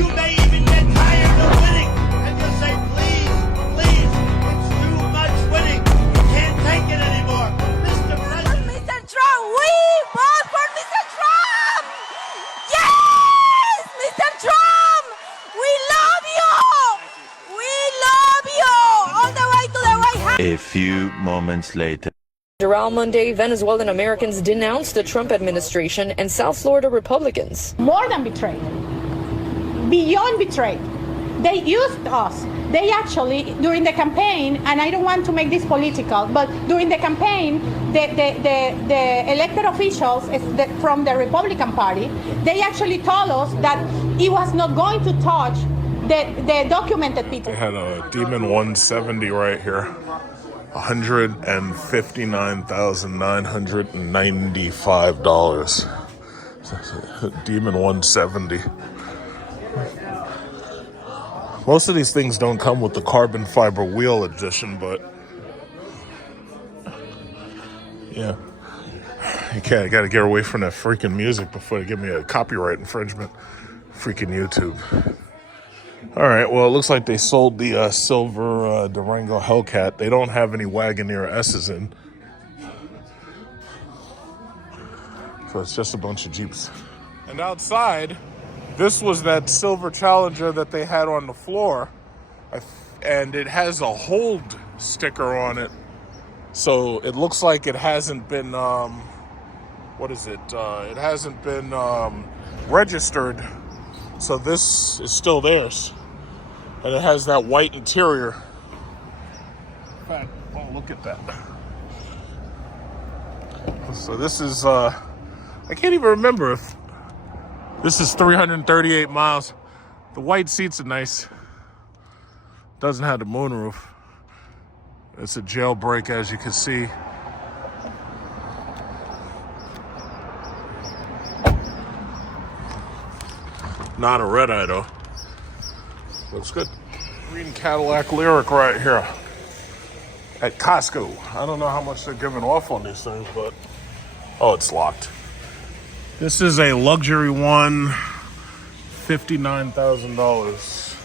You may even get tired of winning and just say, please, please, it's too much winning. You can't take it anymore. Mr. President. Mr. Trump, we vote for Mr. Trump! Yes! Mr. Trump! We love you! We love you! All the way to the White House! A few moments later. Around Monday, Venezuelan Americans denounced the Trump administration and South Florida Republicans. More than betrayed, beyond betrayed. They used us. They actually, during the campaign, and I don't want to make this political, but during the campaign, the elected officials from the Republican Party, they actually told us that it was not going to touch the documented people. They had a Demon 170 right here. $159,995. Demon 170. Most of these things don't come with the carbon fiber wheel edition, but yeah, you gotta get away from that freaking music before they give me a copyright infringement. Freaking YouTube. All right, well, it looks like they sold the silver Durango Hellcat. They don't have any Wagoneer S's in. So it's just a bunch of Jeeps. And outside, this was that silver Challenger that they had on the floor. And it has a hold sticker on it. So it looks like it hasn't been, it hasn't been registered. So this is still theirs. And it has that white interior. In fact, oh, look at that. So this is, I can't even remember if this is 338 miles. The white seats are nice. Doesn't have the moonroof. It's a jailbreak, as you can see. Not a red eye though. Looks good. Green Cadillac Lyric right here at Costco. I don't know how much they're giving off on these things, but oh, it's locked. This is a luxury one, $59,000.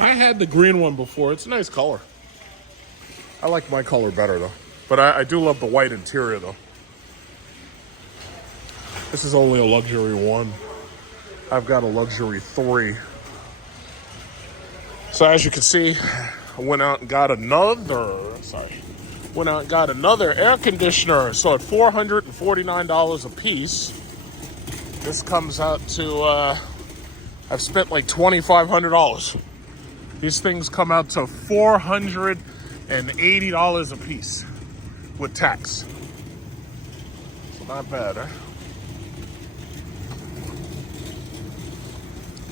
I had the green one before. It's a nice color. I like my color better though, but I do love the white interior though. This is only a luxury one. I've got a luxury 3. So as you can see, I went out and got another air conditioner. So at $449 a piece, this comes out to, I've spent like $2,500. These things come out to $480 a piece with tax. So not bad, huh?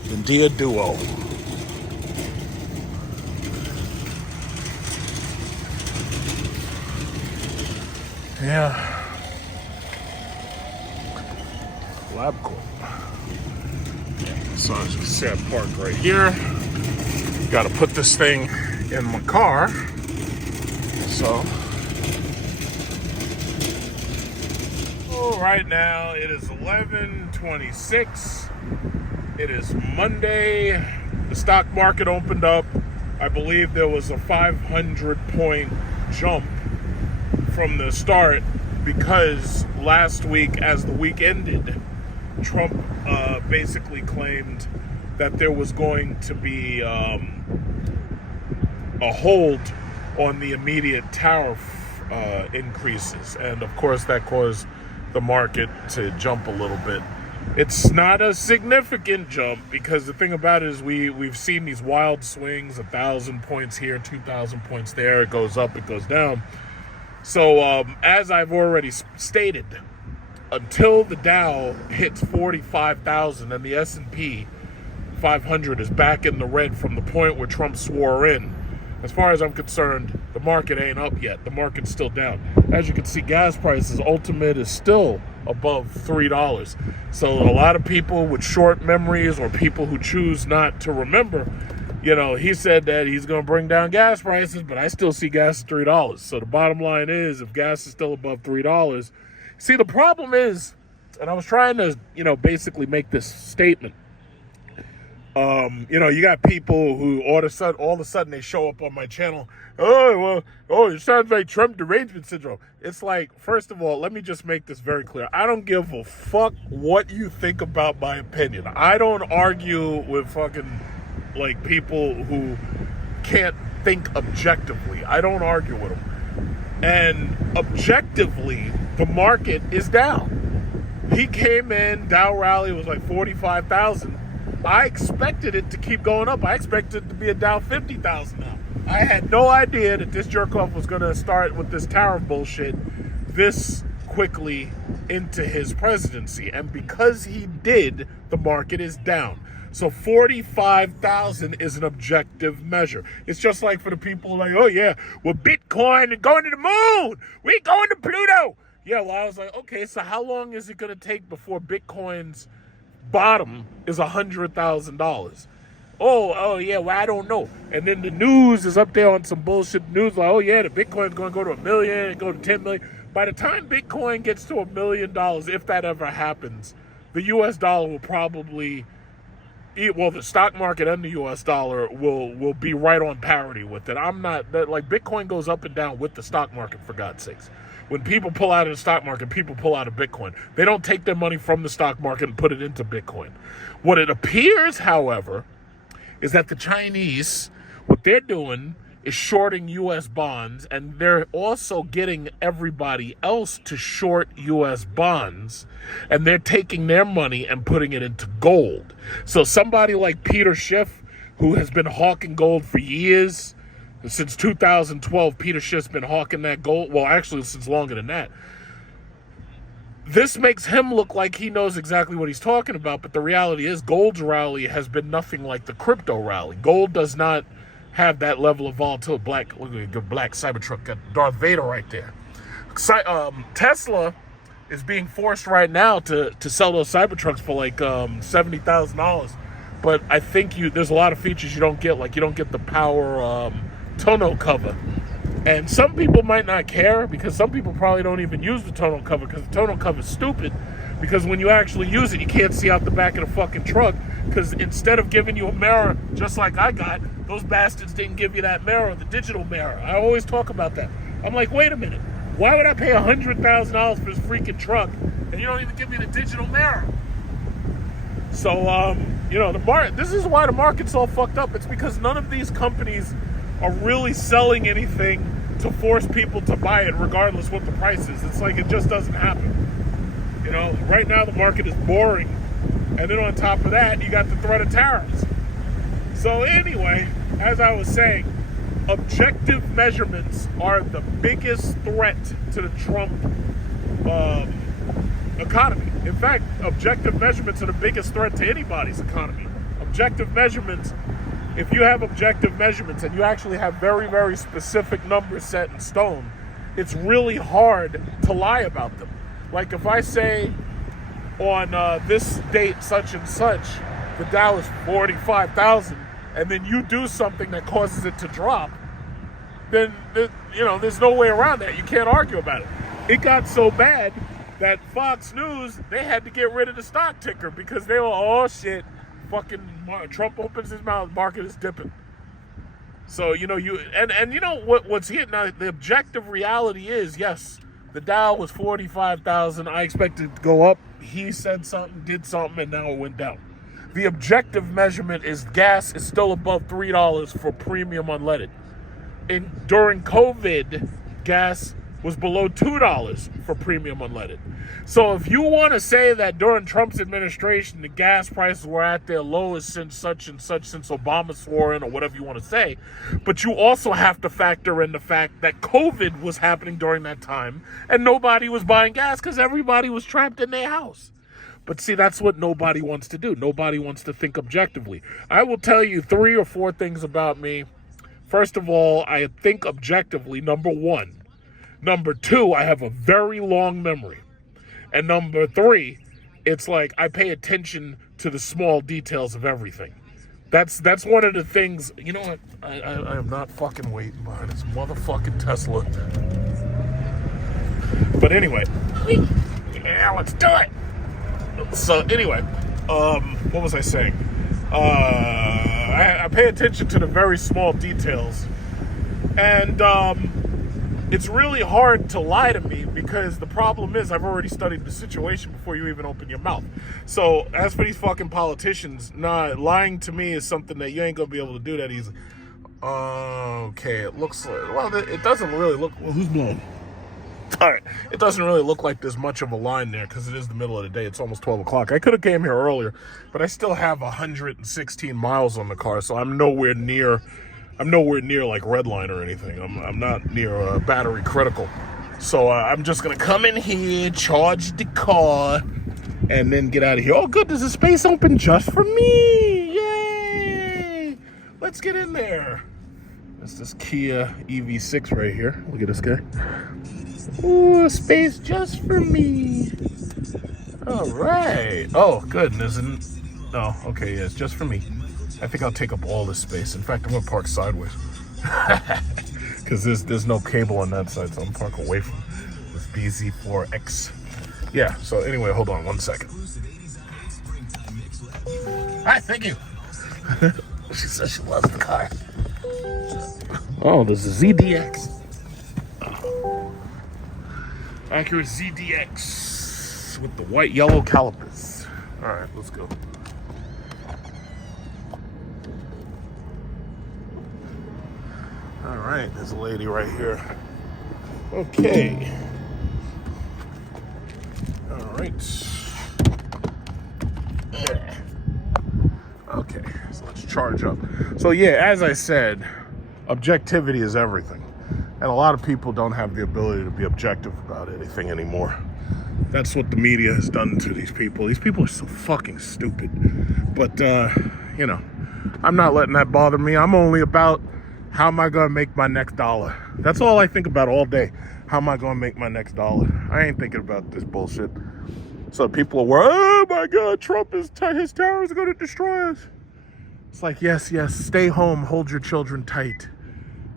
The Dia Duo. Yeah. LabCorp. So as you can see, I parked right here. Got to put this thing in my car. So. Oh, right now it is 11:26. It is Monday. The stock market opened up. I believe there was a 500-point jump from the start because last week, as the week ended, Trump basically claimed that there was going to be a hold on the immediate tariff increases. And of course, that caused the market to jump a little bit. It's not a significant jump because the thing about it is we've seen these wild swings, 1,000 points here, 2,000 points there. It goes up, it goes down. So as I've already stated, until the Dow hits 45,000 and the S&P 500 is back in the red from the point where Trump swore in, as far as I'm concerned, the market ain't up yet. The market's still down. As you can see, gas prices, ultimate is still above $3. So a lot of people with short memories or people who choose not to remember, you know, he said that he's going to bring down gas prices, but I still see gas at $3. So the bottom line is, if gas is still above $3, see, the problem is, and I was trying to, basically make this statement, You got people who all of a sudden they show up on my channel. It sounds like Trump derangement syndrome. It's like, first of all, let me just make this very clear. I don't give a fuck what you think about my opinion. I don't argue with fucking like people who can't think objectively. I don't argue with them. And objectively, the market is down. He came in, Dow rally was like 45,000. I expected it to keep going up. I expected it to be a Dow 50,000 now. I had no idea that this jerk-off was going to start with this tariff bullshit this quickly into his presidency. And because he did, the market is down. So 45,000 is an objective measure. It's just like for the people like, oh yeah, well, Bitcoin and going to the moon. We going to Pluto. Yeah, well, I was like, okay, so how long is it going to take before Bitcoin's bottom is $100,000? Oh yeah, well, I don't know. And then the news is up there on some bullshit news like, oh yeah, the Bitcoin's going to go to 1 million and go to 10 million. By the time Bitcoin gets to $1 million, if that ever happens, the US dollar will probably, well, the stock market and the US dollar will be right on parity with it. Like Bitcoin goes up and down with the stock market, for God's sakes. When people pull out of the stock market, people pull out of Bitcoin. They don't take their money from the stock market and put it into Bitcoin. What it appears, however, is that the Chinese, what they're doing is shorting U.S. bonds, and they're also getting everybody else to short U.S. bonds, and they're taking their money and putting it into gold. So somebody like Peter Schiff, who has been hawking gold for years, since 2012, Peter Schiff's been hawking that gold. Well, actually, since longer than that. This makes him look like he knows exactly what he's talking about, but the reality is gold's rally has been nothing like the crypto rally. Gold does not have that level of volatility. Look at the black Cybertruck, got Darth Vader right there. Tesla is being forced right now to sell those Cybertrucks for like $70,000. But I think there's a lot of features you don't get, like you don't get the power tonneau cover. And some people might not care because some people probably don't even use the tonneau cover because the tonneau cover is stupid, because when you actually use it, you can't see out the back of the fucking truck, because instead of giving you a mirror just like I got, those bastards didn't give you that mirror, the digital mirror. I always talk about that. I'm like, wait a minute. Why would I pay $100,000 for this freaking truck and you don't even give me the digital mirror? So, this is why the market's all fucked up. It's because none of these companies are really selling anything to force people to buy it regardless what the price is. It's like it just doesn't happen. Right now the market is boring, and then on top of that you got the threat of tariffs. So anyway, as I was saying, objective measurements are the biggest threat to the Trump economy. In fact, objective measurements are the biggest threat to anybody's economy. Objective measurements, if you have objective measurements and you actually have very, very specific numbers set in stone, it's really hard to lie about them. Like if I say on this date such and such, the Dow is 45,000, and then you do something that causes it to drop, then there's no way around that. You can't argue about it. It got so bad that Fox News, they had to get rid of the stock ticker because they were, oh shit, fucking Trump opens his mouth, market is dipping. So what's here now, the objective reality is, yes, the Dow was 45,000. I expected it to go up. He said something, did something, and now it went down. The objective measurement is gas is still above $3 for premium unleaded. During COVID, gas was below $2 for premium unleaded. So if you want to say that during Trump's administration, the gas prices were at their lowest since such and such, since Obama swore in, or whatever you want to say, but you also have to factor in the fact that COVID was happening during that time and nobody was buying gas because everybody was trapped in their house. But see, that's what nobody wants to do. Nobody wants to think objectively. I will tell you 3 or 4 things about me. First of all, I think objectively, number 1. Number 2, I have a very long memory. And number 3, it's like I pay attention to the small details of everything. That's one of the things. You know what? I am not fucking waiting behind this motherfucking Tesla. But anyway, yeah, let's do it. So anyway, what was I saying? I pay attention to the very small details. And it's really hard to lie to me because the problem is I've already studied the situation before you even open your mouth. So as for these fucking politicians, lying to me is something that you ain't gonna be able to do that easy. Okay, it looks like, well, it doesn't really look, well, who's blowing? All right, it doesn't really look like there's much of a line there because it is the middle of the day. It's almost 12 o'clock. I could have came here earlier, but I still have 116 miles on the car, so I'm nowhere near like Redline or anything. I'm not near battery critical. So I'm just gonna come in here, charge the car, and then get out of here. Oh, good, there's a space open just for me. Yay! Let's get in there. It's this Kia EV6 right here. Look at this guy. Ooh, a space just for me. All right. Oh, good. Oh, okay, yeah, it's just for me. I think I'll take up all this space. In fact, I'm gonna park sideways. Because there's no cable on that side, so I'm park away from this BZ4X. Yeah, so anyway, hold on 1 second. Hi, thank you. She says she loves the car. Oh, there's a ZDX. Acura ZDX with the white yellow calipers. All right, let's go. All right, there's a lady right here. Okay. All right. Okay, so let's charge up. So yeah, as I said, objectivity is everything. And a lot of people don't have the ability to be objective about anything anymore. That's what the media has done to these people. These people are so fucking stupid. But, you know, I'm not letting that bother me. I'm only about how am I going to make my next dollar. That's all I think about all day. How am I going to make my next dollar? I ain't thinking about this bullshit. So people are worried, oh my God, Trump his towers are going to destroy us. It's like, yes, stay home, hold your children tight.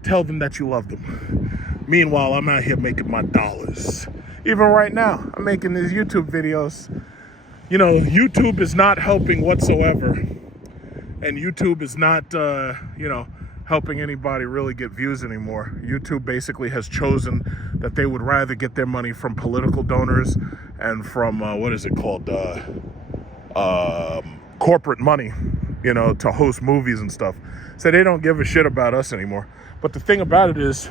Tell them that you love them. Meanwhile, I'm out here making my dollars. Even right now, I'm making these YouTube videos. You know, YouTube is not helping whatsoever. And YouTube is not, you know, helping anybody really get views anymore. YouTube basically has chosen that they would rather get their money from political donors and from, what is it called? Corporate money, you know, to host movies and stuff. So they don't give a shit about us anymore. But the thing about it is,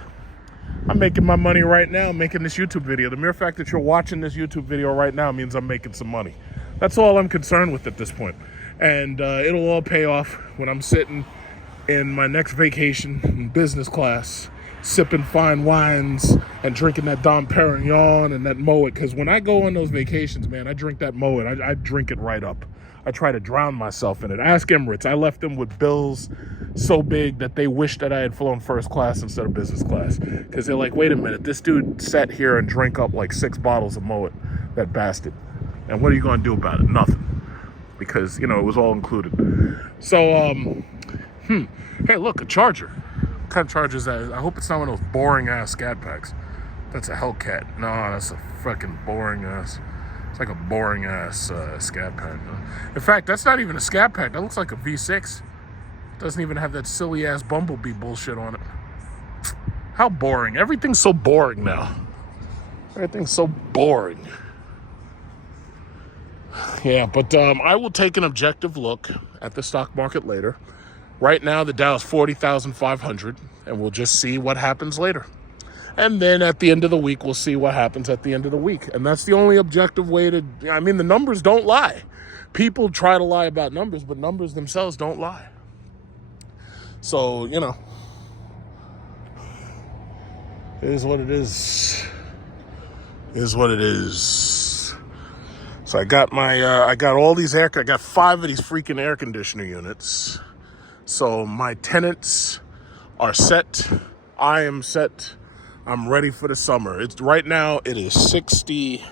I'm making my money right now making this YouTube video. The mere fact that you're watching this YouTube video right now means I'm making some money. That's all I'm concerned with at this point. And it'll all pay off when I'm sitting in my next vacation in business class, sipping fine wines and drinking that Dom Perignon and that Moet. Because when I go on those vacations, man, I drink that Moet. I drink it right up. I try to drown myself in it. Ask Emirates. I left them with bills so big that they wished that I had flown first class instead of business class. Because they're like, wait a minute, this dude sat here and drank up like 6 bottles of Moet, that bastard. And what are you going to do about it? Nothing. Because, you know, it was all included. So, hey, look, a charger. What kind of charger is that? I hope it's not one of those boring-ass scat packs. That's a Hellcat. No, that's a fucking boring-ass. It's like a boring-ass scat pack. In fact, that's not even a scat pack. That looks like a V6. It doesn't even have that silly-ass Bumblebee bullshit on it. How boring. Everything's so boring now. Everything's so boring. Yeah, but I will take an objective look at the stock market later. Right now, the Dow is 40,500, and we'll just see what happens later. And then at the end of the week, we'll see what happens at the end of the week. And that's the only objective way to, I mean, the numbers don't lie. People try to lie about numbers, but numbers themselves don't lie. So, you know, it is what it is. It is what it is. So I got I got all these I got 5 of these freaking air conditioner units. So my tenants are set. I am set. I'm ready for the summer. It's right now it is 60.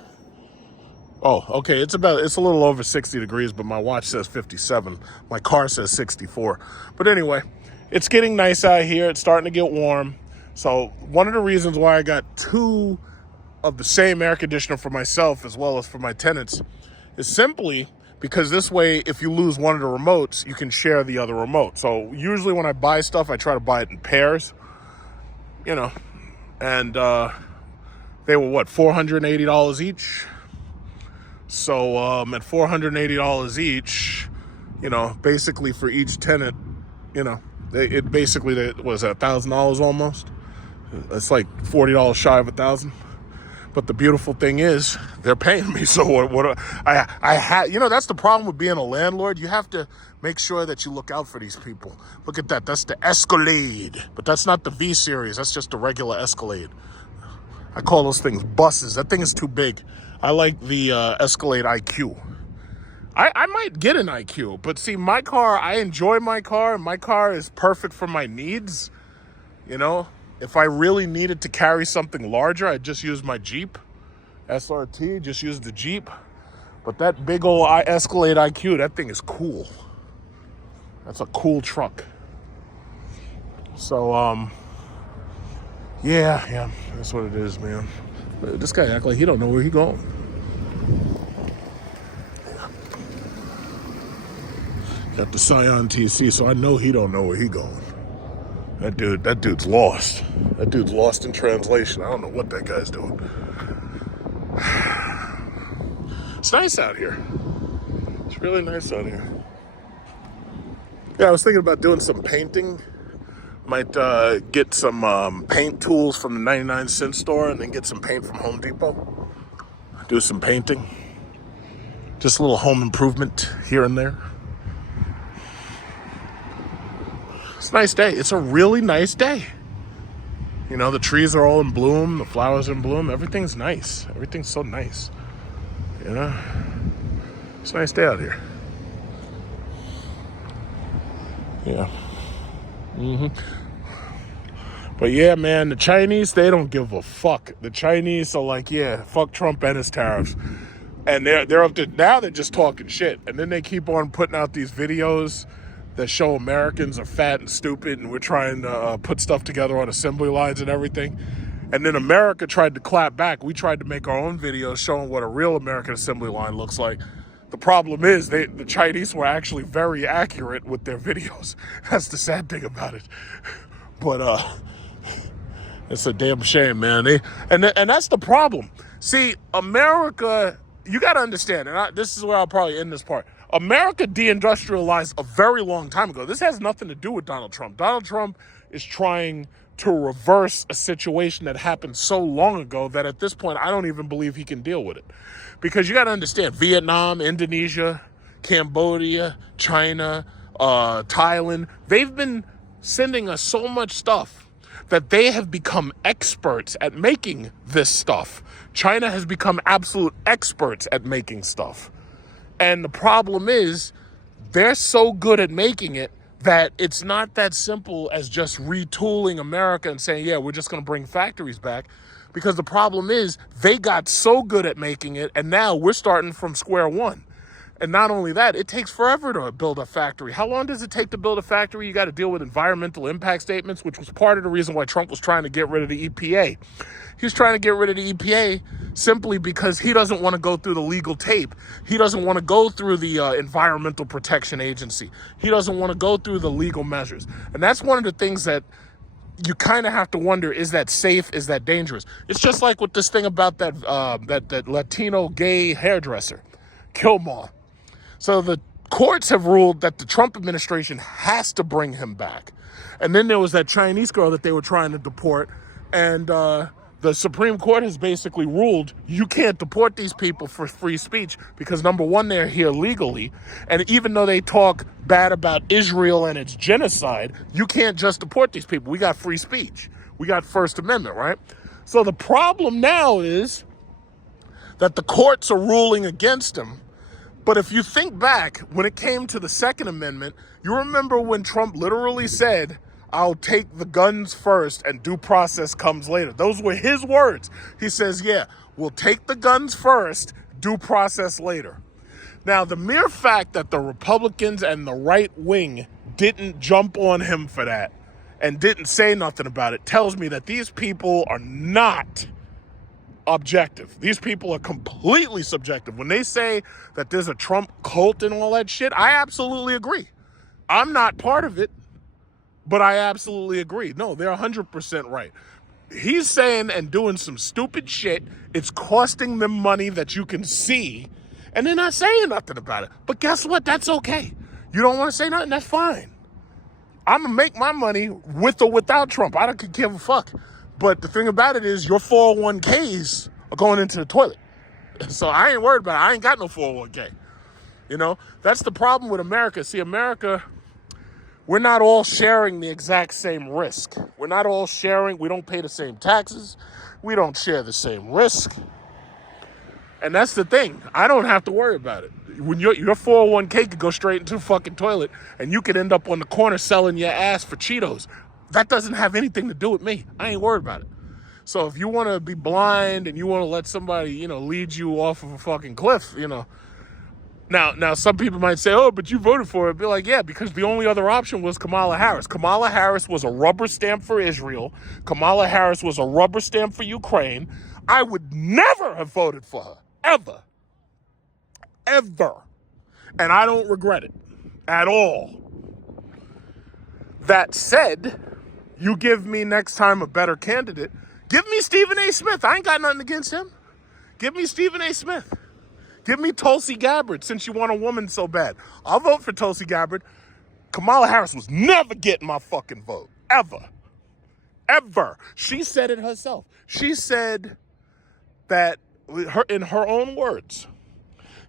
Oh, okay. It's a little over 60 degrees, but my watch says 57. My car says 64. But anyway, it's getting nice out here. It's starting to get warm. So one of the reasons why I got 2 of the same air conditioner for myself as well as for my tenants is simply because this way, if you lose one of the remotes, you can share the other remote. So usually when I buy stuff, I try to buy it in pairs, you know, and they were what, $480 each. So at $480 each, you know, basically for each tenant, you know, it basically was $1,000 almost. It's like $40 shy of $1,000. But the beautiful thing is, they're paying me. So what I had, you know, that's the problem with being a landlord. You have to make sure that you look out for these people. Look at that. That's the Escalade. But that's not the V series. That's just the regular Escalade. I call those things buses. That thing is too big. I like the Escalade IQ. I might get an IQ. But see, my car, I enjoy my car. My car is perfect for my needs. You know? If I really needed to carry something larger, I'd just use my Jeep. SRT, just use the Jeep. But that big old Escalade IQ, that thing is cool. That's a cool truck. So, yeah, that's what it is, man. This guy act like he don't know where he going. Got the Scion TC, so I know he don't know where he going. That dude's lost. That dude's lost in translation. I don't know what that guy's doing. It's nice out here. It's really nice out here. Yeah, I was thinking about doing some painting. Might get some paint tools from the 99-cent store and then get some paint from Home Depot. Do some painting. Just a little home improvement here and there. It's a nice day. It's a really nice day. You know, the trees are all in bloom. The flowers are in bloom. Everything's nice. Everything's so nice. You know? It's a nice day out here. Yeah. But yeah, man, the Chinese, they don't give a fuck. The Chinese are like, yeah, fuck Trump and his tariffs. And they're up to, now they're just talking shit. And then they keep on putting out these videos that show Americans are fat and stupid and we're trying to put stuff together on assembly lines and everything. And then America tried to clap back. We tried to make our own videos showing what a real American assembly line looks like. The problem is the Chinese were actually very accurate with their videos. That's the sad thing about it. But it's a damn shame, man. And that's the problem. See, America, you got to understand, and this is where I'll probably end this part. America de-industrialized a very long time ago. This has nothing to do with Donald Trump. Donald Trump is trying to reverse a situation that happened so long ago that at this point, I don't even believe he can deal with it. Because you got to understand, Vietnam, Indonesia, Cambodia, China, Thailand, they've been sending us so much stuff that they have become experts at making this stuff. China has become absolute experts at making stuff. And the problem is, they're so good at making it that it's not that simple as just retooling America and saying, yeah, we're just going to bring factories back. Because the problem is, they got so good at making it, and now we're starting from square one. And not only that, it takes forever to build a factory. How long does it take to build a factory? You got to deal with environmental impact statements, which was part of the reason why Trump was trying to get rid of the EPA. He was trying to get rid of the EPA simply because he doesn't want to go through the legal tape. He doesn't want to go through the Environmental Protection Agency. He doesn't want to go through the legal measures. And that's one of the things that you kind of have to wonder, is that safe? Is that dangerous? It's just like with this thing about that Latino gay hairdresser, Kilmore. So the courts have ruled that the Trump administration has to bring him back. And then there was that Chinese girl that they were trying to deport. And the Supreme Court has basically ruled you can't deport these people for free speech because, number one, they're here legally. And even though they talk bad about Israel and its genocide, you can't just deport these people. We got free speech. We got First Amendment, right? So the problem now is that the courts are ruling against him. But if you think back, when it came to the Second Amendment, you remember when Trump literally said, I'll take the guns first and due process comes later. Those were his words. He says, yeah, we'll take the guns first, due process later. Now, the mere fact that the Republicans and the right wing didn't jump on him for that and didn't say nothing about it tells me that these people are not objective. These people are completely subjective. When they say that there's a Trump cult and all that shit, I absolutely agree. I'm not part of it, but I absolutely agree. No, they're 100% right. He's saying and doing some stupid shit. It's costing them money that you can see, and they're not saying nothing about it. But guess what? That's okay. You don't want to say nothing? That's fine. I'm going to make my money with or without Trump. I don't give a fuck. But the thing about it is your 401ks are going into the toilet. So I ain't worried about it. I ain't got no 401k. You know, that's the problem with America. See, America, we're not all sharing the exact same risk. We're not all sharing. We don't pay the same taxes. We don't share the same risk. And that's the thing. I don't have to worry about it. When your 401k could go straight into the fucking toilet and you could end up on the corner selling your ass for Cheetos. That doesn't have anything to do with me. I ain't worried about it. So if you want to be blind and you want to let somebody, lead you off of a fucking cliff, Now, some people might say, oh, but you voted for it. Be like, yeah, because the only other option was Kamala Harris. Kamala Harris was a rubber stamp for Israel. Kamala Harris was a rubber stamp for Ukraine. I would never have voted for her. Ever. Ever. And I don't regret it at all. That said, you give me next time a better candidate. Give me Stephen A. Smith. I ain't got nothing against him. Give me Stephen A. Smith. Give me Tulsi Gabbard, since you want a woman so bad. I'll vote for Tulsi Gabbard. Kamala Harris was never getting my fucking vote. Ever. Ever. She said it herself. She said that, in her own words,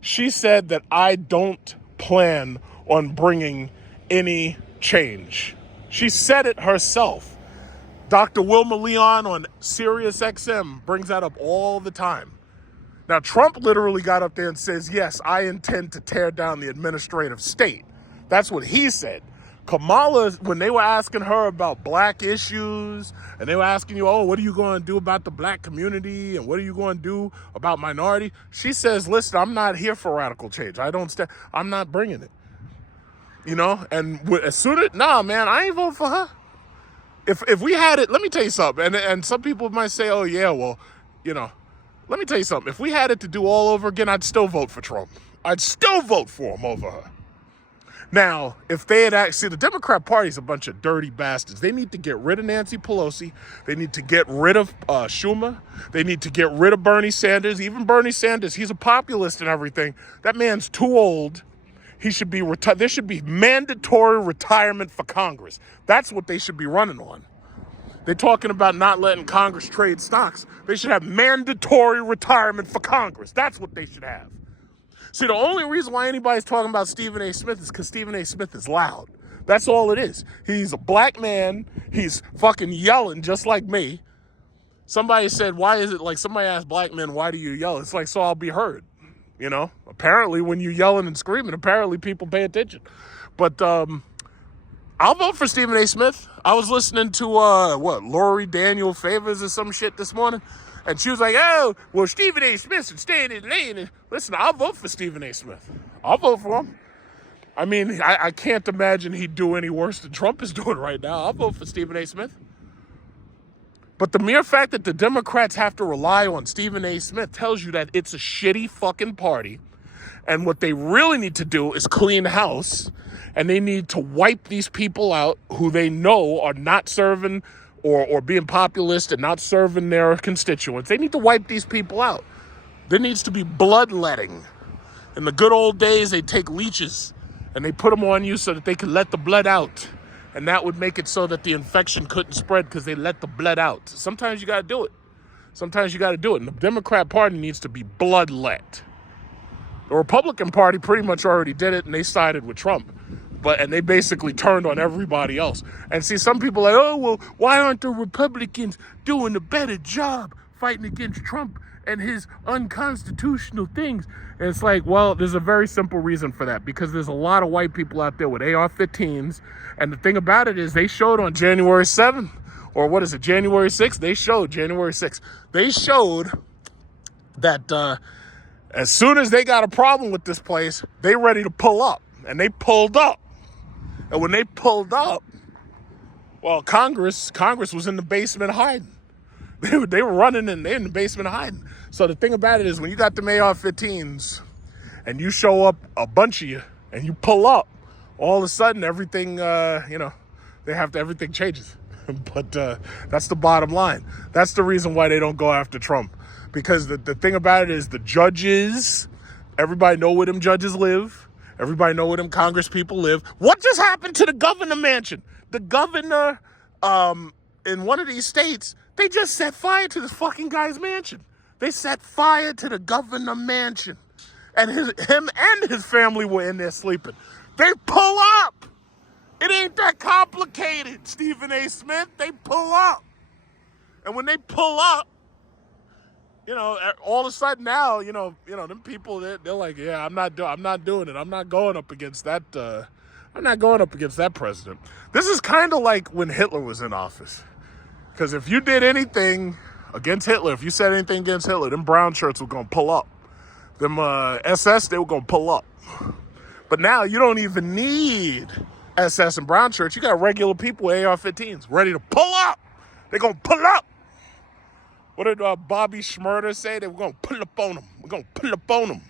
she said that I don't plan on bringing any change. She said it herself. Dr. Wilma Leon on Sirius XM brings that up all the time. Now, Trump literally got up there and says, yes, I intend to tear down the administrative state. That's what he said. Kamala, when they were asking her about black issues, and they were asking you, oh, what are you going to do about the black community, and what are you going to do about minority? She says, listen, I'm not here for radical change. I'm not bringing it. And as soon as, man, I ain't voting for her. If we had it, let me tell you something, and some people might say, oh, yeah, well, let me tell you something. If we had it to do all over again, I'd still vote for Trump. I'd still vote for him over her. Now, if they had actually, the Democrat Party is a bunch of dirty bastards. They need to get rid of Nancy Pelosi. They need to get rid of Schumer. They need to get rid of Bernie Sanders. Even Bernie Sanders, he's a populist and everything. That man's too old. He should be retired. There should be mandatory retirement for Congress. That's what they should be running on. They're talking about not letting Congress trade stocks. They should have mandatory retirement for Congress. That's what they should have. See, the only reason why anybody's talking about Stephen A. Smith is because Stephen A. Smith is loud. That's all it is. He's a black man. He's fucking yelling just like me. Somebody said, why is it like, somebody asked black men, why do you yell? It's like, so I'll be heard. Apparently when you're yelling and screaming, apparently people pay attention. But I'll vote for Stephen A. Smith. I was listening to, Lori Daniel Favors or some shit this morning. And she was like, oh, well, Stephen A. Smith should stay in his lane. And listen, I'll vote for Stephen A. Smith. I'll vote for him. I mean, I can't imagine he'd do any worse than Trump is doing right now. I'll vote for Stephen A. Smith. But the mere fact that the Democrats have to rely on Stephen A. Smith tells you that it's a shitty fucking party. And what they really need to do is clean house. And they need to wipe these people out who they know are not serving or being populist and not serving their constituents. They need to wipe these people out. There needs to be bloodletting. In the good old days, they take leeches and they put them on you so that they can let the blood out. And that would make it so that the infection couldn't spread because they let the blood out. Sometimes you got to do it. And the Democrat Party needs to be bloodlet. The Republican Party pretty much already did it, and they sided with Trump. And they basically turned on everybody else. And see, some people are like, oh, well, why aren't the Republicans doing a better job fighting against Trump and his unconstitutional things? And it's like, well, there's a very simple reason for that, because there's a lot of white people out there with AR-15s. And the thing about it is they showed on January 7th, or what is it, January 6th? They showed January 6th. They showed that as soon as they got a problem with this place, they ready to pull up. And they pulled up. And when they pulled up, well, Congress was in the basement hiding. They were running and they're in the basement hiding. So the thing about it is when you got the AR-15s and you show up, a bunch of you, and you pull up, all of a sudden everything, everything changes. But that's the bottom line. That's the reason why they don't go after Trump. Because the thing about it is the judges, everybody know where them judges live. Everybody know where them Congress people live. What just happened to the governor mansion? The governor in one of these states, they just set fire to this fucking guy's mansion. They set fire to the governor mansion. And him and his family were in there sleeping. They pull up. It ain't that complicated, Stephen A. Smith. They pull up. And when they pull up, all of a sudden now, them people, they're like, yeah, I'm not doing it. I'm not going up against that. I'm not going up against that president. This is kind of like when Hitler was in office. Because if you did anything against Hitler, if you said anything against Hitler, them brown shirts were going to pull up. Them SS, they were going to pull up. But now you don't even need SS and brown shirts. You got regular people with AR-15s ready to pull up. They're going to pull up. What did Bobby Schmurder say? They were going to pull up on them. We're going to pull up on them.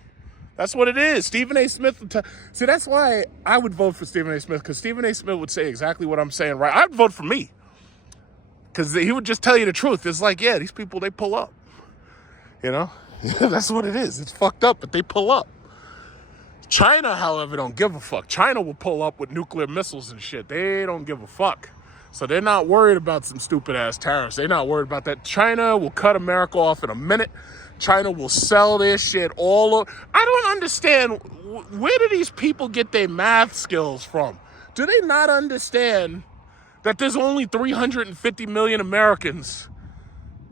That's what it is. Stephen A. Smith would see, that's why I would vote for Stephen A. Smith, because Stephen A. Smith would say exactly what I'm saying, right? I'd vote for me. Because he would just tell you the truth. It's like, yeah, these people, they pull up. That's what it is. It's fucked up, but they pull up. China, however, don't give a fuck. China will pull up with nuclear missiles and shit. They don't give a fuck. So they're not worried about some stupid-ass tariffs. They're not worried about that. China will cut America off in a minute. China will sell their shit all over. I don't understand, where do these people get their math skills from? Do they not understand that there's only 350 million Americans?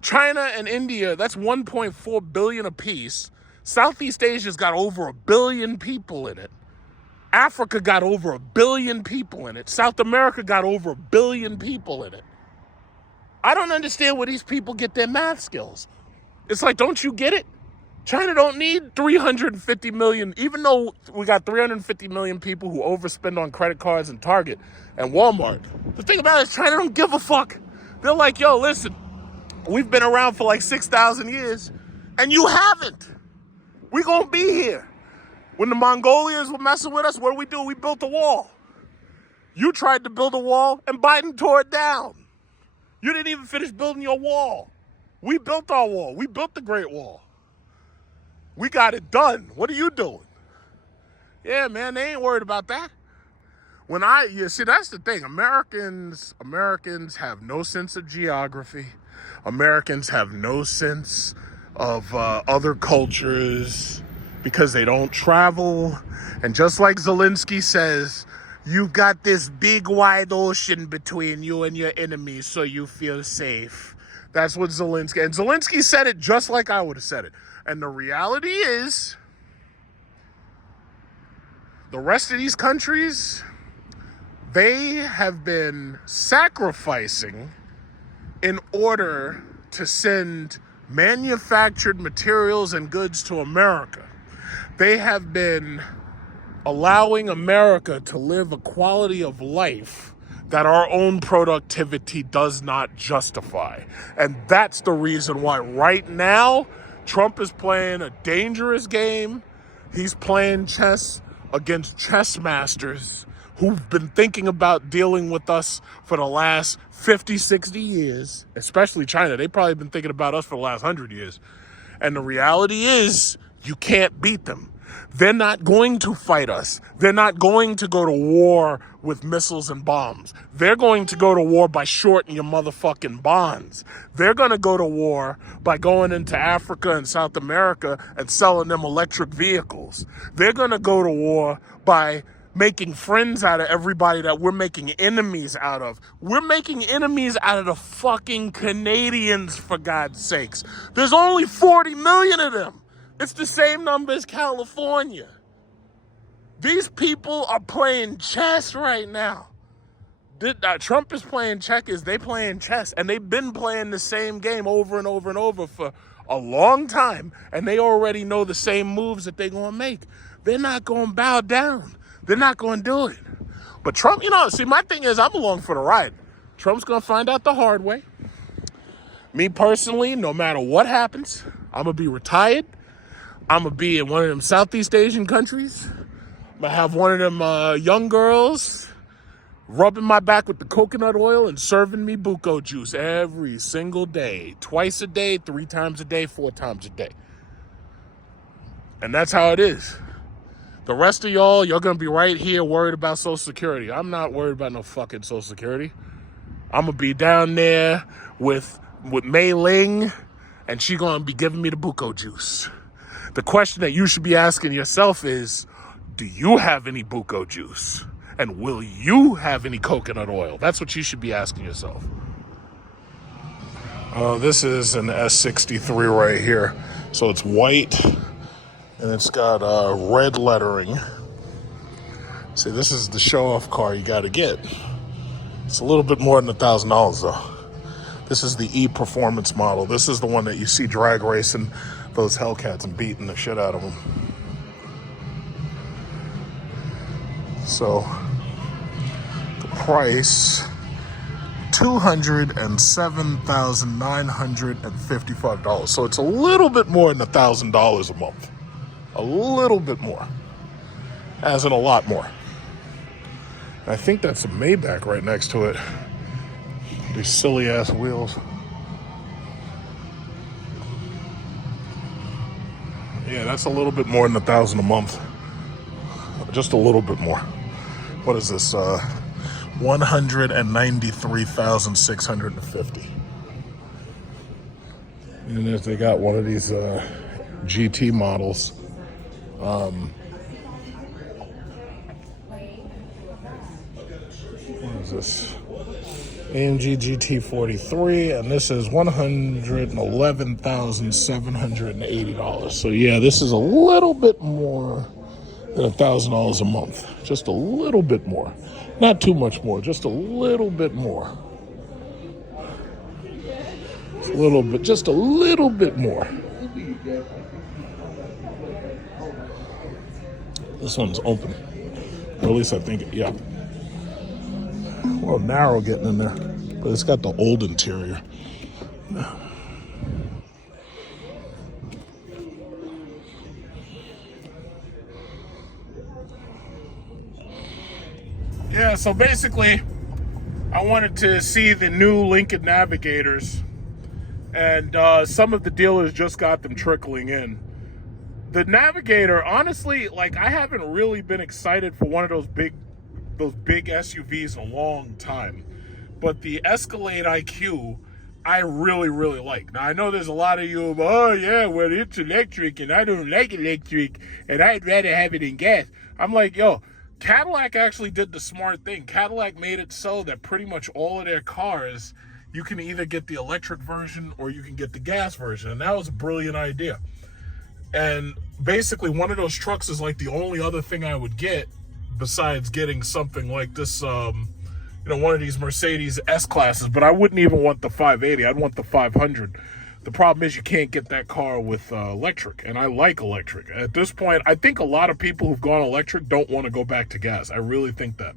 China and India, that's 1.4 billion apiece. Southeast Asia's got over 1 billion people in it. Africa got over 1 billion people in it. South America got over 1 billion people in it. I don't understand where these people get their math skills. It's like, don't you get it? China don't need 350 million, even though we got 350 million people who overspend on credit cards and Target and Walmart. The thing about it is China don't give a fuck. They're like, yo, listen, we've been around for like 6,000 years, and you haven't. We gonna be here. When the Mongolians were messing with us, what do? We built a wall. You tried to build a wall, and Biden tore it down. You didn't even finish building your wall. We built our wall. We built the Great Wall. We got it done. What are you doing? Yeah, man, they ain't worried about that. See, that's the thing. Americans have no sense of geography. Americans have no sense of other cultures because they don't travel. And just like Zelensky says, you've got this big wide ocean between you and your enemies, so you feel safe. That's what Zelensky, and Zelensky said it just like I would have said it. And the reality is, the rest of these countries, they have been sacrificing in order to send manufactured materials and goods to America. They have been allowing America to live a quality of life that our own productivity does not justify. And that's the reason why right now Trump is playing a dangerous game. He's playing chess against chess masters who've been thinking about dealing with us for the last 50, 60 years, especially China. They've probably been thinking about us for the last 100 years. And the reality is, you can't beat them. They're not going to fight us. They're not going to go to war with missiles and bombs. They're going to go to war by shorting your motherfucking bonds. They're going to go to war by going into Africa and South America and selling them electric vehicles. They're going to go to war by making friends out of everybody that we're making enemies out of. We're making enemies out of the fucking Canadians, for God's sakes. There's only 40 million of them. It's the same number as California. These people are playing chess right now. Trump is playing checkers. They playing chess. And they've been playing the same game over and over and over for a long time. And they already know the same moves that they're going to make. They're not going to bow down. They're not going to do it. But Trump, see, my thing is I'm along for the ride. Trump's going to find out the hard way. Me personally, no matter what happens, I'm going to be retired. I'm going to be in one of them Southeast Asian countries. I'm going to have one of them young girls rubbing my back with the coconut oil and serving me buko juice every single day. Twice a day, 3 times a day, 4 times a day. And that's how it is. The rest of y'all, you're going to be right here worried about Social Security. I'm not worried about no fucking Social Security. I'm going to be down there with Mei Ling, and she going to be giving me the buko juice. The question that you should be asking yourself is, do you have any buko juice? And will you have any coconut oil? That's what you should be asking yourself. This is an S63 right here. So it's white, and it's got red lettering. See, this is the show-off car you got to get. It's a little bit more than $1,000 though. This is the E-Performance model. This is the one that you see drag racing those Hellcats and beating the shit out of them. So the price, $207,955. So it's a little bit more than $1,000 a month. A little bit more. As in a lot more. I think that's a Maybach right next to it. These silly ass wheels. Yeah, that's a little bit more than $1,000 a month. Just a little bit more. What is this? 193,650. And if they got one of these GT models. What is this? AMG GT43, and this is $111,780. So yeah, this is a little bit more than $1,000 a month. Just a little bit more. Not too much more, just a little bit more. Just a little bit more. This one's open. Or at least I think, yeah. A little narrow getting in there, but it's got the old interior. Yeah, so basically, I wanted to see the new Lincoln Navigators, and some of the dealers just got them trickling in. The Navigator, honestly, like, I haven't really been excited for one of those big SUVs in a long time. But the Escalade IQ, I really, really like. Now, I know there's a lot of you, oh, yeah, well, it's electric, and I don't like electric, and I'd rather have it in gas. I'm like, yo, Cadillac actually did the smart thing. Cadillac made it so that pretty much all of their cars, you can either get the electric version or you can get the gas version. And that was a brilliant idea. And basically, one of those trucks is like the only other thing I would get besides getting something like this, one of these Mercedes S-Classes. But I wouldn't even want the 580. I'd want the 500. The problem is you can't get that car with electric, and I like electric. At this point, I think a lot of people who've gone electric don't want to go back to gas. I really think that.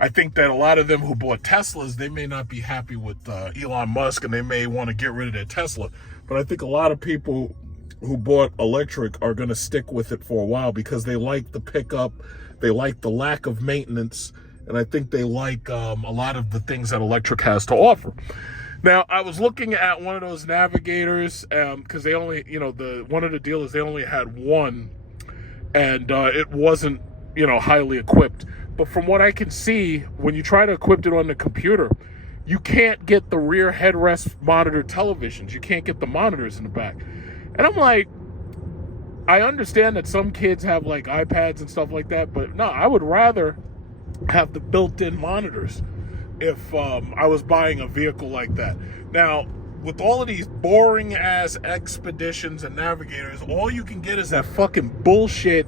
I think that a lot of them who bought Teslas, they may not be happy with Elon Musk, and they may want to get rid of their Tesla. But I think a lot of people who bought electric are going to stick with it for a while because they like the pickup, they like the lack of maintenance, and I think they like a lot of the things that electric has to offer. Now, I was looking at one of those Navigators because they only, one of the dealers, they only had one, and it wasn't, highly equipped. But from what I can see, when you try to equip it on the computer, you can't get the rear headrest monitor televisions. You can't get the monitors in the back. And I'm like, I understand that some kids have like iPads and stuff like that, but no, I would rather have the built-in monitors if I was buying a vehicle like that. Now, with all of these boring ass Expeditions and Navigators, all you can get is that fucking bullshit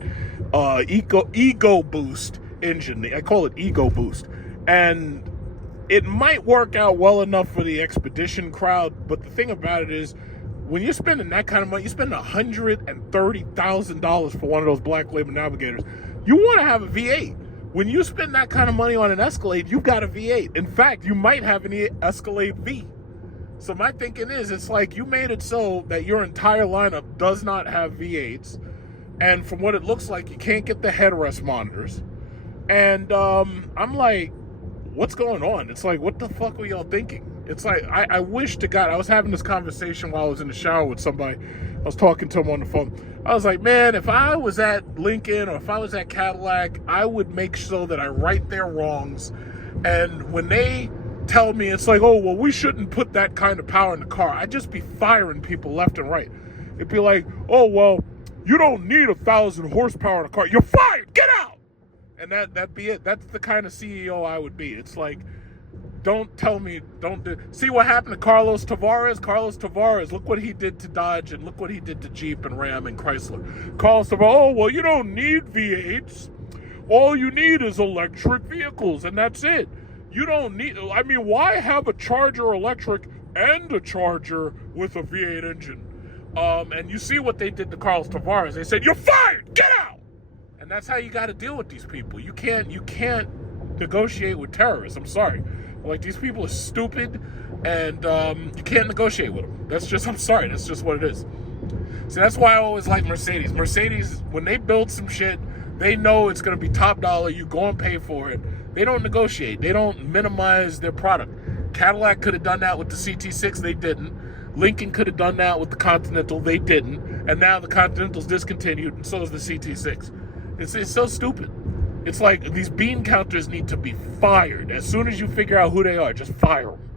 Ego Boost engine. I call it Ego Boost. And it might work out well enough for the Expedition crowd, but the thing about it is, when you're spending that kind of money, you spend $130,000 for one of those black label Navigators. You want to have a V8. When you spend that kind of money on an Escalade, you've got a V8. In fact, you might have an Escalade V. So my thinking is, it's like you made it so that your entire lineup does not have V8s, and from what it looks like, you can't get the headrest monitors. And I'm like, what's going on? It's like, what the fuck were y'all thinking? It's like, I wish to God, I was having this conversation while I was in the shower with somebody. I was talking to him on the phone. I was like, man, if I was at Lincoln or if I was at Cadillac, I would make sure that I right their wrongs. And when they tell me, it's like, oh, well, we shouldn't put that kind of power in the car, I'd just be firing people left and right. It'd be like, oh, well, you don't need 1,000 horsepower in a car. You're fired. Get out. And that'd be it. That's the kind of CEO I would be. It's like, don't tell me, see what happened to Carlos Tavares? Carlos Tavares, look what he did to Dodge and look what he did to Jeep and Ram and Chrysler. Carlos Tavares, oh, well, you don't need V8s. All you need is electric vehicles, and that's it. You don't need, I mean, why have a Charger electric and a Charger with a V8 engine? And you see what they did to Carlos Tavares. They said, you're fired, get out! And that's how you got to deal with these people. You can't negotiate with terrorists. I'm sorry. Like, these people are stupid, and you can't negotiate with them. That's just, I'm sorry, that's just what it is. So that's why I always like Mercedes. Mercedes, when they build some shit, they know it's going to be top dollar. You go and pay for it. They don't negotiate. They don't minimize their product. Cadillac could have done that with the CT6. They didn't. Lincoln could have done that with the Continental. They didn't. And now the Continental's discontinued, and so is the CT6. It's so stupid. It's like these bean counters need to be fired. As soon as you figure out who they are, just fire them.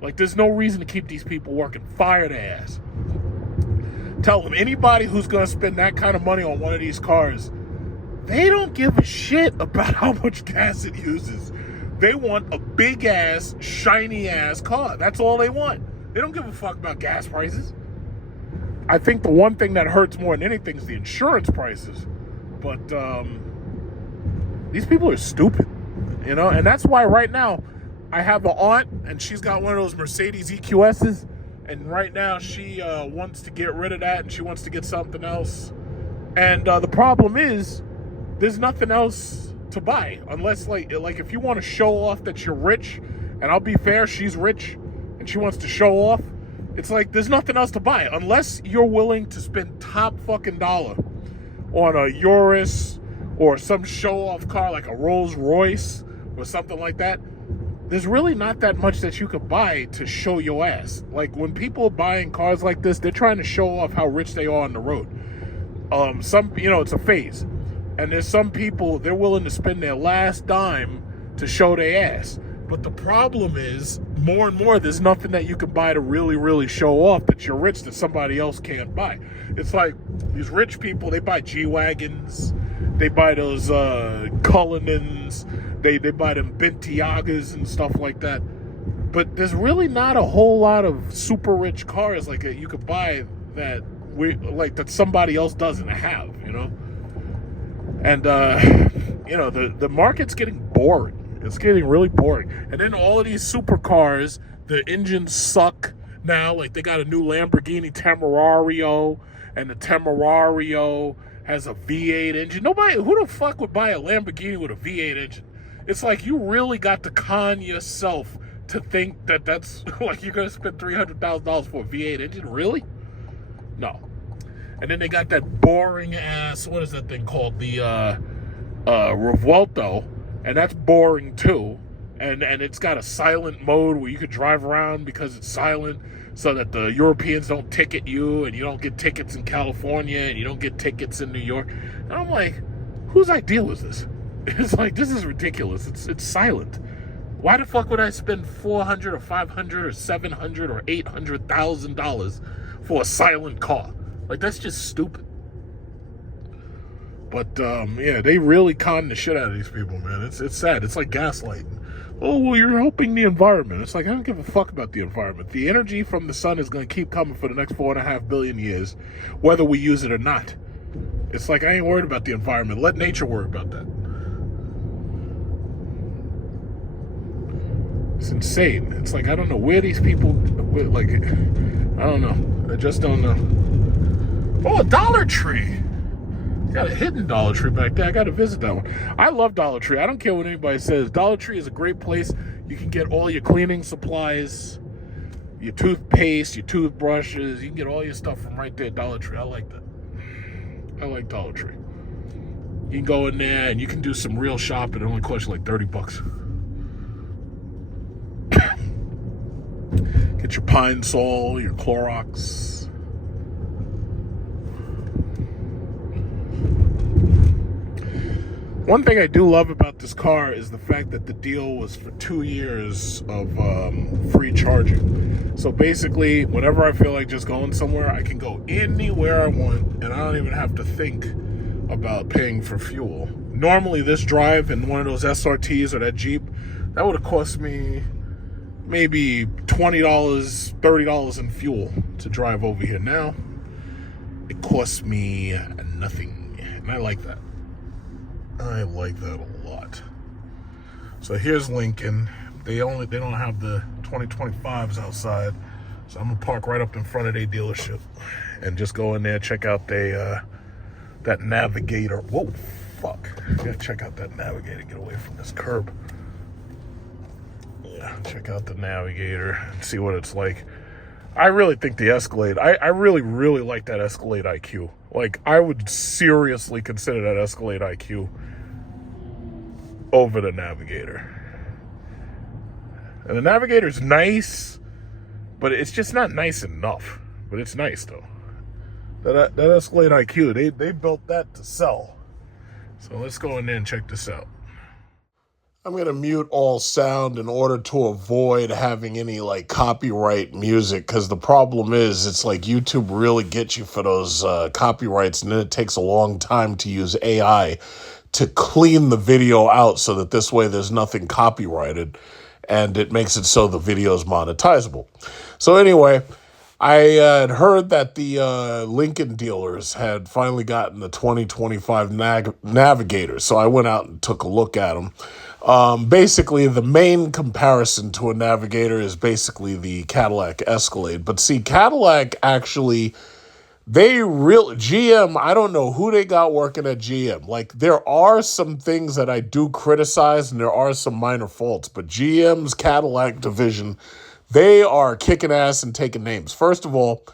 Like, there's no reason to keep these people working. Fire their ass. Tell them, anybody who's going to spend that kind of money on one of these cars, they don't give a shit about how much gas it uses. They want a big-ass, shiny-ass car. That's all they want. They don't give a fuck about gas prices. I think the one thing that hurts more than anything is the insurance prices. But these people are stupid, you know? And that's why right now I have an aunt, and she's got one of those Mercedes EQSs. And right now she wants to get rid of that, and she wants to get something else. And the problem is, there's nothing else to buy unless like if you want to show off that you're rich, and I'll be fair, she's rich and she wants to show off. It's like there's nothing else to buy unless you're willing to spend top fucking dollar on a Urus or some show off car like a Rolls Royce or something like that. There's really not that much that you could buy to show your ass. Like, when people are buying cars like this, they're trying to show off how rich they are on the road. Some, you know, it's a phase. And there's some people, they're willing to spend their last dime to show their ass. But the problem is, more and more, there's nothing that you can buy to really, really show off that you're rich that somebody else can't buy. It's like these rich people, they buy G-Wagons, they buy those Cullinans, they buy them Bentiagas and stuff like that. But there's really not a whole lot of super rich cars like that you could buy that that somebody else doesn't have, you know? And, you know, the market's getting boring. It's getting really boring. And then all of these supercars, the engines suck now. Like, they got a new Lamborghini Temerario, and the Temerario has a V8 engine. Nobody, who the fuck would buy a Lamborghini with a V8 engine? It's like you really got to con yourself to think that that's, like, you're going to spend $300,000 for a V8 engine? Really? No. And then they got that boring ass, what is that thing called? The Revuelto, and that's boring too. And it's got a silent mode where you could drive around because it's silent, so that the Europeans don't ticket you, and you don't get tickets in California, and you don't get tickets in New York. And I'm like, whose idea was this? It's like, this is ridiculous. It's silent. Why the fuck would I spend $400 or $500 or $700 or $800,000 for a silent car? Like, that's just stupid. But, yeah, they really con the shit out of these people, man. It's sad. It's like gaslighting. Oh, well, you're helping the environment. It's like, I don't give a fuck about the environment. The energy from the sun is going to keep coming for the next 4.5 billion years, whether we use it or not. It's like, I ain't worried about the environment. Let nature worry about that. It's insane. It's like, I don't know where these people, like, I don't know. I just don't know. Oh, a Dollar Tree. Got a hidden Dollar Tree back there. I got to visit that one. I love Dollar Tree. I don't care what anybody says. Dollar Tree is a great place. You can get all your cleaning supplies. your toothpaste, your toothbrushes. You can get all your stuff from right there, Dollar Tree. I like that. I like Dollar Tree. You can go in there and you can do some real shopping. It only costs you like $30. Get your Pine Sol, your Clorox. One thing I do love about this car is the fact that the deal was for 2 years of free charging. So basically, whenever I feel like just going somewhere, I can go anywhere I want, and I don't even have to think about paying for fuel. Normally, this drive in one of those SRTs or that Jeep, that would have cost me maybe $20, $30 in fuel to drive over here. Now, it costs me nothing, and I like that. I like that a lot. So here's Lincoln. They don't have the 2025s outside, so I'm gonna park right up in front of their dealership and just go in there, check out that Navigator. Whoa, fuck! Gotta check out that Navigator. Get away from this curb. Yeah, check out the Navigator and see what it's like. I really think the Escalade, I really, really like that Escalade IQ. Like, I would seriously consider that Escalade IQ over the Navigator. And the Navigator's nice, but it's just not nice enough. But it's nice, though. That Escalade IQ, they built that to sell. So let's go in there and check this out. I'm going to mute all sound in order to avoid having any like copyright music, because the problem is it's like YouTube really gets you for those copyrights, and then it takes a long time to use AI to clean the video out so that this way there's nothing copyrighted, and it makes it so the video is monetizable. So anyway, I had heard that the Lincoln dealers had finally gotten the 2025 Navigator, so I went out and took a look at them. Basically, the main comparison to a Navigator is basically the Cadillac Escalade. But see, Cadillac actually, GM, I don't know who they got working at GM. Like, there are some things that I do criticize, and there are some minor faults. But GM's Cadillac division, they are kicking ass and taking names. First of all,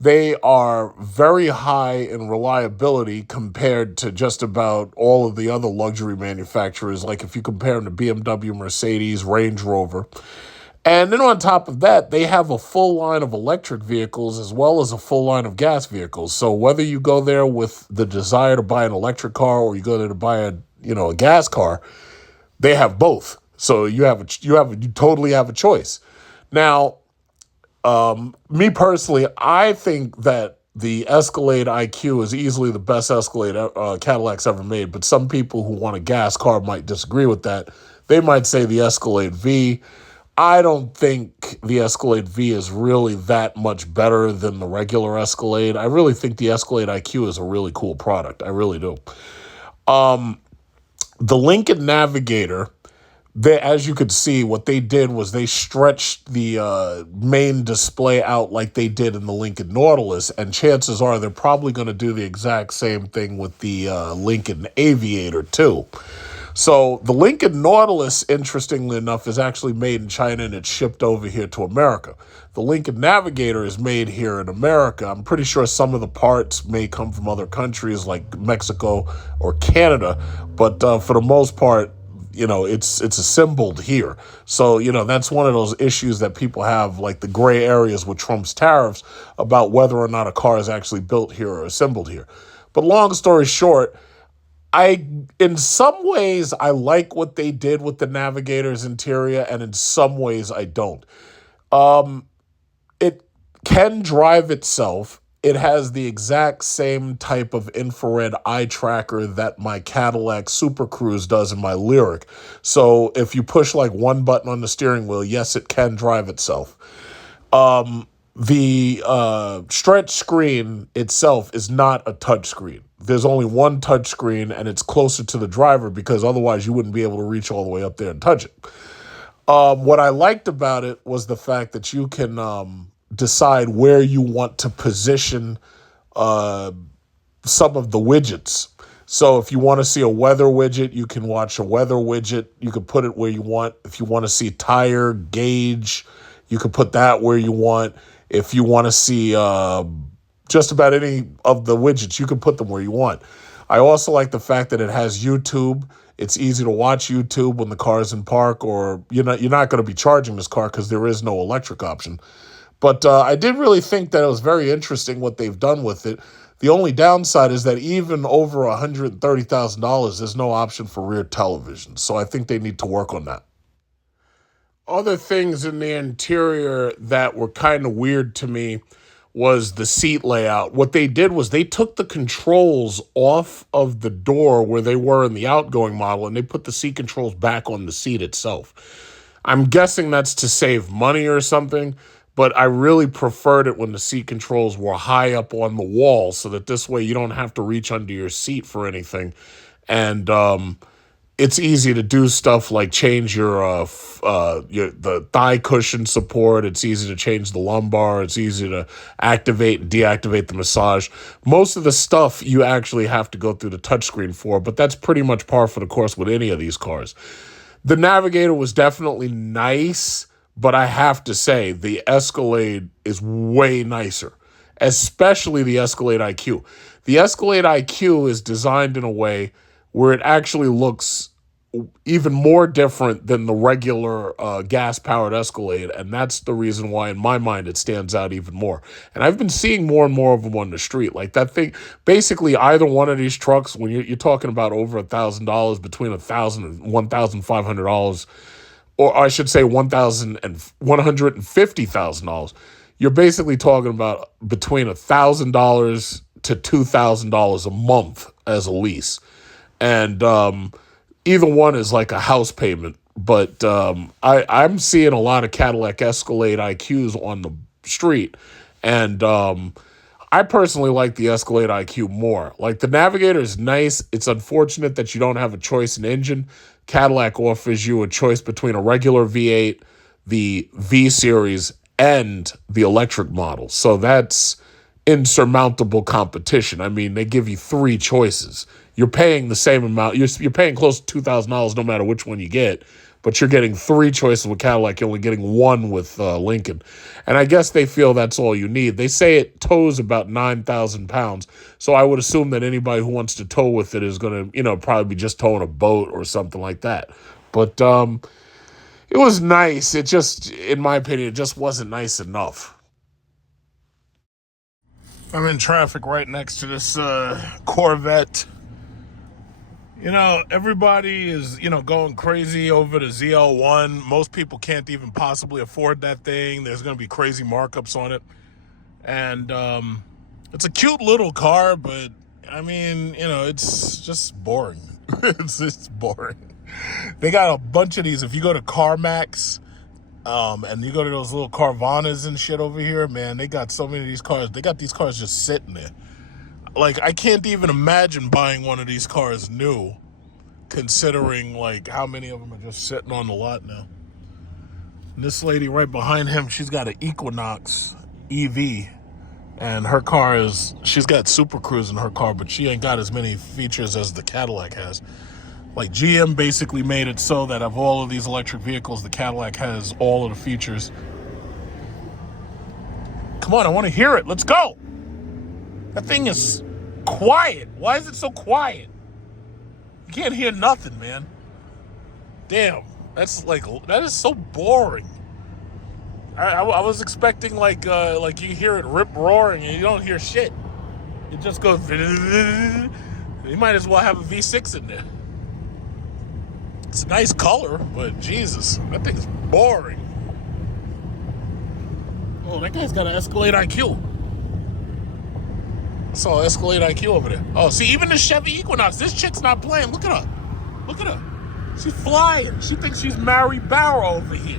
they are very high in reliability compared to just about all of the other luxury manufacturers. Like if you compare them to BMW, Mercedes, Range Rover. And then on top of that, they have a full line of electric vehicles as well as a full line of gas vehicles. So whether you go there with the desire to buy an electric car or you go there to buy a gas car, they have both. So you totally have a choice. Now, me personally, I think that the Escalade IQ is easily the best Escalade Cadillac's ever made, but some people who want a gas car might disagree with that. They might say the Escalade V. I don't think the Escalade V is really that much better than the regular Escalade. I really think the Escalade IQ is a really cool product. I really do. The Lincoln Navigator, as you could see, what they did was they stretched the main display out like they did in the Lincoln Nautilus, and chances are they're probably going to do the exact same thing with the Lincoln Aviator too. So the Lincoln Nautilus, interestingly enough, is actually made in China and it's shipped over here to America. The Lincoln Navigator is made here in America. I'm pretty sure some of the parts may come from other countries like Mexico or Canada, but for the most part, it's assembled here. So, that's one of those issues that people have, like the gray areas with Trump's tariffs about whether or not a car is actually built here or assembled here. But long story short, in some ways, I like what they did with the Navigator's interior, and in some ways, I don't. It can drive itself. It has the exact same type of infrared eye tracker that my Cadillac Super Cruise does in my Lyric. So if you push like one button on the steering wheel, yes, it can drive itself. The stretch screen itself is not a touch screen. There's only one touch screen, and it's closer to the driver because otherwise you wouldn't be able to reach all the way up there and touch it. What I liked about it was the fact that you can decide where you want to position some of the widgets. So if you want to see a weather widget, you can watch a weather widget. You can put it where you want. If you want to see tire, gauge, You could put that where you want. If you want to see just about any of the widgets, you can put them where you want. I also like the fact that it has YouTube. It's easy to watch YouTube when the car is in park, or you're not going to be charging this car because there is no electric option. But I did really think that it was very interesting what they've done with it. The only downside is that even over $130,000, there's no option for rear television. So I think they need to work on that. Other things in the interior that were kind of weird to me was the seat layout. What they did was they took the controls off of the door where they were in the outgoing model, and they put the seat controls back on the seat itself. I'm guessing that's to save money or something, but I really preferred it when the seat controls were high up on the wall, so that this way you don't have to reach under your seat for anything. And it's easy to do stuff like change the thigh cushion support. It's easy to change the lumbar. It's easy to activate and deactivate the massage. Most of the stuff you actually have to go through the touchscreen for, but that's pretty much par for the course with any of these cars. The Navigator was definitely nice, but I have to say the Escalade is way nicer, especially the Escalade IQ. The Escalade IQ is designed in a way where it actually looks even more different than the regular gas-powered Escalade, and that's the reason why, in my mind, it stands out even more. And I've been seeing more and more of them on the street. Like that thing, basically either one of these trucks, when you're talking about over $1,000, between $1,000 and $1,500, or I should say $1,000 and $150,000, you're basically talking about between $1,000 to $2,000 a month as a lease. And either one is like a house payment, but I'm seeing a lot of Cadillac Escalade IQs on the street, and I personally like the Escalade IQ more. Like the Navigator is nice. It's unfortunate that you don't have a choice in engine. Cadillac offers you a choice between a regular V8, the V-Series, and the electric model. So that's insurmountable competition. I mean, they give you 3 choices. You're paying the same amount. You're paying close to $2,000 no matter which one you get, but you're getting 3 choices with Cadillac. You're only getting 1 with Lincoln. And I guess they feel that's all you need. They say it tows about 9,000 pounds. So I would assume that anybody who wants to tow with it is going to, probably be just towing a boat or something like that. But it was nice. It just, in my opinion, it just wasn't nice enough. I'm in traffic right next to this Corvette. Everybody is, going crazy over the ZL1. Most people can't even possibly afford that thing. There's going to be crazy markups on it. And it's a cute little car, but, I mean, it's just boring. It's just boring. They got a bunch of these. If you go to CarMax, and you go to those little Carvanas and shit over here, man, they got so many of these cars. They got these cars just sitting there. Like, I can't even imagine buying one of these cars new, considering, like, how many of them are just sitting on the lot now. And this lady right behind him, she's got an Equinox EV, and her car she's got Super Cruise in her car, but she ain't got as many features as the Cadillac has. Like, GM basically made it so that of all of these electric vehicles, the Cadillac has all of the features. Come on, I want to hear it. Let's go. That thing is quiet. Why is it so quiet? You can't hear nothing, man. Damn, that is so boring. I was expecting like you hear it rip roaring and you don't hear shit. It just goes. You might as well have a V6 in there. It's a nice color, but Jesus, that thing's boring. Oh, that guy's got an Escalade IQ. I saw Escalade IQ over there. Oh, see, even the Chevy Equinox, this chick's not playing. Look at her. Look at her. She's flying. She thinks she's Mary Barrow over here.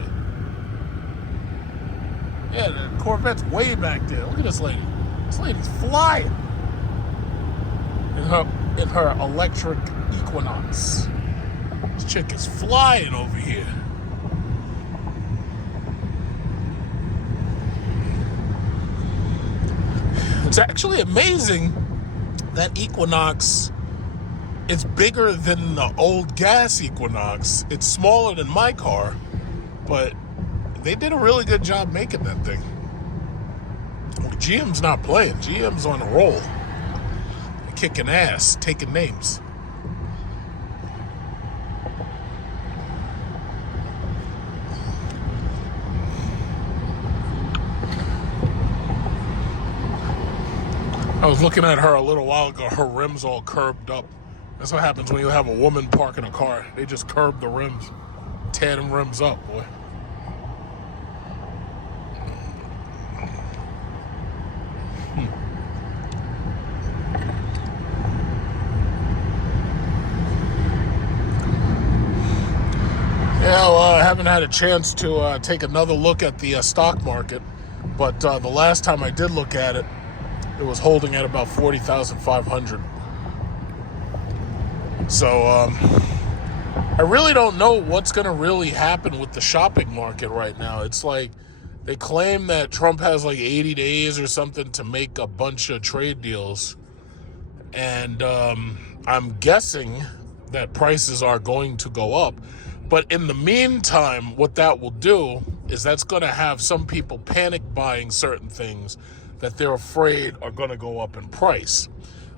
Yeah, the Corvette's way back there. Look at this lady. This lady's flying. In her electric Equinox. This chick is flying over here. It's actually amazing that Equinox, it's bigger than the old gas Equinox. It's smaller than my car, but they did a really good job making that thing. GM's not playing. GM's on a roll. They're kicking ass, taking names. I was looking at her a little while ago. Her rims all curbed up. That's what happens when you have a woman parking a car. They just curb the rims. Tear them rims up, boy. Yeah, well, I haven't had a chance to take another look at the stock market. But the last time I did look at it, it was holding at about 40,500. So I really don't know what's going to really happen with the shopping market right now. It's like they claim that Trump has like 80 days or something to make a bunch of trade deals. And I'm guessing that prices are going to go up. But in the meantime, what that will do is that's going to have some people panic buying certain things that they're afraid are going to go up in price.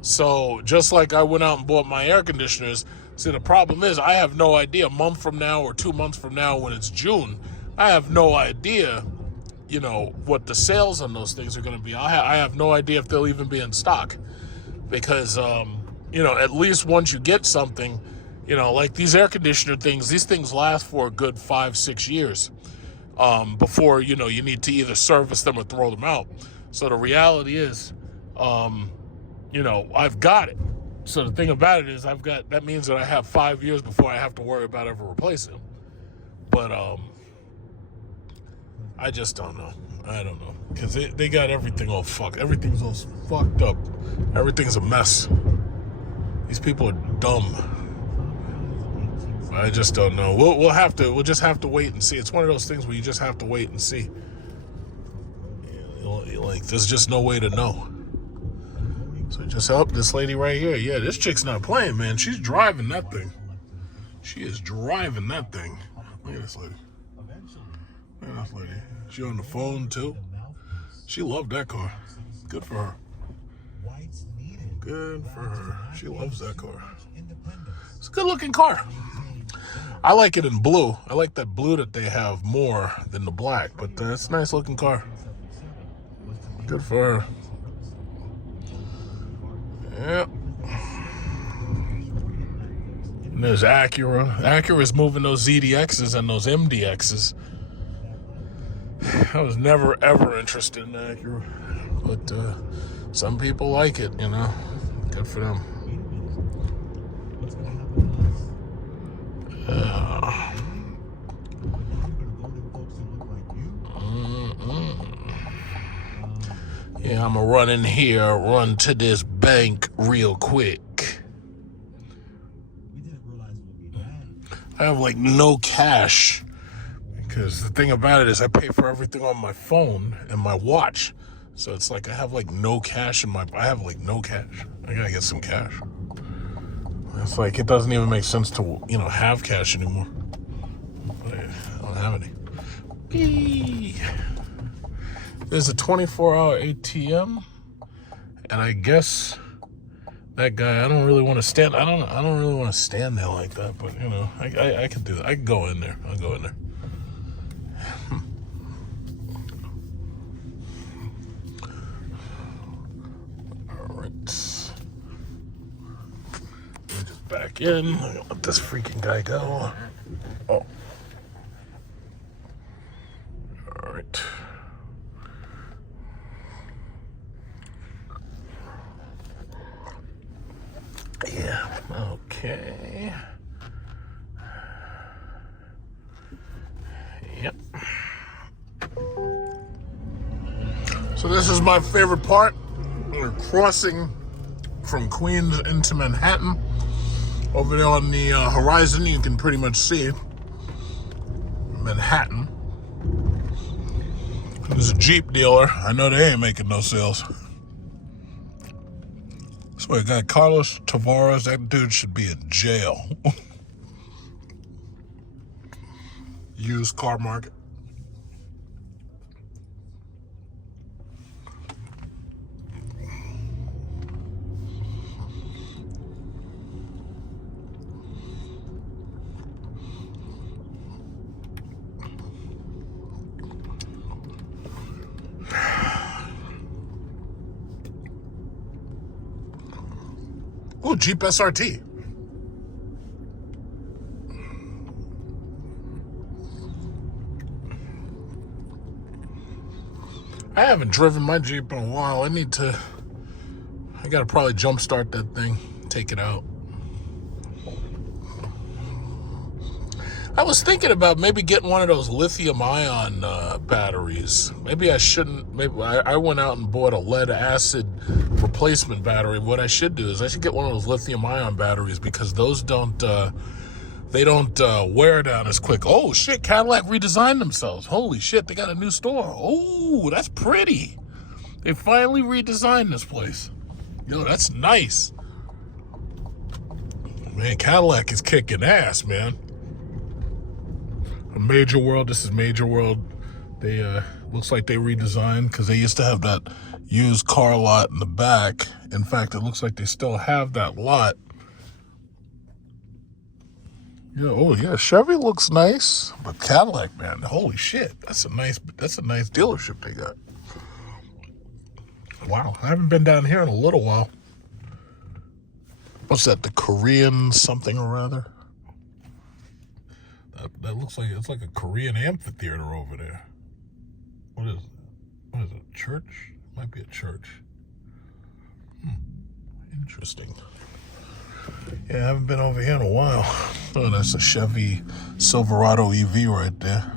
So just like I went out and bought my air conditioners, see, the problem is I have no idea a month from now or 2 months from now when it's June, I have no idea, you know, what the sales on those things are going to be. I have no idea if they'll even be in stock because, you know, at least once you get something, you know, like these air conditioner things, these things last for a good 5-6 years before, you know, you need to either service them or throw them out. So the reality is, you know, I've got it. So the thing about it is that means that I have 5 years before I have to worry about ever replacing them. But I just don't know. I don't know. Because they got everything all fucked. Everything's all fucked up. Everything's a mess. These people are dumb. I just don't know. We'll just have to wait and see. It's one of those things where you just have to wait and see. Like, there's just no way to know. So just help this lady right here. Yeah, this chick's not playing, man. She's driving that thing. She is driving that thing. Look at this lady. Look at this lady. She on the phone, too. She loved that car. Good for her. Good for her. She loves that car. It's a good-looking car. I like it in blue. I like that blue that they have more than the black, but it's a nice-looking car. Good for her. Yep. And there's Acura. Acura's moving those ZDXs and those MDXs. I was never, ever interested in Acura. But some people like it, you know. Good for them. Yeah, I'm gonna run in here, run to this bank real quick. I have like no cash because the thing about it is I pay for everything on my phone and my watch. So it's like I have like no cash I have like no cash. I gotta get some cash. It's like it doesn't even make sense to, you know, have cash anymore. I don't have any. Eee. There's a 24-hour ATM, and I guess that guy. I don't really want to stand. I don't really want to stand there like that. But you know, I could do that. I can go in there. I'll go in there. All right. Let me just back in. I don't let this freaking guy go. Oh. All right. Yeah, okay. Yep. So this is my favorite part. We're crossing from Queens into Manhattan. Over there on the horizon, you can pretty much see Manhattan. There's a Jeep dealer. I know they ain't making no sales. So we got Carlos Tavares. That dude should be in jail. Used car market. Oh, Jeep SRT. I haven't driven my Jeep in a while. I gotta probably jumpstart that thing, take it out. I was thinking about maybe getting one of those lithium-ion batteries. Maybe I shouldn't. Maybe I went out and bought a lead-acid replacement battery. What I should do is I should get one of those lithium-ion batteries because those don't wear down as quick. Oh shit! Cadillac redesigned themselves. Holy shit! They got a new store. Oh, that's pretty. They finally redesigned this place. Yo, that's nice. Man, Cadillac is kicking ass, man. Major World, this is Major World. They looks like they redesigned because they used to have that used car lot in the back. In fact, it looks like they still have that lot. Yeah, oh yeah, Chevy looks nice, but Cadillac, man, holy shit, that's a nice dealership they got. Wow, I haven't been down here in a little while. What's that? The Korean something or other? That looks like it's like a Korean amphitheater over there. What is it? Church? Might be a church. Interesting. Yeah, I haven't been over here in a while. Oh, that's a Chevy Silverado EV right there.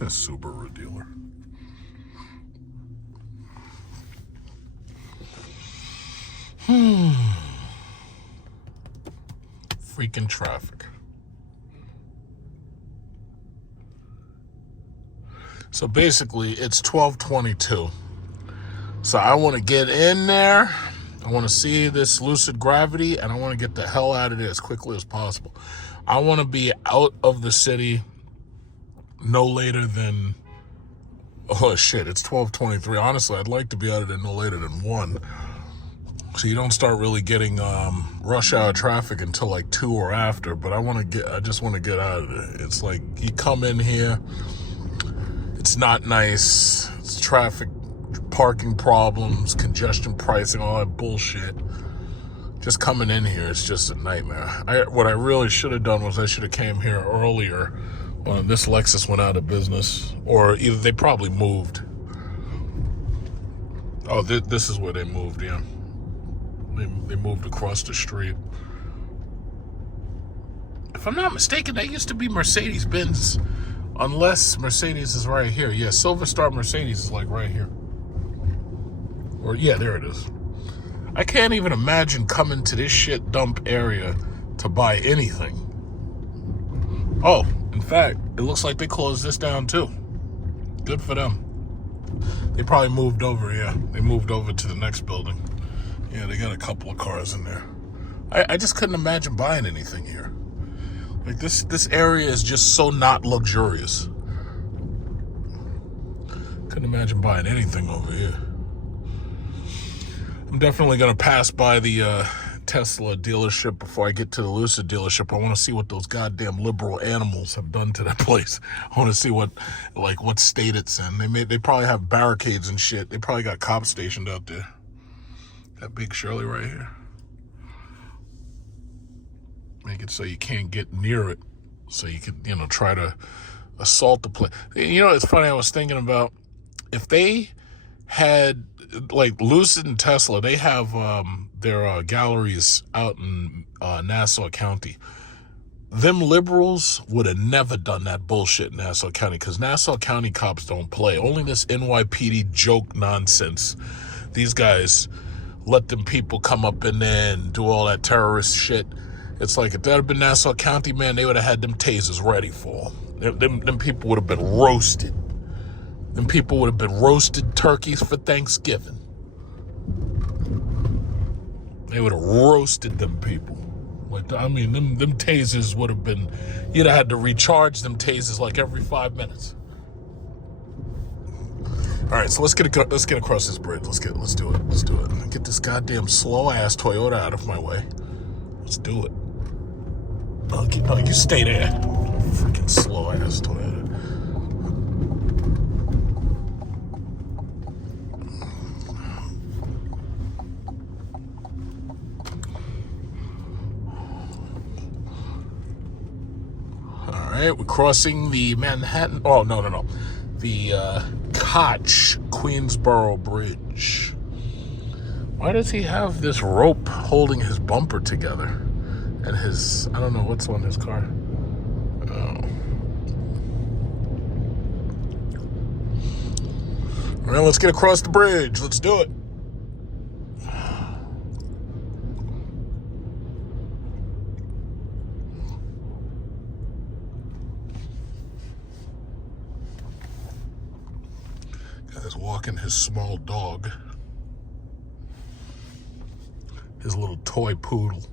A Subaru dealer. Freaking traffic. So basically, it's 12:22. So I want to get in there. I want to see this Lucid Gravity, and I want to get the hell out of there as quickly as possible. I want to be out of the city no later than, oh shit, it's 12:23. Honestly, I'd like to be out of there no later than 1. So you don't start really getting rush hour traffic until like 2 or after, but I just want to get out of it. It's like you come in here, it's not nice. It's traffic, parking problems, congestion pricing, all that bullshit. Just coming in here, it's just a nightmare. What I really should have done was I should have came here earlier when this Lexus went out of business, or either they probably moved. Oh, this is where they moved, yeah. They moved across the street. If I'm not mistaken, that used to be Mercedes-Benz. Unless Mercedes is right here. Yeah, Silver Star Mercedes is like right here. Or, yeah, there it is. I can't even imagine coming to this shit dump area to buy anything. Oh, in fact, it looks like they closed this down too. Good for them. They probably moved over, yeah. They moved over to the next building. Yeah, they got a couple of cars in there. I just couldn't imagine buying anything here. Like this area is just so not luxurious. Couldn't imagine buying anything over here. I'm definitely gonna pass by the Tesla dealership before I get to the Lucid dealership. I want to see what those goddamn liberal animals have done to that place. I want to see what state it's in. They probably have barricades and shit. They probably got cops stationed out there. That big Shirley right here. Make it so you can't get near it, so you could, try to assault the place. It's funny. I was thinking about if they had like Lucid and Tesla, they have their galleries out in Nassau County. Them liberals would have never done that bullshit in Nassau County because Nassau County cops don't play. Only this NYPD joke nonsense. These guys let them people come up in there and do all that terrorist shit. It's like if that had been Nassau County, man, they would have had them tasers ready for them. Them people would have been roasted. Them people would have been roasted turkeys for Thanksgiving. They would have roasted them people. Them tasers would have been, you'd have had to recharge them tasers like every 5 minutes. All right, so let's get across this bridge. Let's do it. Get this goddamn slow ass Toyota out of my way. Let's do it. No, you stay there. Freaking slow ass Toyota. All right, we're crossing the Manhattan. Oh, no. The Koch Queensboro Bridge. Why does he have this rope holding his bumper together? And his, I don't know what's on his car. Oh. All right, let's get across the bridge. Let's do it. Guy's walking his small dog. His little toy poodle.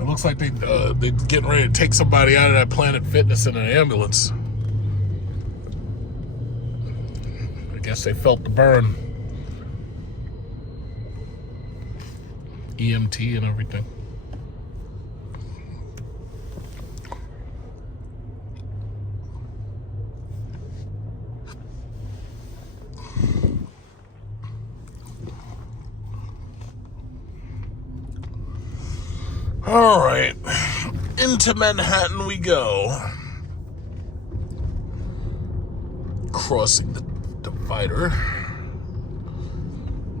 It looks like they're getting ready to take somebody out of that Planet Fitness in an ambulance. I guess they felt the burn. EMT and everything. All right, into Manhattan we go. Crossing the divider.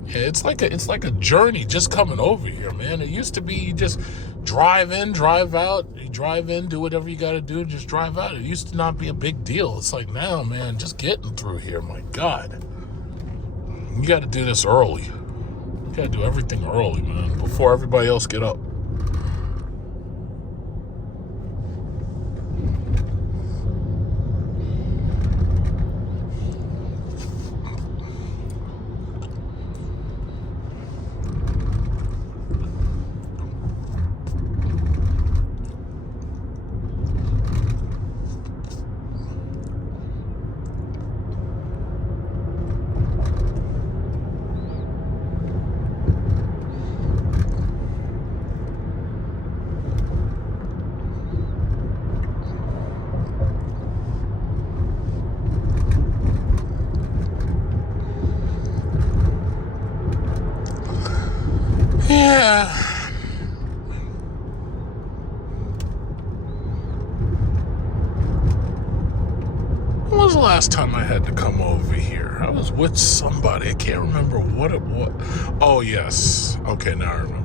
Yeah, it's like a journey just coming over here, man. It used to be you just drive in, drive out. You drive in, do whatever you got to do, just drive out. It used to not be a big deal. It's like now, man, just getting through here. My God, you got to do this early. You got to do everything early, man, before everybody else get up. Yeah. When was the last time I had to come over here? I was with somebody. I can't remember what it was. Oh, yes. Okay, now I remember.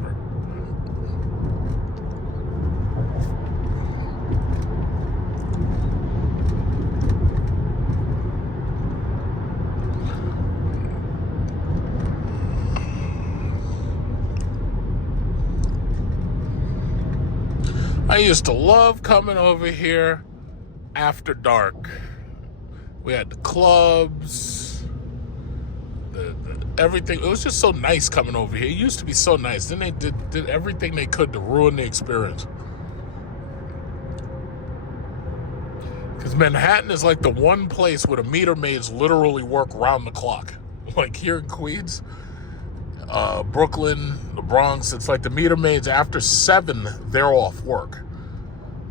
I used to love coming over here after dark. We had the clubs, the everything. It was just so nice coming over here. It used to be so nice. Then they did everything they could to ruin the experience. Because Manhattan is like the one place where the meter maids literally work round the clock. Like here in Queens, Brooklyn, the Bronx, it's like the meter maids after 7, they're off work.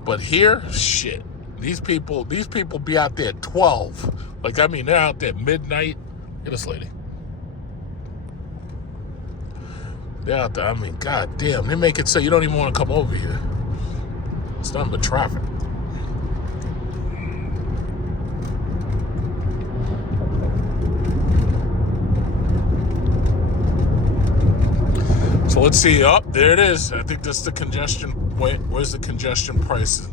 But here, shit. These people be out there at 12. Like, I mean, they're out there at midnight. Look at this lady. They're out there, I mean, god damn. They make it so you don't even want to come over here. It's nothing but traffic. So let's see. Oh, there it is. I think that's the congestion. Wait, where's the congestion prices?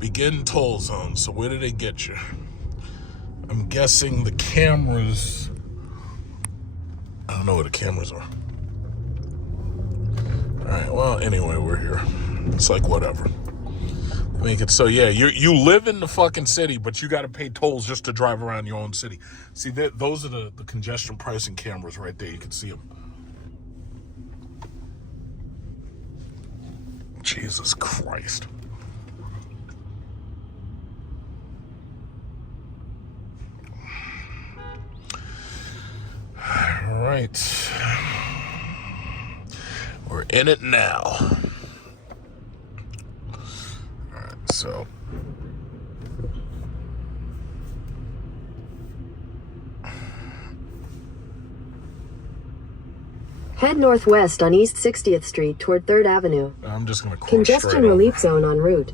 Begin toll zone. So where do they get you? I'm guessing the cameras I don't know where the cameras are. Alright, well, anyway, we're here. It's like whatever. Make it so, yeah, you live in the fucking city, but you got to pay tolls just to drive around your own city. See, those are the congestion pricing cameras right there. You can see them. Jesus Christ. All right. We're in it now. All right, so. Head northwest on East 60th Street toward 3rd Avenue. I'm just going to cross Congestion straight relief over. zone en route.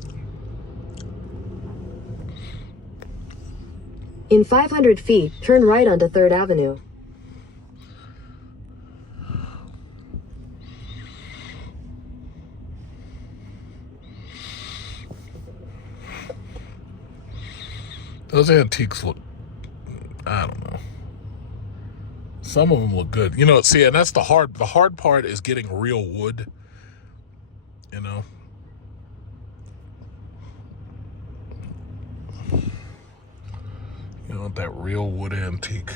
In 500 feet, turn right onto 3rd Avenue. Those antiques look, I don't know. Some of them look good. You know, see, and that's the hard part is getting real wood, you know. You know, that real wood antique.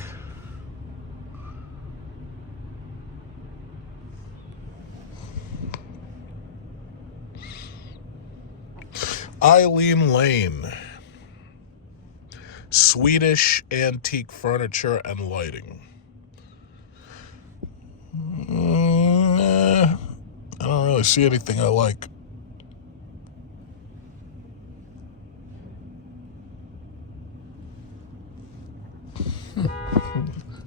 Eileen Lane. Swedish antique furniture and lighting. I don't really see anything I like.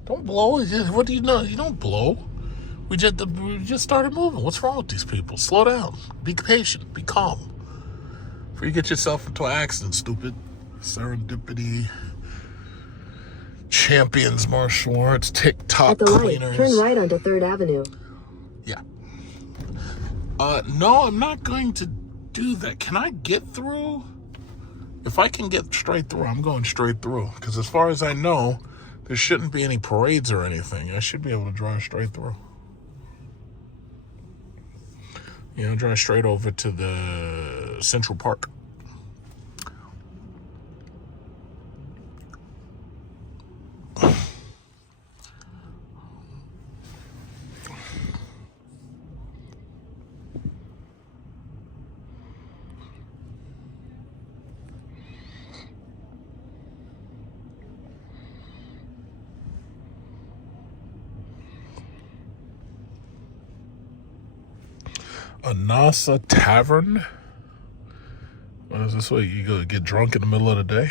Don't blow. What do you know? You don't blow. We just started moving. What's wrong with these people? Slow down. Be patient. Be calm. Before you get yourself into an accident, stupid. Serendipity. Champions martial arts. TikTok At the light, cleaners. turn right onto 3rd Avenue. Yeah. No, I'm not going to do that. Can I get through? If I can get straight through, I'm going straight through. Because as far as I know, there shouldn't be any parades or anything. I should be able to drive straight through. You know, drive straight over to the Central Park. A NASA Tavern? What is this way? You go get drunk in the middle of the day?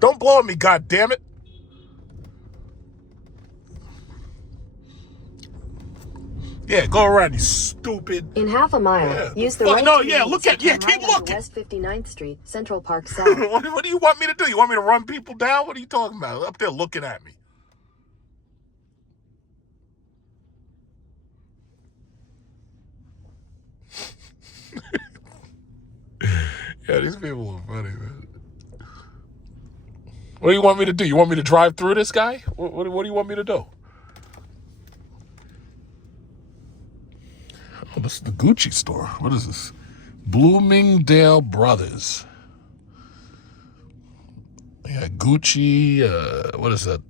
Don't blow at me, goddammit! Yeah, go around, you stupid. In half a mile, Yeah. use the Fuck, right no, turn yeah, lanes look to at- yeah, turn keep right onto looking. West 59th Street, Central Park South. What do you want me to do? You want me to run people down? What are you talking about? Up there looking at me. Yeah, these people are funny, man. What do you want me to do? You want me to drive through this guy? What do you want me to do? Oh, this is the Gucci store. What is this? Bloomingdale Brothers. Yeah, Gucci. What is that?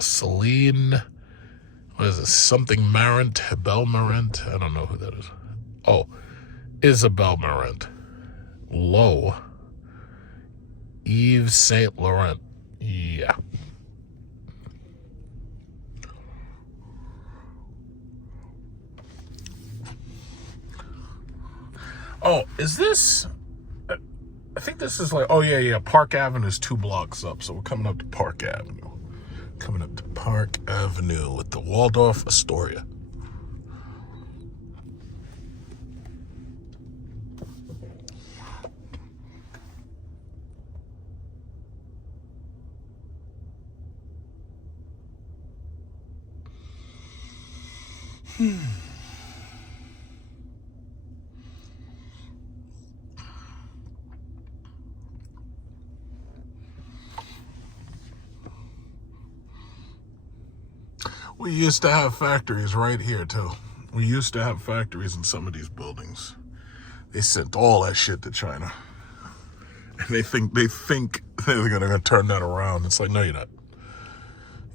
Celine. What is this? Something Marant. Belle Marant. I don't know who that is. Oh, Isabel Marant. Lowe. Yves Saint Laurent. Yeah. Oh, is this? I think this is like. Oh yeah. Park Avenue is 2 blocks up, so we're coming up to Park Avenue. Coming up to Park Avenue with the Waldorf Astoria. We used to have factories right here too. We used to have factories in some of these buildings. They sent all that shit to China. And they think they're gonna turn that around. It's like, no, you're not.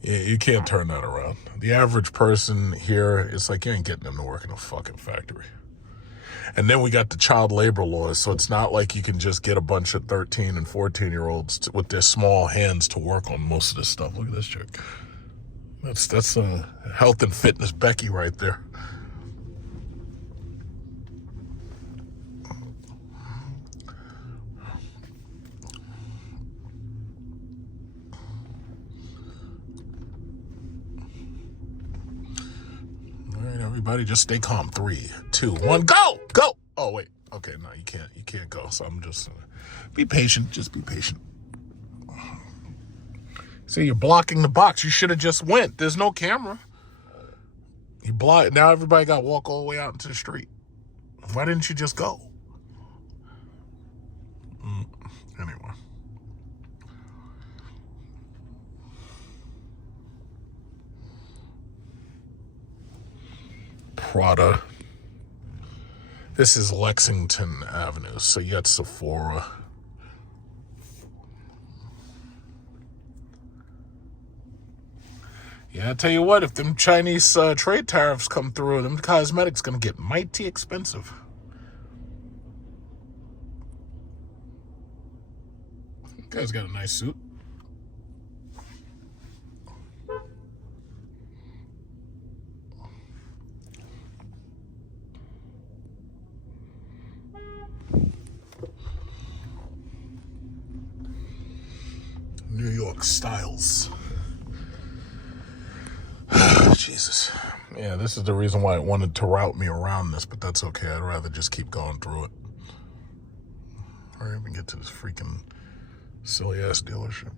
You can't turn that around. The average person here, it's like you ain't getting them to work in a fucking factory. And then we got the child labor laws, so it's not like you can just get a bunch of 13 and 14-year-olds with their small hands to work on most of this stuff. Look at this chick. That's health and fitness Becky right there. All right, everybody, just stay calm. 3, 2, 1, go! Go! Oh, wait. Okay, no, you can't go. So I'm just be patient. Just be patient. See, you're blocking the box. You should have just went. There's no camera. You block. Now everybody got to walk all the way out into the street. Why didn't you just go? Anyway. Prada. This is Lexington Avenue. So you got Sephora. Yeah, I tell you what, if them Chinese trade tariffs come through, them cosmetics gonna get mighty expensive. Guy's got a nice suit. New York styles. Jesus. Yeah, this is the reason why it wanted to route me around this, but that's okay. I'd rather just keep going through it. Or even get to this freaking silly ass dealership.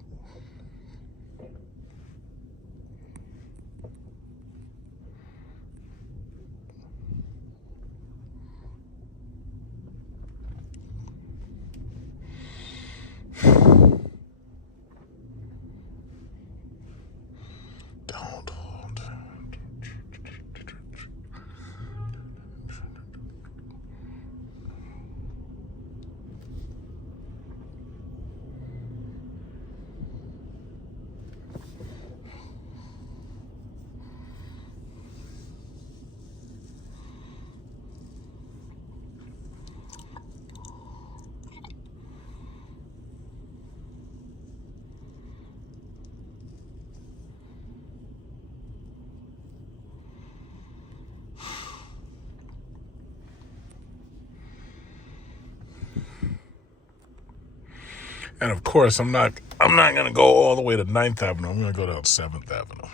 And of course, I'm not gonna go all the way to 9th Avenue. I'm gonna go down 7th Avenue.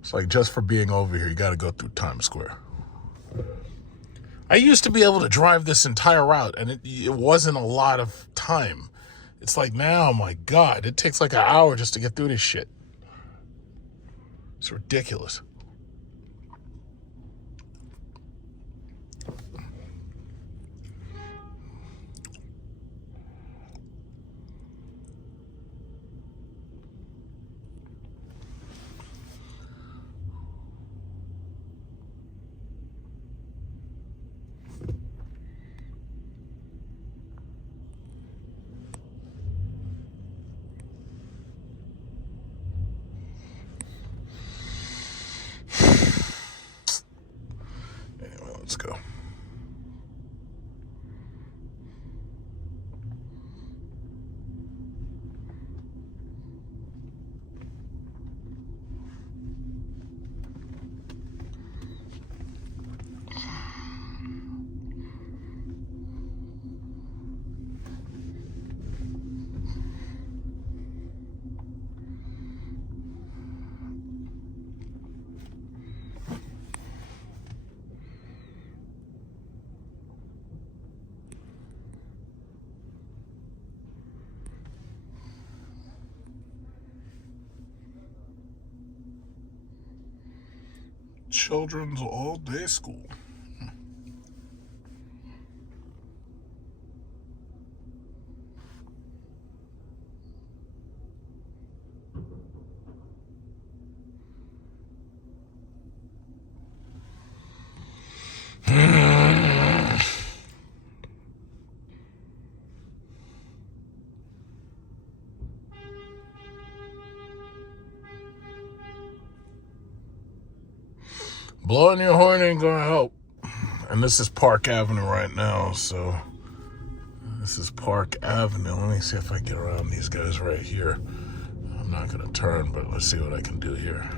It's like, just for being over here, you gotta go through Times Square. I used to be able to drive this entire route, and it wasn't a lot of time. It's like now, my God, it takes like an hour just to get through this shit. It's ridiculous. Anyway, let's go. Children's all-day school. Blowing your horn ain't gonna help. And this is Park Avenue right now, so this is Park Avenue. Let me see if I can get around these guys right here. I'm not gonna turn, but let's see what I can do here.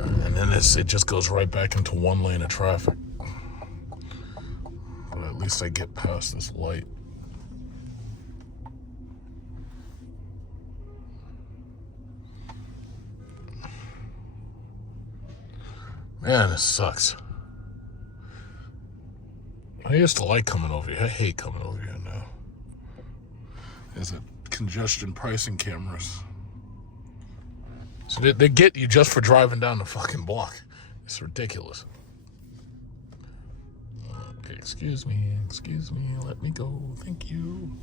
And then it just goes right back into one lane of traffic. But at least I get past this light. Man, this sucks. I used to like coming over here. I hate coming over here now. There's a congestion pricing cameras. So they get you just for driving down the fucking block. It's ridiculous. Okay, excuse me, let me go, thank you.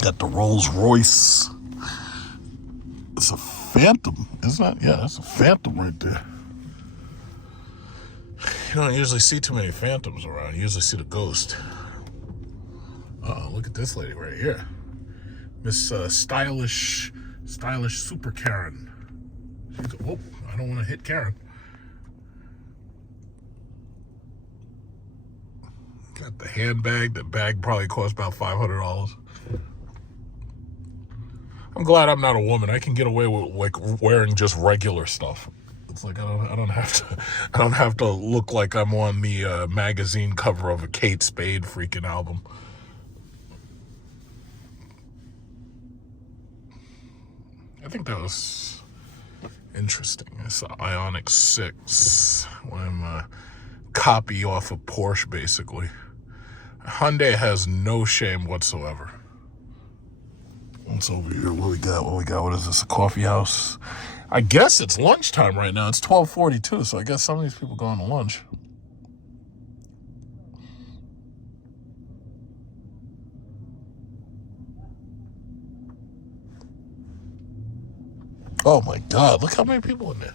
Got the Rolls Royce. It's a Phantom, isn't it? Yeah, that's a Phantom right there. You don't usually see too many Phantoms around. You usually see the Ghost. Look at this lady right here. Miss stylish Super Karen. Whoa, I don't want to hit Karen. Got the handbag. The bag probably cost about $500. I'm glad I'm not a woman. I can get away with like wearing just regular stuff. It's like I don't have to look like I'm on the magazine cover of a Kate Spade freaking album. I think that was interesting. It's an Ioniq 6. I'm a copy off of Porsche, basically. Hyundai has no shame whatsoever. What's over here? What we got? What is this? A coffee house? I guess it's lunchtime right now. It's 12:42, so I guess some of these people going to lunch. Oh my God, look how many people in there.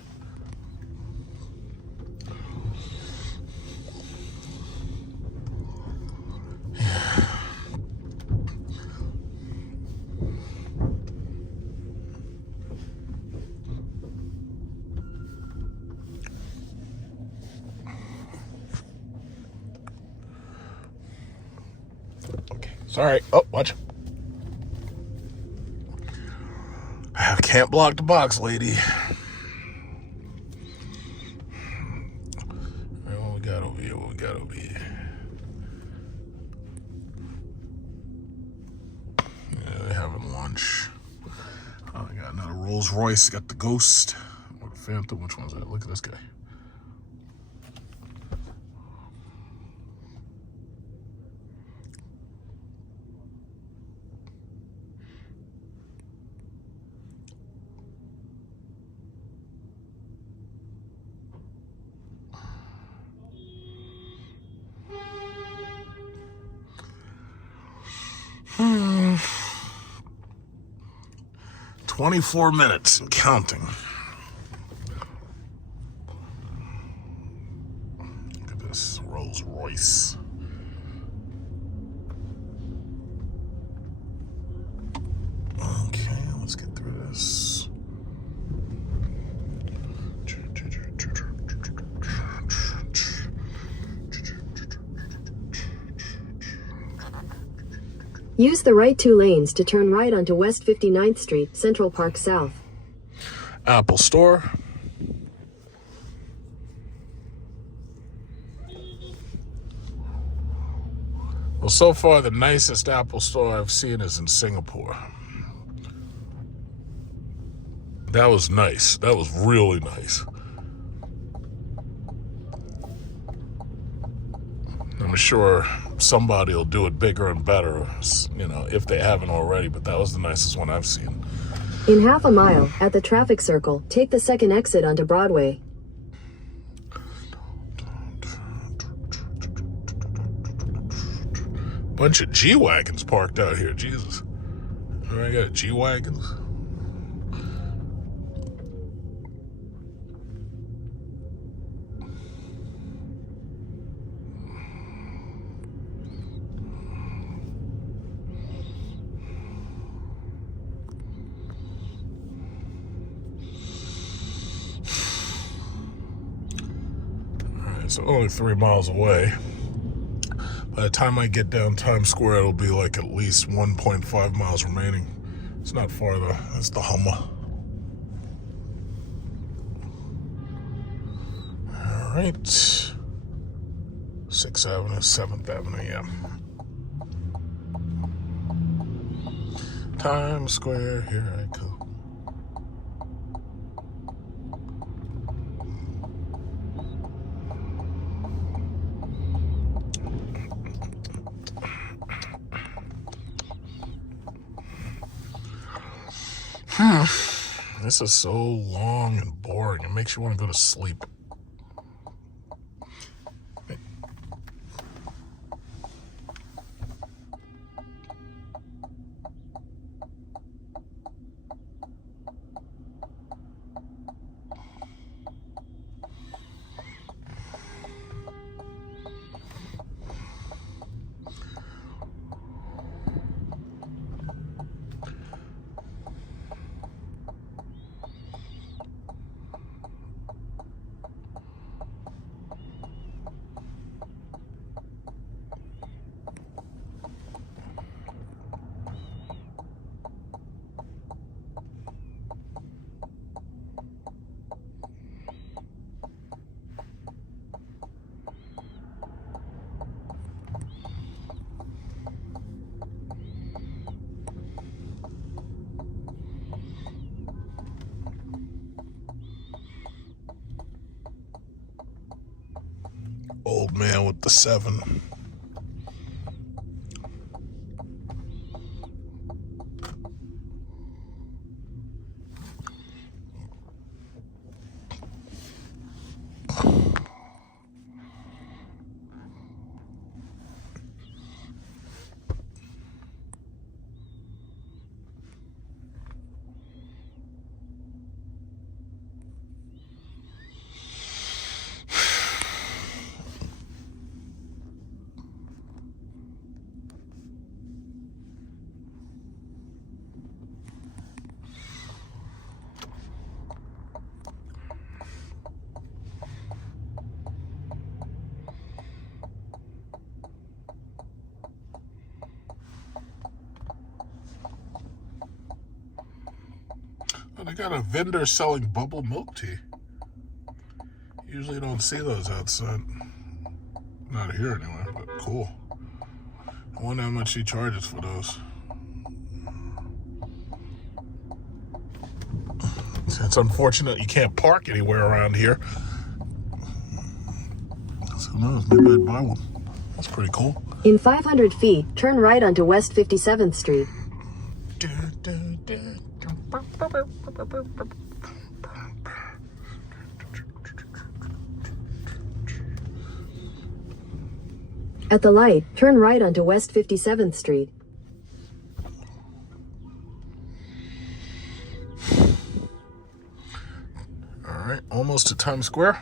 Okay, sorry. Oh, watch. I can't block the box, lady. What we got over here? Yeah, they're having lunch. Oh, I got another Rolls Royce. Got the Ghost. Or the Phantom. Which one's that? Look at this guy. Hmm. 24 minutes and counting. Look at this Rolls Royce. Okay, let's get through this. Use the right 2 lanes to turn right onto West 59th Street, Central Park South. Apple Store. Well, so far the nicest Apple Store I've seen is in Singapore. That was nice. That was really nice. I'm sure somebody will do it bigger and better, you know, if they haven't already, but that was the nicest one I've seen. In half a mile, at the traffic circle, take the second exit onto Broadway. Bunch of G-Wagons parked out here, Jesus. I got G-Wagons. It's only 3 miles away. By the time I get down Times Square, it'll be like at least 1.5 miles remaining. It's not far though. That's the Hummer. All right. 6th Avenue, 7th Avenue, yeah. Times Square, here I go. This is so long and boring. It makes you want to go to sleep. Old man with the 7. Oh, they got a vendor selling bubble milk tea. Usually don't see those outside. Not here anyway, but cool. I wonder how much he charges for those. It's unfortunate you can't park anywhere around here. So who knows, maybe I'd buy one. That's pretty cool. In 500 feet, turn right onto West 57th Street. At the light, turn right onto West 57th Street. All right, almost to Times Square.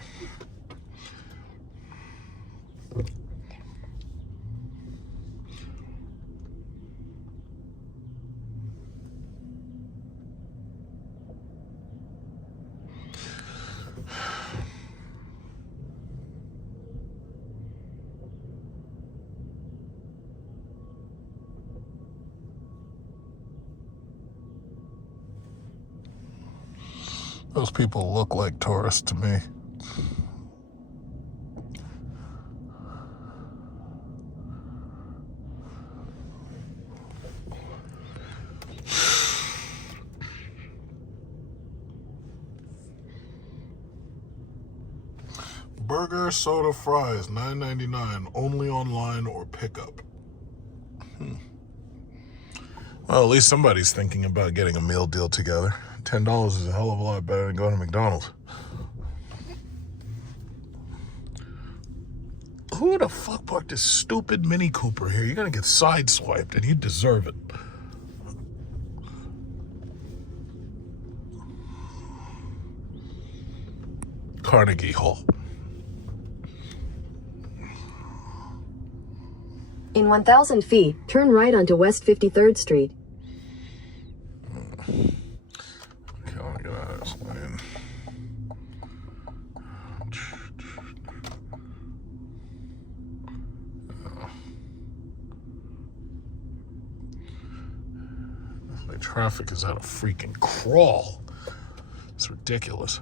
Those people look like tourists to me. Burger, soda, fries, $9.99, only online or pickup. Well, at least somebody's thinking about getting a meal deal together. $10 is a hell of a lot better than going to McDonald's. Who the fuck parked this stupid Mini Cooper here? You're gonna get sideswiped and you deserve it. Carnegie Hall. In 1,000 feet, turn right onto West 53rd Street. Okay, let me get out of this lane. Like, traffic is at a freaking crawl. It's ridiculous.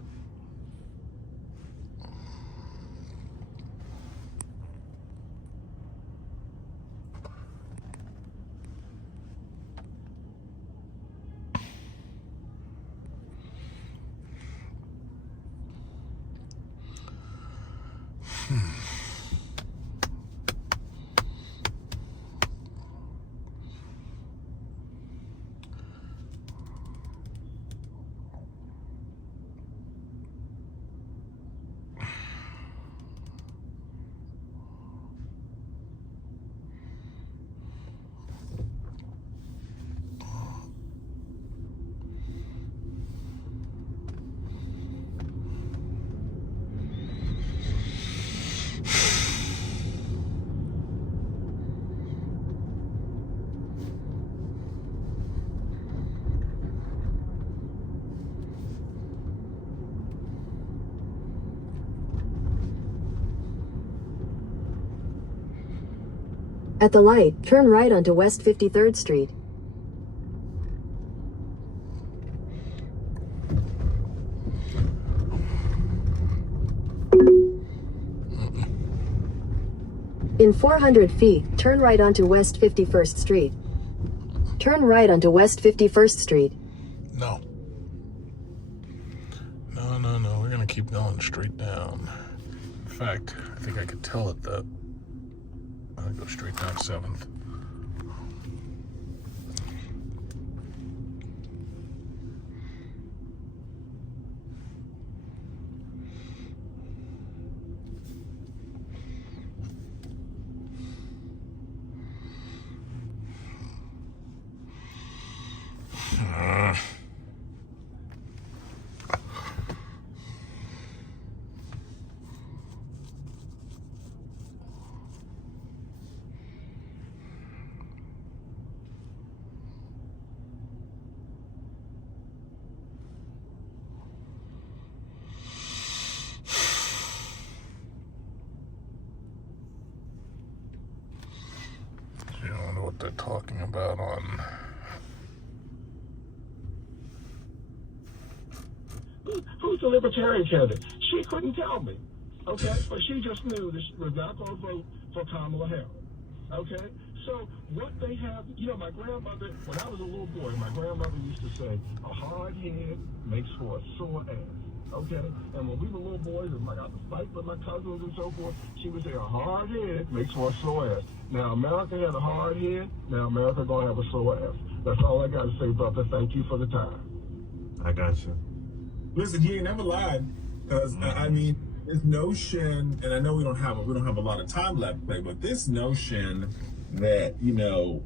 At the light, turn right onto West 53rd Street. In 400 feet, turn right onto West 51st Street. Turn right onto West 51st Street. No. No. We're gonna keep going straight down. In fact, I think I could tell it that. I'm gonna go straight down 7th. I wonder what they're talking about on. Who's the Libertarian candidate? She couldn't tell me, okay? But she just knew that she was not going to vote for Kamala Harris, okay? So what they have, my grandmother, when I was a little boy, my grandmother used to say, a hard head makes for a sore ass, okay? And when we were little boys, and I got to fight with my cousins and so forth, she would say, a hard head makes for a sore ass. Now, America had a hard head. Now, America going to have a sore ass. That's all I got to say, brother. Thank you for the time. I got you. Listen, he ain't never lied, because I mean, this notion, and I know we don't have a lot of time left, but this notion that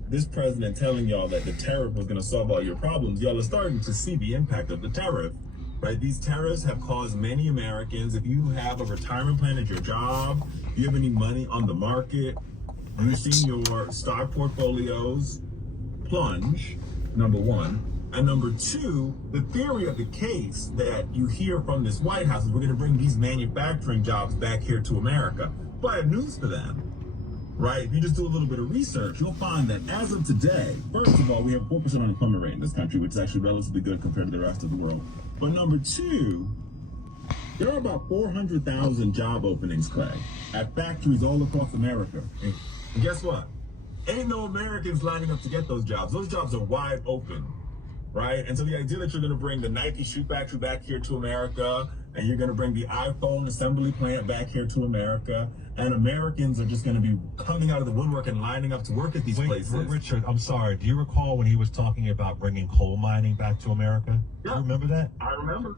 this president telling y'all that the tariff was going to solve all your problems, y'all are starting to see the impact of the tariff, right? These tariffs have caused many Americans. If you have a retirement plan at your job, if you have any money on the market, you've seen your stock portfolios plunge. Number one. And number two, the theory of the case that you hear from this White House is we're going to bring these manufacturing jobs back here to America. But I have news for them, right? If you just do a little bit of research, you'll find that as of today, first of all, we have 4% unemployment rate in this country, which is actually relatively good compared to the rest of the world. But number two, there are about 400,000 job openings, Clay, at factories all across America. And guess what? Ain't no Americans lining up to get those jobs. Those jobs are wide open. Right? And so the idea that you're going to bring the Nike shoe factory back here to America, and you're going to bring the iPhone assembly plant back here to America, and Americans are just going to be coming out of the woodwork and lining up to work at these places. Richard, I'm sorry. Do you recall when he was talking about bringing coal mining back to America? Yeah. Do you remember that? I remember.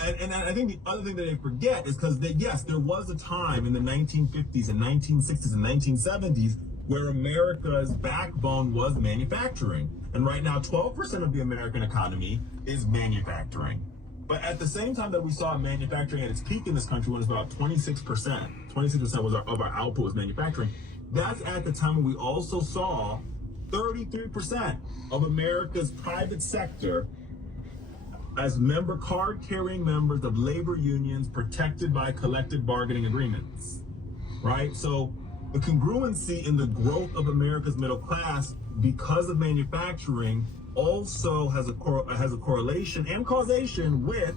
And I think the other thing that they forget is because, yes, there was a time in the 1950s and 1960s and 1970s where America's backbone was manufacturing. And right now, 12% of the American economy is manufacturing. But at the same time that we saw manufacturing at its peak in this country, when it was about 26%, 26% of our output was manufacturing, that's at the time when we also saw 33% of America's private sector as card-carrying members of labor unions protected by collective bargaining agreements, right? So The congruency in the growth of America's middle class because of manufacturing also has a correlation and causation with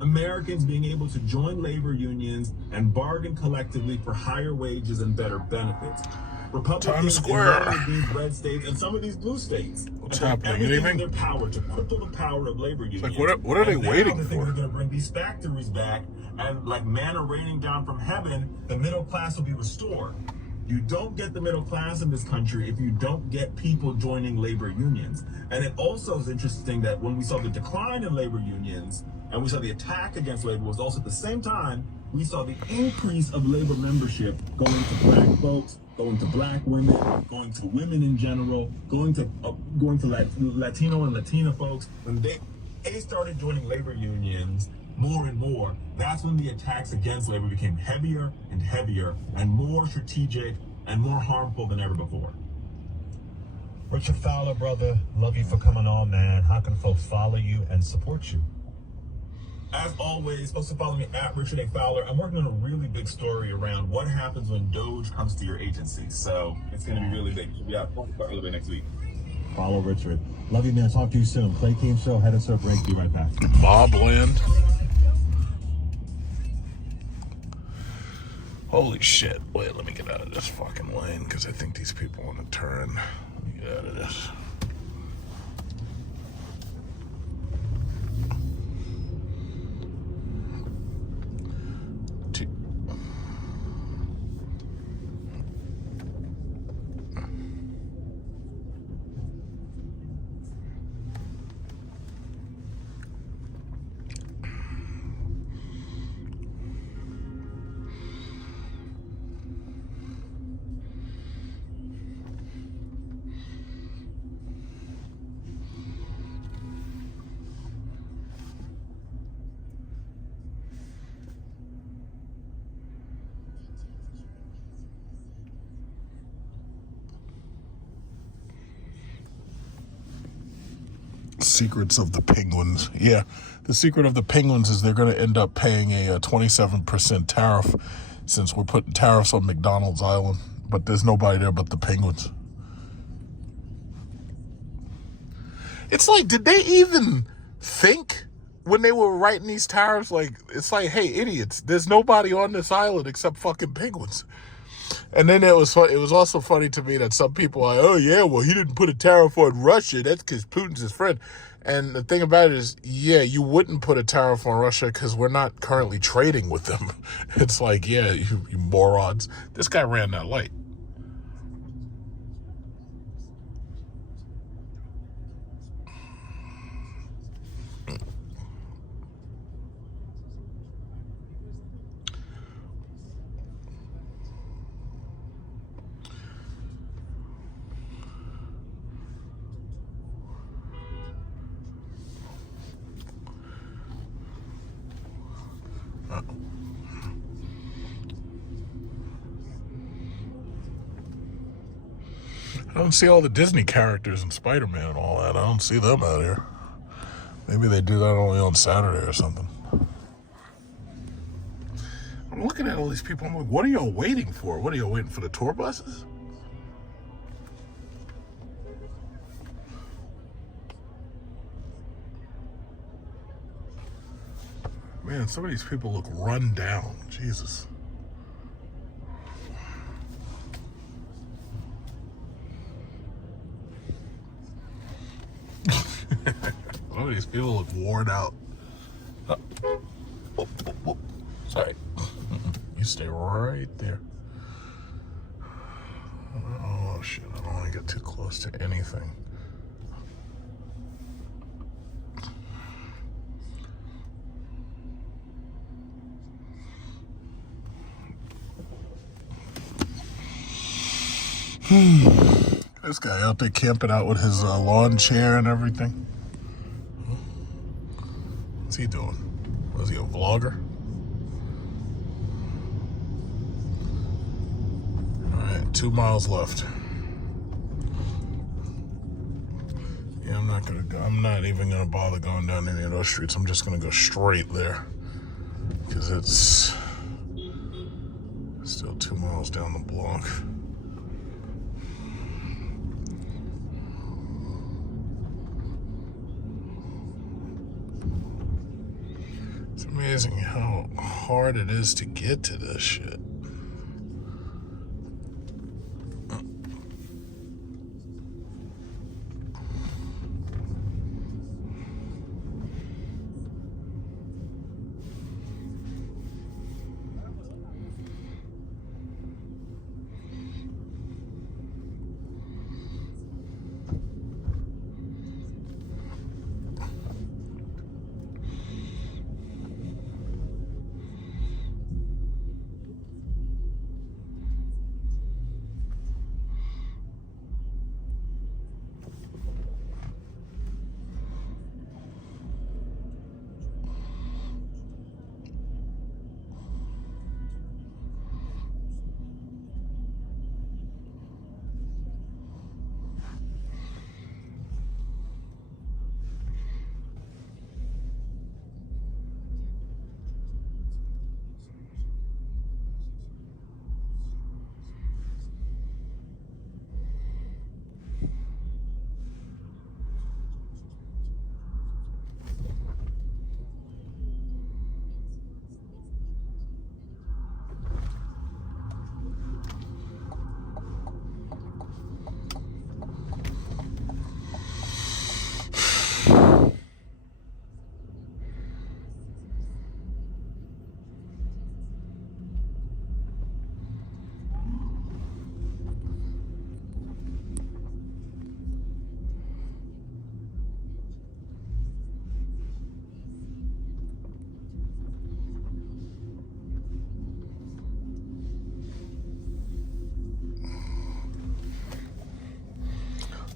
Americans being able to join labor unions and bargain collectively for higher wages and better benefits. Republicans in many of these red states and some of these blue states What's have done happening? everything Anything? in their power to cripple the power of labor unions. Like, what are they waiting They think for? they're going to bring these factories back, and like manna raining down from heaven, the middle class will be restored. You don't get the middle class in this country if you don't get people joining labor unions. And it also is interesting that when we saw the decline in labor unions and we saw the attack against labor, was also at the same time we saw the increase of labor membership going to black folks, going to black women, going to women in general, going to Latino and Latina folks. When they started joining labor unions more and more, that's when the attacks against labor became heavier and heavier and more strategic and more harmful than ever before. Richard Fowler, brother, love you for coming on, man. How can folks follow you and support you? As always, also follow me at Richard A. Fowler. I'm working on a really big story around what happens when Doge comes to your agency. So it's going to be really big. We'll be out early next week. Follow Richard. Love you, man. Talk to you soon. Play Team Show, head into a break. Be right back. Bobland. Holy shit. Wait, let me get out of this fucking lane because I think these people want to turn. Let me get out of this. Secrets of the penguins. Yeah, the secret of the penguins is they're going to end up paying a 27% tariff since we're putting tariffs on McDonald's Island, but there's nobody there but the penguins. It's like, did they even think when they were writing these tariffs? Like, it's like, hey, idiots, there's nobody on this island except fucking penguins. And then it was also funny to me that some people are like, oh yeah, well, he didn't put a tariff on Russia. That's because Putin's his friend. And the thing about it is, yeah, you wouldn't put a tariff on Russia because we're not currently trading with them. It's like, yeah, you morons. This guy ran that light. I don't see all the Disney characters and Spider-Man and all that. I don't see them out here. Maybe they do that only on Saturday or something. I'm looking at all these people. I'm like, what are y'all waiting for? What are y'all waiting for, the tour buses? Man, some of these people look run down. Jesus. Some of these people look worn out. Sorry. You stay right there. Oh, shit. I don't want to get too close to anything. This guy out there camping out with his lawn chair and everything. What's he doing? Was he a vlogger? Alright, 2 miles left. Yeah, I'm not even gonna bother going down any of those streets. I'm just gonna go straight there. Because it's still too 2 miles down the block. It's amazing how hard it is to get to this shit.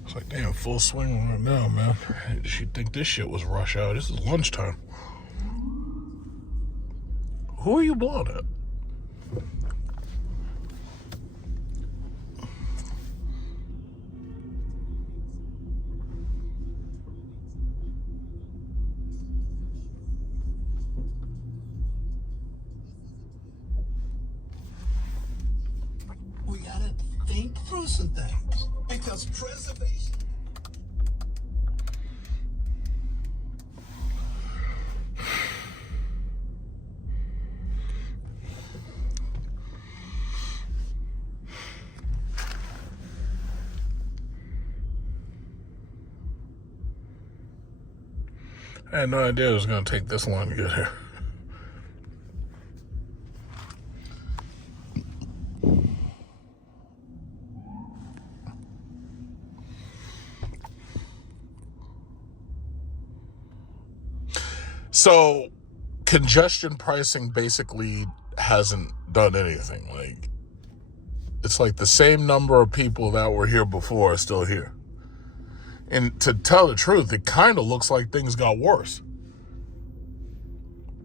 It's like, damn, full swing right now, man. She'd think this shit was rush hour. This is lunchtime. Who are you blowing at? We gotta think through some things because preservation. I had no idea it was going to take this long to get here. So, congestion pricing basically hasn't done anything. Like, it's like the same number of people that were here before are still here. And to tell the truth, it kind of looks like things got worse.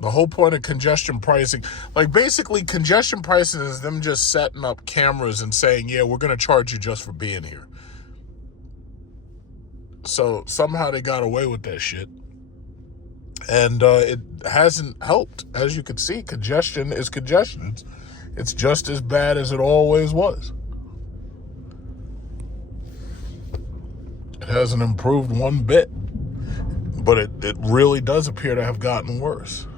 The whole point of congestion pricing, like basically congestion pricing is them just setting up cameras and saying, yeah, we're going to charge you just for being here. So somehow they got away with that shit. And it hasn't helped. As you can see, congestion is congestion. It's just as bad as it always was. It hasn't improved one bit, but it really does appear to have gotten worse.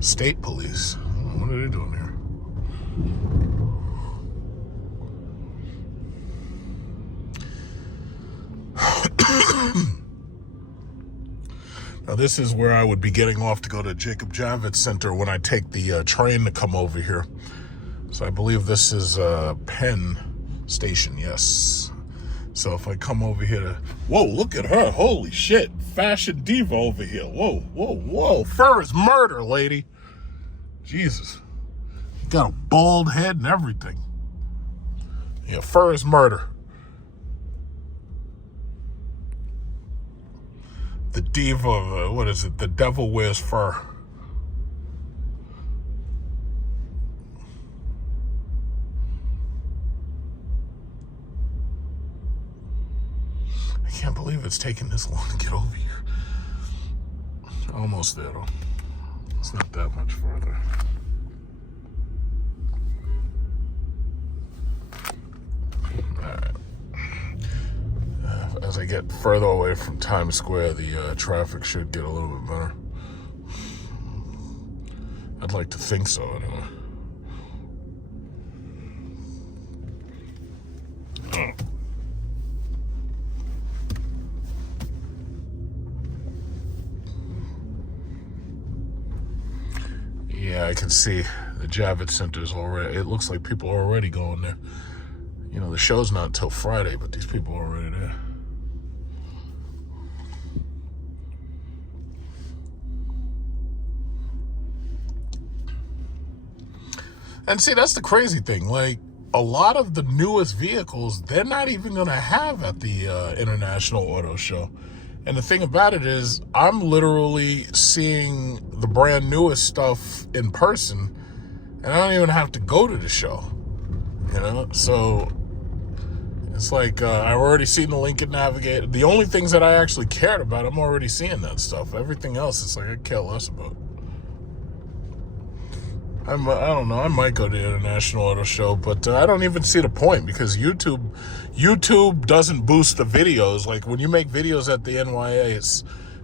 State police. What are they doing here? Now, this is where I would be getting off to go to Jacob Javits Center when I take the train to come over here. So I believe this is Penn Station, yes. So if I come over here to... Whoa, look at her. Holy shit. Fashion diva over here. Whoa, whoa, whoa. Fur is murder, lady. Jesus. You got a bald head and everything. Yeah, fur is murder. The diva, what is it? The devil wears fur. I can't believe it's taken this long to get over here. Almost there, though. It's not that much further. Alright. As I get further away from Times Square, the traffic should get a little bit better. I'd like to think so, anyway. Yeah, I can see the Javits Center's already. It looks like people are already going there. You know, the show's not until Friday, but these people are already there. And see, that's the crazy thing. Like, a lot of the newest vehicles, they're not even going to have at the International Auto Show. And the thing about it is, I'm literally seeing the brand newest stuff in person, and I don't even have to go to the show, you know? So it's like, I've already seen the Lincoln Navigator. The only things that I actually cared about, I'm already seeing that stuff. Everything else, it's like I care less about. I don't know. I might go to the International Auto Show, but I don't even see the point, because YouTube doesn't boost the videos. Like, when you make videos at the NYA,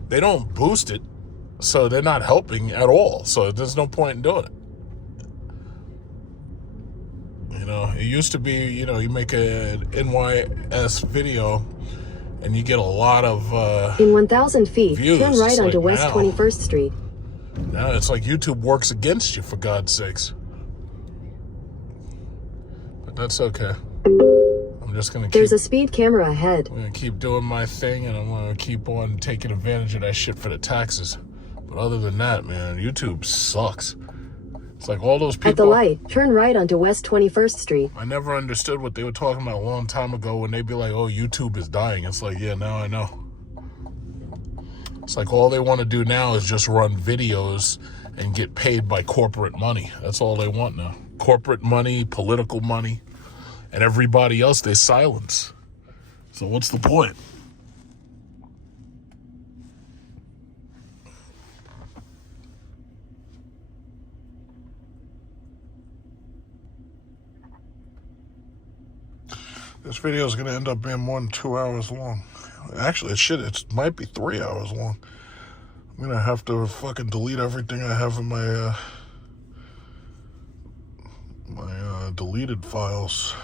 they don't boost it, so they're not helping at all. So there's no point in doing it. You know, it used to be, you know, you make an NYS video and you get a lot of in 1,000 feet, views. turn right It's onto like West now. 21st Street. Now it's like YouTube works against you, for God's sakes. But that's okay. I'm just going to There's a speed camera ahead. I'm going to keep doing my thing, and I'm going to keep on taking advantage of that shit for the taxes. But other than that, man, YouTube sucks. It's like all those people... At the light, turn right onto West 21st Street. I never understood what they were talking about a long time ago when they'd be like, oh, YouTube is dying. It's like, yeah, now I know. It's like all they want to do now is just run videos and get paid by corporate money. That's all they want now. Corporate money, political money, and everybody else they silence. So what's the point? This video is going to end up being more than 2 hours long. Actually, it might be 3 hours long. I'm going to have to fucking delete everything I have in my deleted files.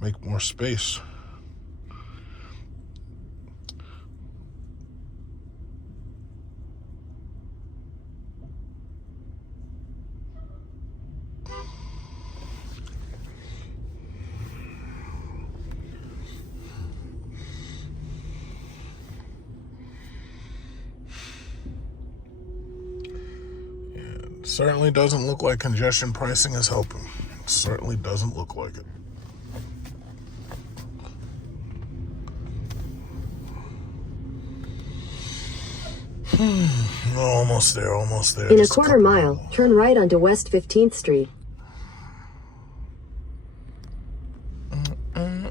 Make more space. Certainly doesn't look like congestion pricing is helping. It certainly doesn't look like it. Almost there, almost there. In a Just quarter couple mile, more. turn right onto West 15th Street. Oh,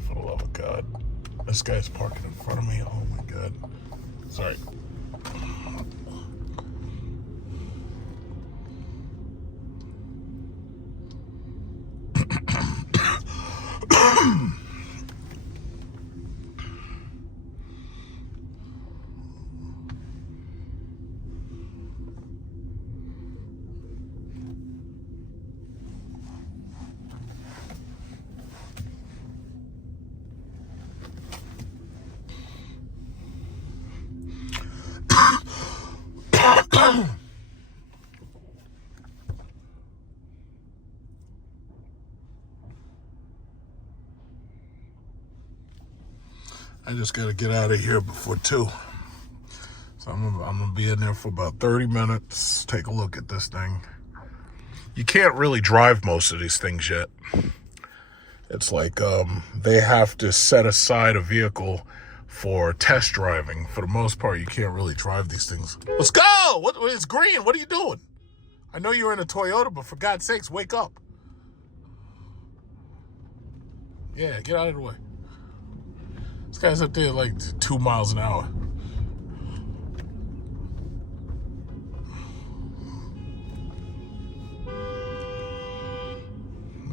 for the love of God. This guy's parking in front of me. Oh my God. Sorry. I just got to get out of here before 2. So I'm gonna be in there for about 30 minutes. Take a look at this thing. You can't really drive most of these things yet. It's like they have to set aside a vehicle for test driving. For the most part, you can't really drive these things. Let's go! What? It's green. What are you doing? I know you're in a Toyota, but for God's sakes, wake up. Yeah, get out of the way. This guy's up there like 2 miles an hour.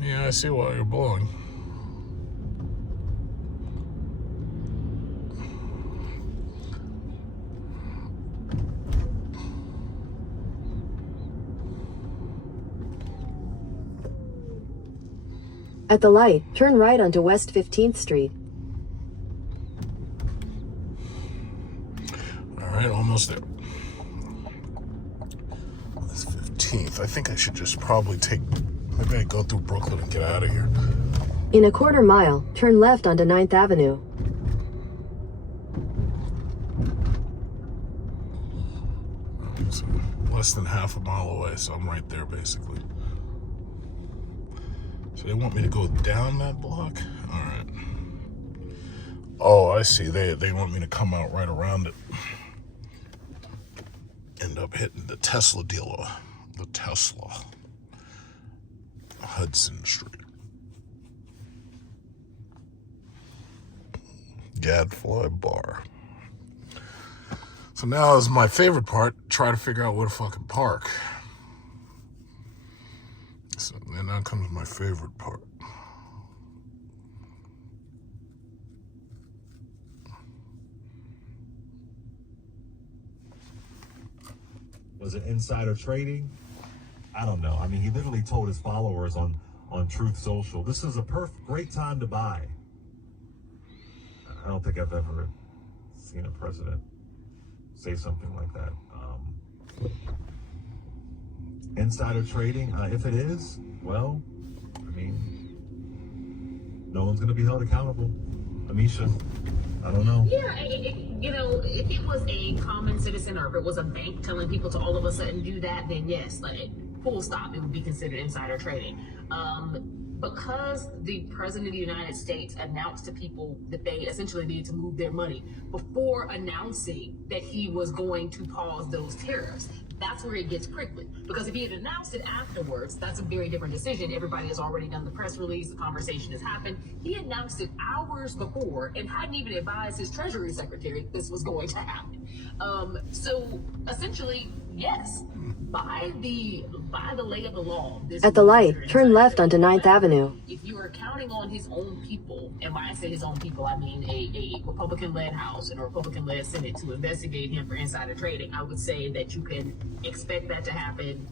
Yeah, I see why you're blowing. At the light, turn right onto West 15th Street. All right, almost there. That's 15th. I think I should just probably maybe I go through Brooklyn and get out of here. In a quarter mile, turn left onto 9th Avenue. It's less than half a mile away, so I'm right there basically. So they want me to go down that block? All right. Oh, I see. They want me to come out right around it. End up hitting the Tesla dealer. The Tesla. Hudson Street. Gadfly Bar. So now is my favorite part. Try to figure out where to fucking park. So then now comes my favorite part. Was it insider trading? I don't know. I mean, he literally told his followers on Truth Social, this is a great time to buy. I don't think I've ever seen a president say something like that. Insider trading, if it is, well, I mean, no one's going to be held accountable. Amisha, I don't know. Yeah, if it was a common citizen or if it was a bank telling people to all of a sudden do that, then yes, like full stop, it would be considered insider trading. Because the president of the United States announced to people that they essentially needed to move their money before announcing that he was going to pause those tariffs. That's where it gets prickly. Because if he had announced it afterwards, that's a very different decision. Everybody has already done the press release, the conversation has happened. He announced it hours before and hadn't even advised his Treasury Secretary this was going to happen. So essentially, yes, by the lay of the law. At the light, turn left onto 9th Avenue. If you are counting on his own people, and when I say his own people, I mean a Republican-led House and a Republican-led Senate to investigate him for insider trading, I would say that you can expect that to happen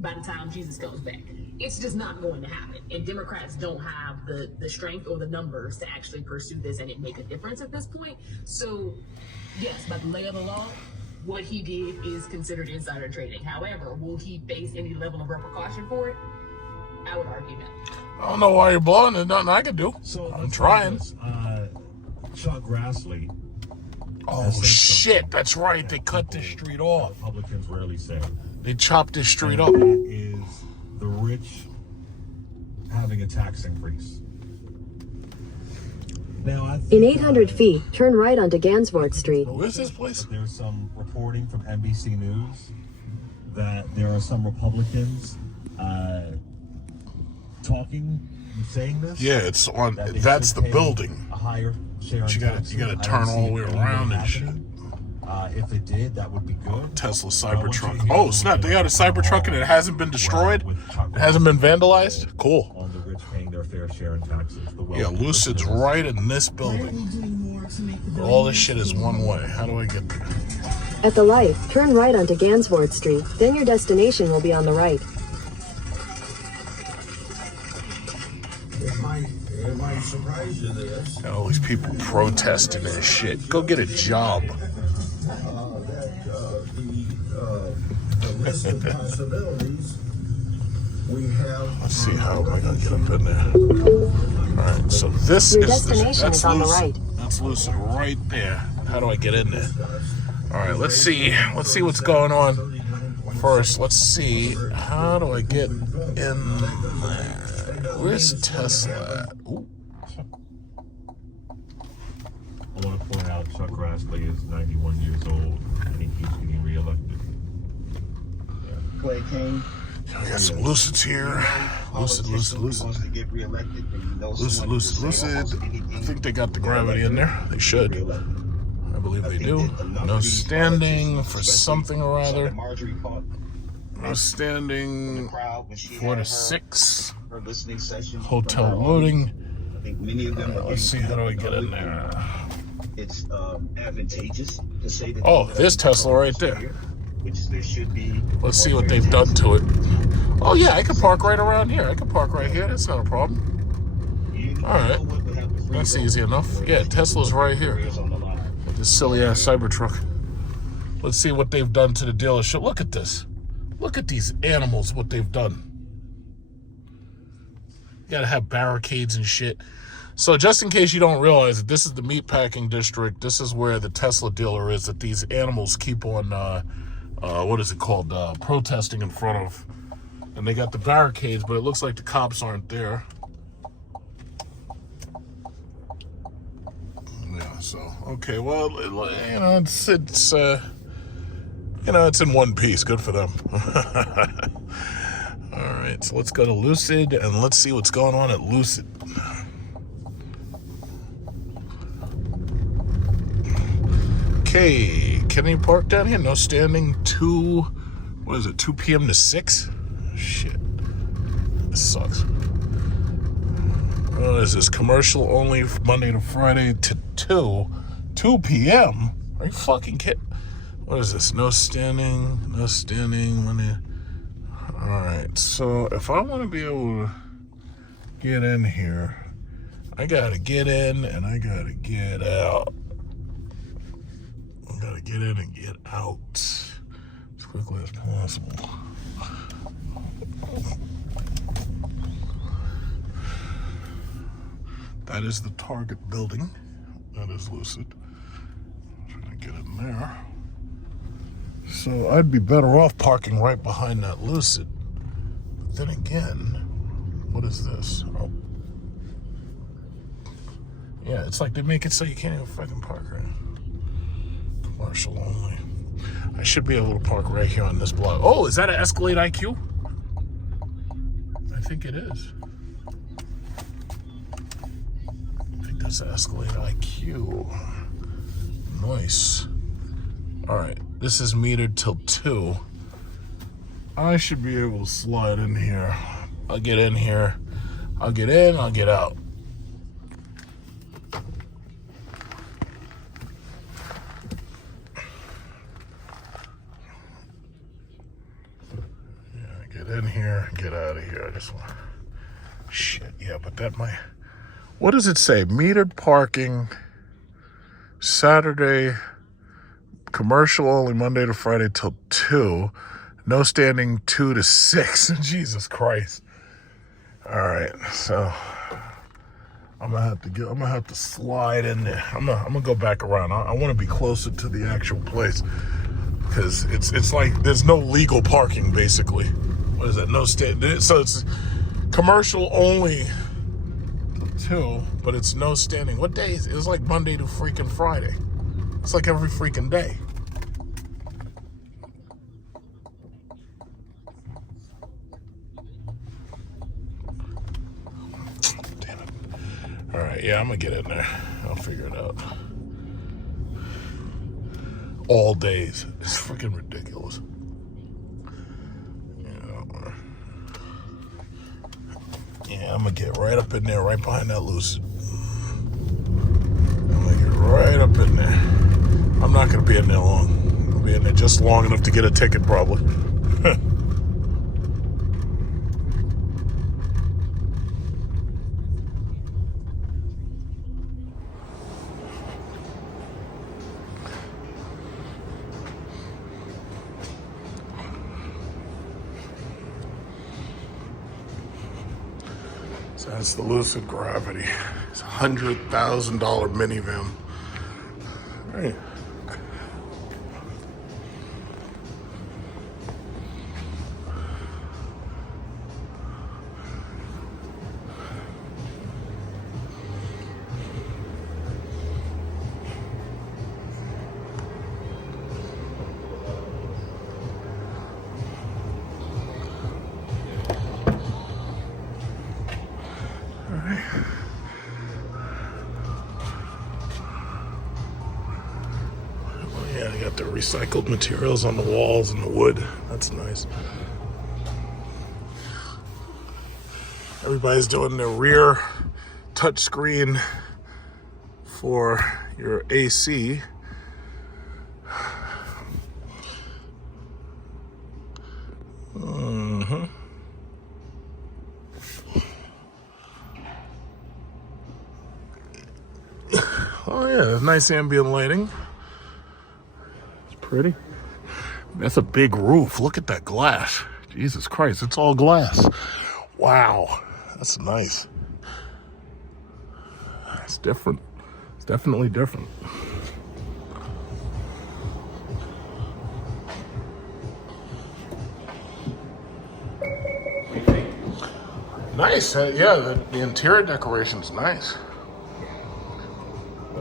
by the time Jesus comes back. It's just not going to happen. And Democrats don't have the strength or the numbers to actually pursue this and it make a difference at this point. So, yes, by the lay of the law, what he did is considered insider trading. However, will he face any level of repercussion for it? I would argue no. I don't know why you're blowing. There's nothing I can do. So I'm trying. Chuck Grassley. Oh, shit. That's right. They cut this street off. Republicans rarely say. They chopped this street up. That is the rich having a tax increase. Now, I think In 800 feet, turn right onto Gansevoort Street. Where's this place? there's some reporting from NBC News that there are some Republicans saying this. Yeah, it's on. that they That's should the pay building. A higher share But of you taxes. gotta I don't turn all the way see it around and happening. If it did, that would be good. Tesla But I want you to Cybertruck. hear Oh, what snap. They the got a Cybertruck and it hasn't been destroyed? It hasn't been vandalized? Cool. On the rich paying their fair share in taxes. The Yeah, wealthy Lucid's listeners. right in this building. All this shit is one way. How do I get there? At the light, turn right onto Gansevoort Street. Then your destination will be on the right. It might surprise you this. Got all these people protesting and shit. Go get a job. The list of possibilities we have. Let's see, how am I gonna get up in there? Alright, so this Your is destination that's is on the Lucid. right. That's Lucid right there. How do I get in there? Alright, let's see what's going on. First, let's see, how do I get in there? Where's Tesla at? Ooh. I want to point out Chuck Grassley is 91 years old and he keeps getting reelected. Clay Kane. We got some Lucids here. Lucid. I think they got the Gravity in there. They should. I believe they do. No standing for something or other. No standing 4 to 6. Hotel loading. Let's see, how do we get in there? It's advantageous to say that. Oh, there's Tesla right there. Let's see what they've done to it. Oh yeah, I can park right around here. I can park right here. That's not a problem. All right, that's easy enough. Yeah, Tesla's right here. With this silly ass Cybertruck. Let's see what they've done to the dealership. Look at this. Look at these animals. What they've done. You gotta have barricades and shit. So just in case you don't realize it, this is the meatpacking district. This is where the Tesla dealer is that these animals keep on, what is it called, protesting in front of. And they got the barricades, but it looks like the cops aren't there. Yeah, so, okay, well, it's in one piece. Good for them. All right, so let's go to Lucid and let's see what's going on at Lucid. Okay, can you park down here? No standing. 2 p.m. to 6? Shit. This sucks. What is this? Commercial only Monday to Friday to 2 p.m.? Are you fucking kidding? What is this? No standing. Monday. Alright, so if I want to be able to get in here, I gotta get in and I gotta get out. I gotta get in and get out as quickly as possible. That is the Target building. That is Lucid. I'm trying to get in there. So I'd be better off parking right behind that Lucid. But then again, what is this? Oh. Yeah, it's like they make it so you can't even fucking park right. Commercial only. I should be able to park right here on this block. Oh, is that an Escalade IQ? I think it is. I think that's an Escalade IQ. Nice. All right, this is metered till 2. I should be able to slide in here. I'll get in here. I'll get in, I'll get out. In here, get out of here. I just want shit. Yeah, but that might. What does it say? Metered parking, Saturday, commercial only Monday to Friday till 2. No standing 2 to 6. Jesus Christ. All right, so I'm gonna have to slide in there. I'm gonna go back around. I want to be closer to the actual place because it's like there's no legal parking basically. What is that? No stand. So it's commercial only till 2, but it's no standing. What day is it? It was like Monday to freaking Friday. It's like every freaking day. Damn it. All right, yeah, I'm gonna get in there. I'll figure it out. All days. It's freaking ridiculous. Yeah, I'm gonna get right up in there, right behind that Lucid. I'm gonna get right up in there. I'm not gonna be in there long. I'll be in there just long enough to get a ticket, probably. So that's the Lucid Gravity. It's a $100,000 minivan. All right. You got the recycled materials on the walls and the wood. That's nice. Everybody's doing their rear touchscreen for your AC. Oh yeah, nice ambient lighting. It's pretty. That's a big roof. Look at that glass. Jesus Christ, it's all glass. Wow, that's nice. It's different. It's definitely different. Nice. Yeah, the interior decoration's nice.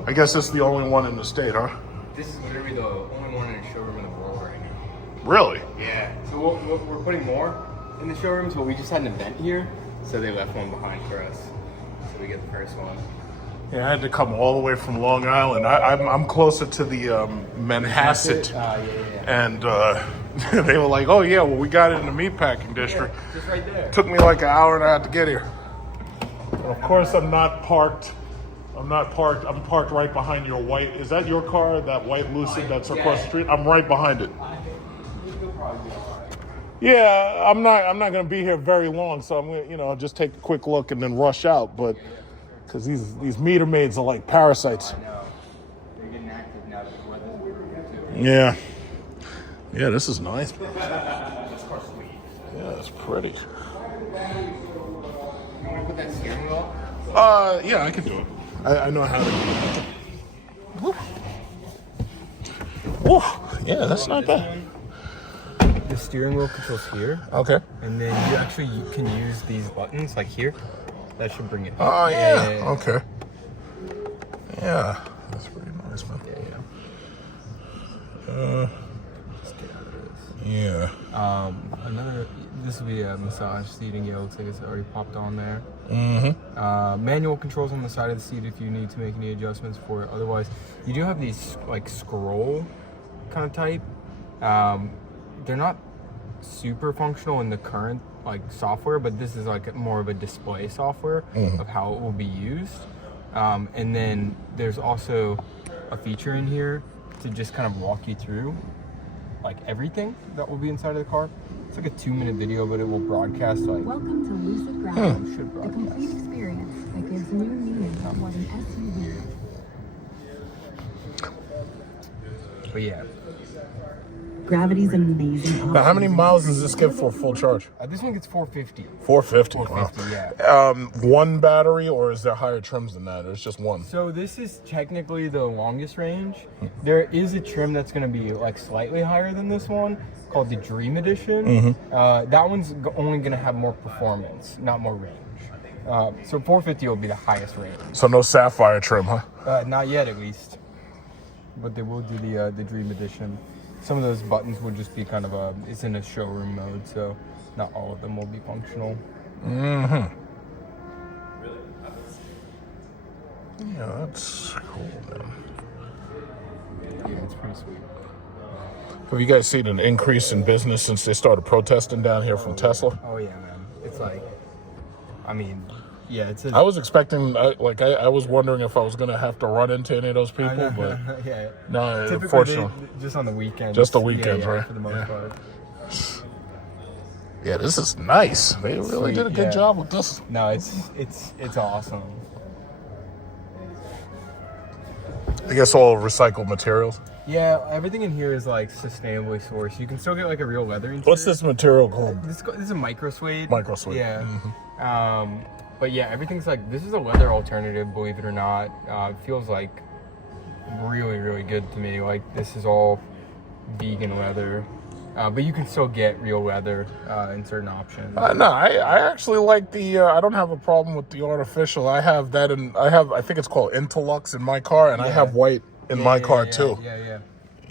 I guess it's the only one in the state, huh? This is literally the only one in the showroom in the world right now. Really? Yeah. So we're putting more in the showrooms, but we just had an event here, so they left one behind for us. So we get the first one. Yeah, I had to come all the way from Long Island. I'm closer to the Manhasset. And they were like, oh yeah, well we got it in the meatpacking district. Yeah, just right there. Took me like an hour and a half to get here. And of course I'm not parked. I'm parked right behind your white. Is that your car? That white Lucid that's across the street? I'm right behind it. Yeah, I'm not gonna be here very long, so I'm gonna, just take a quick look and then rush out. But because these meter maids are like parasites. I know. They're getting active now that the weather's weird too. Yeah. Yeah, this is nice. This car's sweet. Yeah, it's pretty. You want to put that steering wheel? Yeah, I can do it. I know how to do it. Woo. Woo. Yeah, that's not bad. The steering wheel controls here. Okay. And then you can use these buttons like here. That should bring it. Oh, yeah. Okay. Yeah. That's pretty nice, man. Just get out of this. Yeah. This will be a massage seating. Yeah, looks like it's already popped on there. Mm-hmm. Manual controls on the side of the seat if you need to make any adjustments for it. Otherwise, you do have these like scroll kind of type. They're not super functional in the current like software, but this is like more of a display software of how it will be used. And then there's also a feature in here to just kind of walk you through like everything that will be inside of the car. It's like a 2-minute video, but it will broadcast like. Welcome to Lucid Gravity, Should the broadcast. complete experience that gives new meaning to what an SUV. But yeah, Gravity's amazing. Now, how many miles does this get for full charge? this one gets 450. 450. 450, Wow. One battery, or is there higher trims than that? Or it's just one? So this is technically the longest range. There is a trim that's going to be like slightly higher than this one, called the Dream Edition. That one's only going to have more performance, not more range. So 450 will be the highest range. So no Sapphire trim, huh? Not yet, at least. But they will do the Dream Edition. Some of those buttons will just be kind of it's in a showroom mode, so not all of them will be functional. Yeah, that's cool, man. Yeah, it's pretty sweet. Have you guys seen an increase in business since they started protesting down here from Tesla? Oh yeah, man. It's like, I mean, yeah, it's a... I was expecting, I was wondering if I was going to have to run into any of those people, but yeah. no, Typically, unfortunately. just on the weekends. Just the weekends, yeah, right? For the most part. Yeah, this is nice. They really did a good job with this. No, it's awesome. I guess all recycled materials. Yeah, everything in here is like sustainably sourced. You can still get like a real leather interior. What's this material called? This is a micro suede. Micro suede. Yeah. But yeah, everything's like, this is a leather alternative, believe it or not. It feels like really, really good to me. Like this is all vegan leather. But you can still get real leather in certain options. No, I actually like the. I don't have a problem with the artificial. I have that, and I think it's called Interlux in my car, and I have white in my car too. Yeah.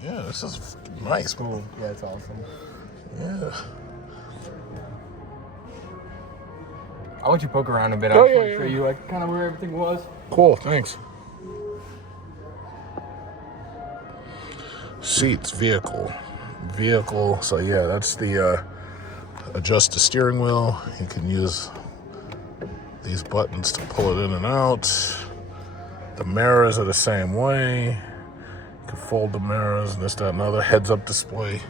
Yeah, this is nice. Cool. Yeah, it's awesome. Yeah. I'll let you poke around a bit. Oh, I'll yeah. show you like kind of where everything was. Cool. Thanks. Seats, vehicle. So yeah, that's the adjust the steering wheel. You can use these buttons to pull it in and out. The mirrors are the same way. You can fold the mirrors, and this, that, and other. Heads-up display.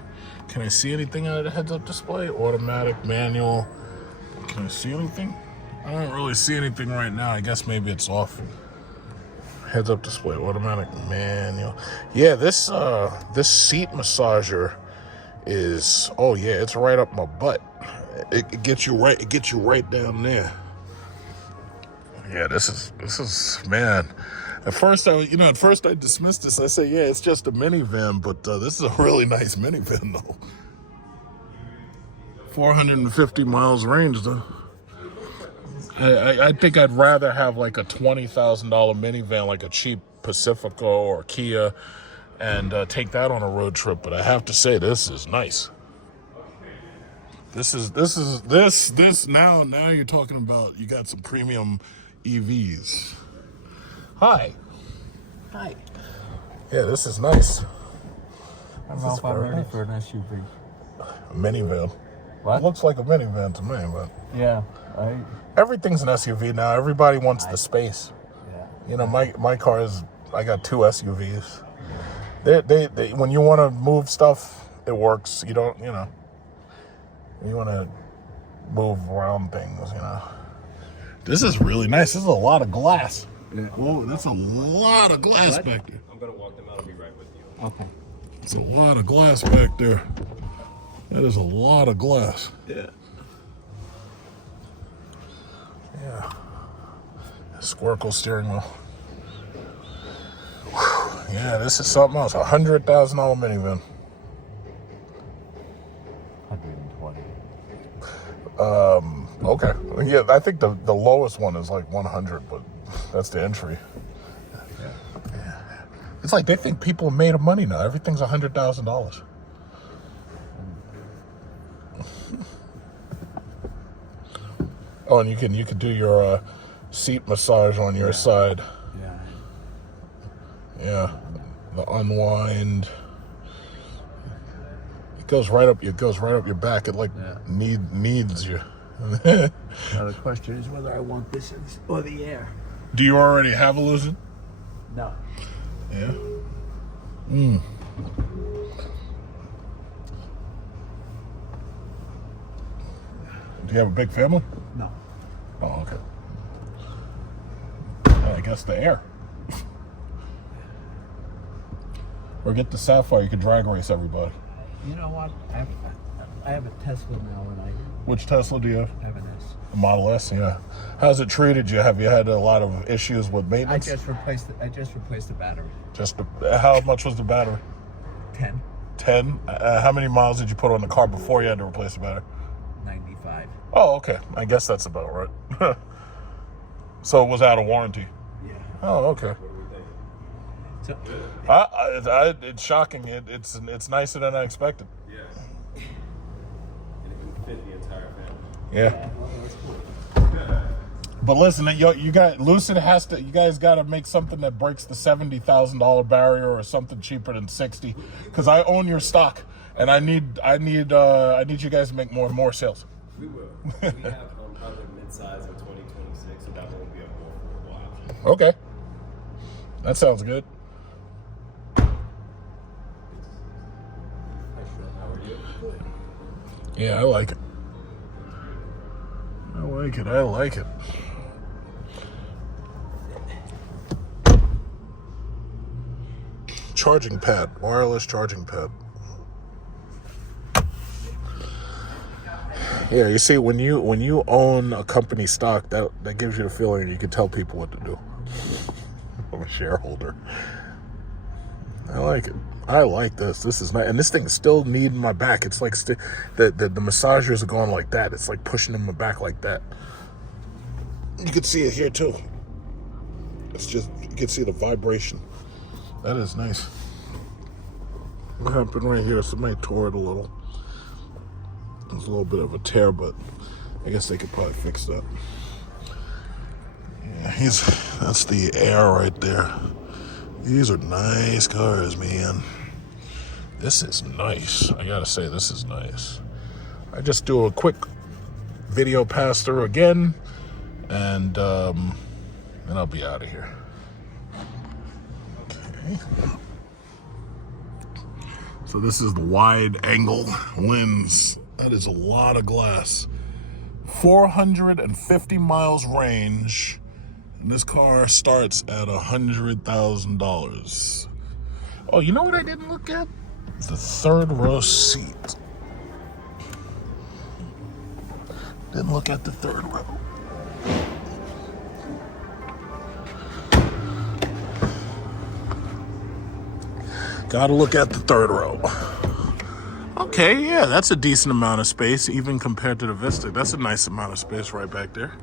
Can I see anything out of the heads-up display? Automatic, manual. Can I see anything? I don't really see anything right now. I guess maybe it's off. Heads-up display, automatic, manual. Yeah, this seat massager is, oh yeah, it's right up my butt. It gets you right down there. Yeah, this is man. At first I dismissed this. I say, yeah, it's just a minivan, but this is a really nice minivan though. 450 miles range though. I think I'd rather have like a $20,000 minivan, like a cheap Pacifico or Kia, and take that on a road trip. But I have to say, this is nice. This now you're talking about, you got some premium EVs. Hi. Yeah, this is nice. I don't know if I'm ready for an SUV. A minivan. What? It looks like a minivan to me, but Yeah, everything's an SUV now. Everybody wants the space. yeah. You know, my car is, I got 2 SUVs. They when you want to move stuff, it works. You don't, you know, you want to move around things, you know. This is really nice. This is a lot of glass. Yeah. Whoa, that's a lot of glass back there. I'm gonna walk them out. I'll be right with you. Okay. It's a lot of glass back there. That is a lot of glass. Yeah. Yeah. Squircle steering wheel. Whew. Yeah, this is something else. $100,000 minivan. 120. Okay. Yeah, I think the lowest one is like 100, but that's the entry. Yeah. It's like they think people are made of money now. Everything's $100,000. Oh, and you can do your seat massage on your side. Yeah. The unwind. It goes right up your back. It like needs you. Now the question is whether I want this or the air. Do you already have a Lucid? No. Yeah. Do you have a big family? No. Oh, okay. I guess the air. Or get the Sapphire. You can drag race everybody. You know what? I have a Tesla now, and I Which Tesla do you have? have an S. A Model S, yeah. How's it treated you? Have you had a lot of issues with I maintenance? just replaced the battery. How much was the battery? 10. 10? How many miles did you put on the car before you had to replace the battery? 95. Oh, okay. I guess that's about right. So it was out of warranty? Yeah. Oh, okay. So, It's shocking. It's nicer than I expected. Yeah. And it can fit the entire family. Yeah. But listen, you got Lucid you guys got to make something that breaks the $70,000 barrier or something cheaper than 60, because I own your stock and I need you guys to make more and more sales. We will. We have other mid-size in 2026, so that won't be a more affordable option. Okay, that sounds good. How are you? Yeah, I like it. I like it. Charging pad, wireless charging pad. Yeah, you see, when you own a company stock, that gives you the feeling you can tell people what to do. I'm a shareholder. I like it. I like this. This is nice, and this thing is still kneading my back. It's like the massagers are going like that. It's like pushing in my back like that. You can see it here too. It's just, you can see the vibration. That is nice. What happened right here? Somebody tore it a little. There's a little bit of a tear, but I guess they could probably fix that. Yeah, that's the Air right there. These are nice cars, man. This is nice. I gotta say, this is nice. I just do a quick video pass through again, and I'll be out of here. Okay. So this is the wide angle lens. That is a lot of glass. 450 miles range, and this car starts at $100,000. Oh, you know what I didn't look at? The third row seat. Didn't look at the third row. Gotta look at the third row. Okay, yeah, that's a decent amount of space, even compared to the Vista. That's a nice amount of space right back there.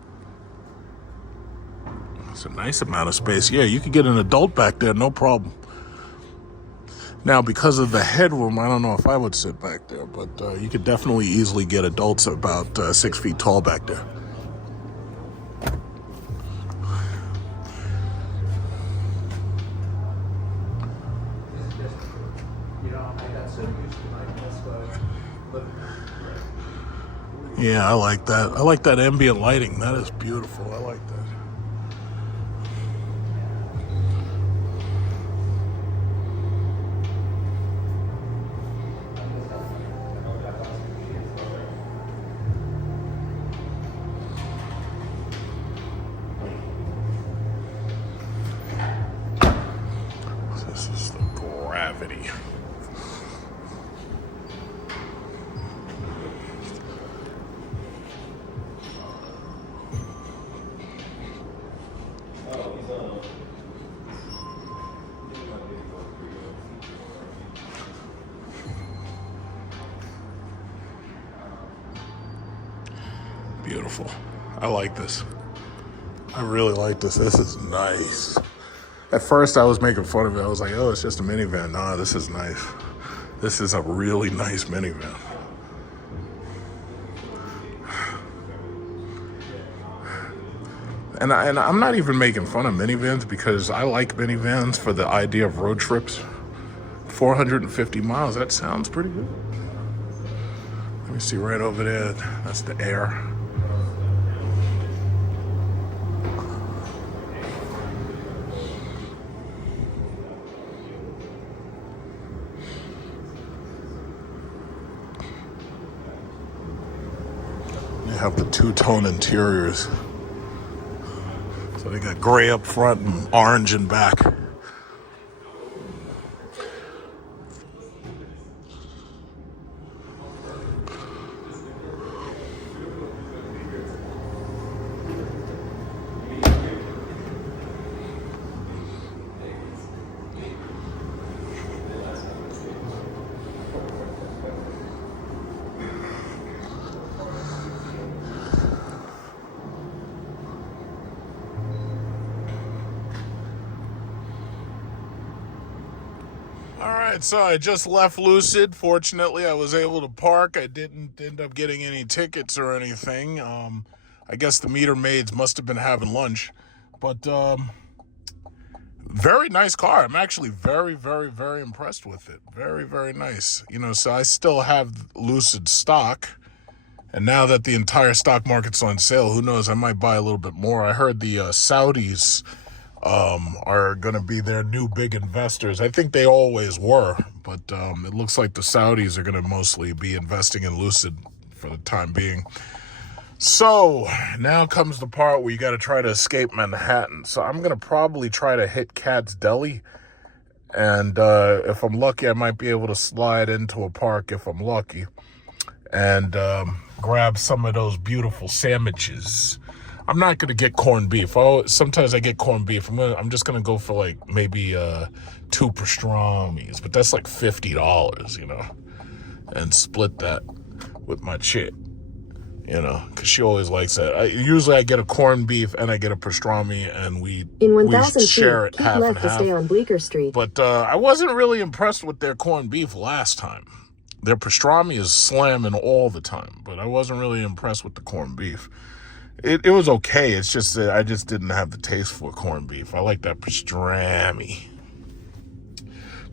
That's a nice amount of space. Yeah, you could get an adult back there, no problem. Now, because of the headroom, I don't know if I would sit back there, but you could definitely easily get adults about 6 feet tall back there. Yeah, I like that. I like that ambient lighting. That is beautiful. I like that. This is the Gravity. Beautiful. I like this. I really like this. This is nice. At first I was making fun of it. I was like, oh, it's just a minivan. Nah, this is nice. This is a really nice minivan. And I'm not even making fun of minivans because I like minivans for the idea of road trips. 450 miles, that sounds pretty good. Let me see right over there. That's the Air. They have the two-tone interiors. So they got gray up front and orange in back. All right, so I just left Lucid. Fortunately, I was able to park. I didn't end up getting any tickets or anything. I guess the meter maids must have been having lunch. But very nice car. I'm actually very, very, very impressed with it. Very, very nice. You know, so I still have Lucid stock. And now that the entire stock market's on sale, who knows, I might buy a little bit more. I heard the Saudis are going to be their new big investors. I think they always were, but it looks like the Saudis are going to mostly be investing in Lucid for the time being. So now comes the part where you got to try to escape Manhattan. So I'm going to probably try to hit Cat's Deli. And if I'm lucky, I might be able to slide into a park if I'm lucky. And grab some of those beautiful sandwiches. I'm not going to get corned beef. Sometimes I get corned beef. I'm just going to go for like maybe 2 pastrami's. But that's like $50, you know. And split that with my chick. You know, because she always likes that. Usually I get a corned beef and I get a pastrami, and we share it half and half. Stay on Bleecker Street. But I wasn't really impressed with their corned beef last time. Their pastrami is slamming all the time, but I wasn't really impressed with the corned beef. It was okay. It's just that I just didn't have the taste for corned beef. I like that pastrami.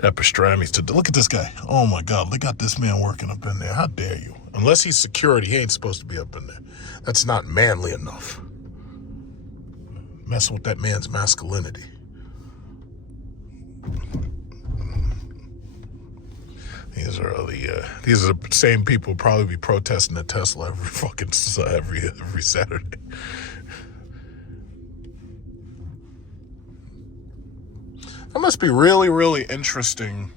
That pastrami's to look at this guy. Oh my God, they got this man working up in there. How dare you? Unless he's security, he ain't supposed to be up in there. That's not manly enough. Messing with that man's masculinity. These are the same people who probably be protesting at Tesla every Saturday. That must be really, really interesting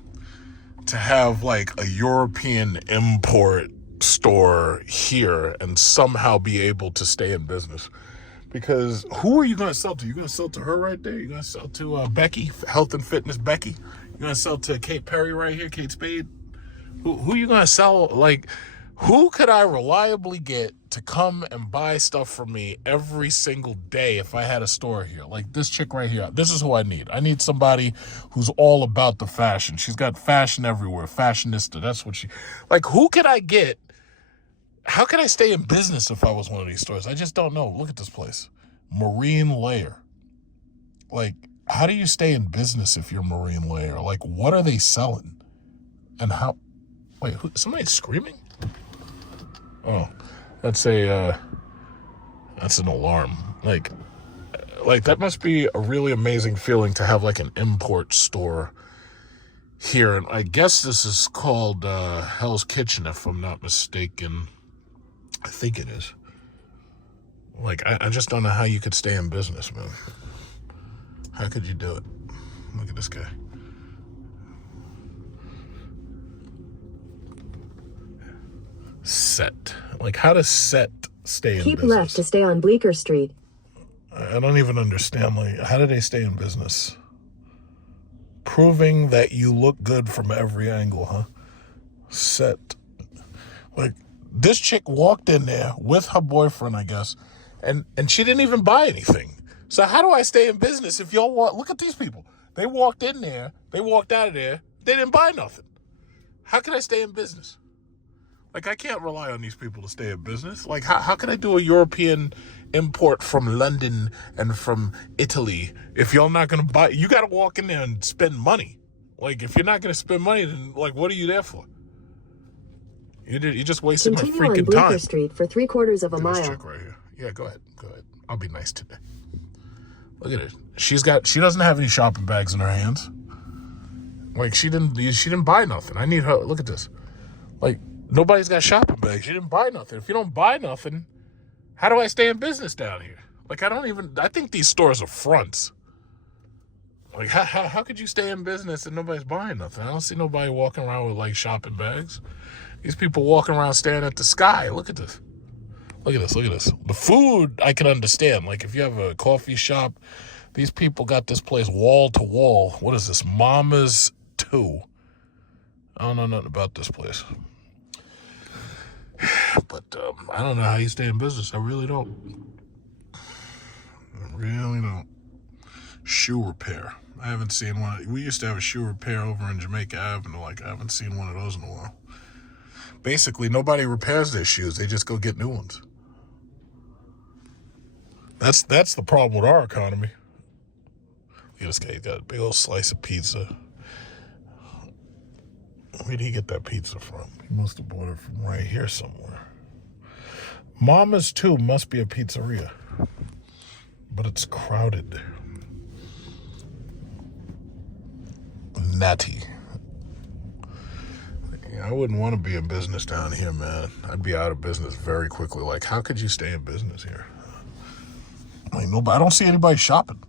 to have like a European import store here and somehow be able to stay in business. Because who are you going to sell to? You're going to sell to her right there? You're going to sell to Becky, Health and Fitness Becky? You're going to sell to Kate Perry right here, Kate Spade? Who are you going to sell? Like, who could I reliably get to come and buy stuff from me every single day if I had a store here? Like this chick right here. This is who I need. I need somebody who's all about the fashion. She's got fashion everywhere. Fashionista. That's what she... Like, who could I get? How could I stay in business if I was one of these stores? I just don't know. Look at this place. Marine Layer. Like, how do you stay in business if you're Marine Layer? Like, what are they selling? And how... Wait, somebody's screaming? Oh, that's an alarm. Like that must be a really amazing feeling to have like an import store here. And I guess this is called Hell's Kitchen, if I'm not mistaken. I think it is. Like, I just don't know how you could stay in business, man. How could you do it? Look at this guy. Set. Like, how does Set stay in business? Keep left to stay on Bleecker Street. I don't even understand. Like, how do they stay in business? Proving that you look good from every angle, huh? Set. Like, this chick walked in there with her boyfriend, I guess, and she didn't even buy anything. So how do I stay in business if y'all want... Look at these people. They walked in there. They walked out of there. They didn't buy nothing. How can I stay in business? Like, I can't rely on these people to stay in business. Like, how can I do a European import from London and from Italy if y'all not going to buy? You got to walk in there and spend money. Like, if you're not going to spend money, then, like, what are you there for? You just wasted my freaking time. Continue on Bleecker Street for 3/4 of a mile. This chick right here. Yeah, go ahead. I'll be nice today. Look at it. She doesn't have any shopping bags in her hands. Like, she didn't buy nothing. I need her. Look at this. Like, nobody's got shopping bags. She didn't buy nothing. If you don't buy nothing, how do I stay in business down here? Like, I think these stores are fronts. Like, how could you stay in business and nobody's buying nothing? I don't see nobody walking around with, like, shopping bags. These people walking around staring at the sky. Look at this. Look at this. The food, I can understand. Like, if you have a coffee shop, these people got this place wall to wall. What is this? Mama's 2. I don't know nothing about this place. But I don't know how you stay in business. I really don't. Shoe repair. I haven't seen one. We used to have a shoe repair over in Jamaica Avenue. Like, I haven't seen one of those in a while. Basically, nobody repairs their shoes. They just go get new ones. That's the problem with our economy. Look at this guy. He got a big old slice of pizza. Where did he get that pizza from? He must have bought it from right here somewhere. Mama's 2 must be a pizzeria. But it's crowded. Natty. I wouldn't want to be in business down here, man. I'd be out of business very quickly. Like, how could you stay in business here? Like, I don't see anybody shopping.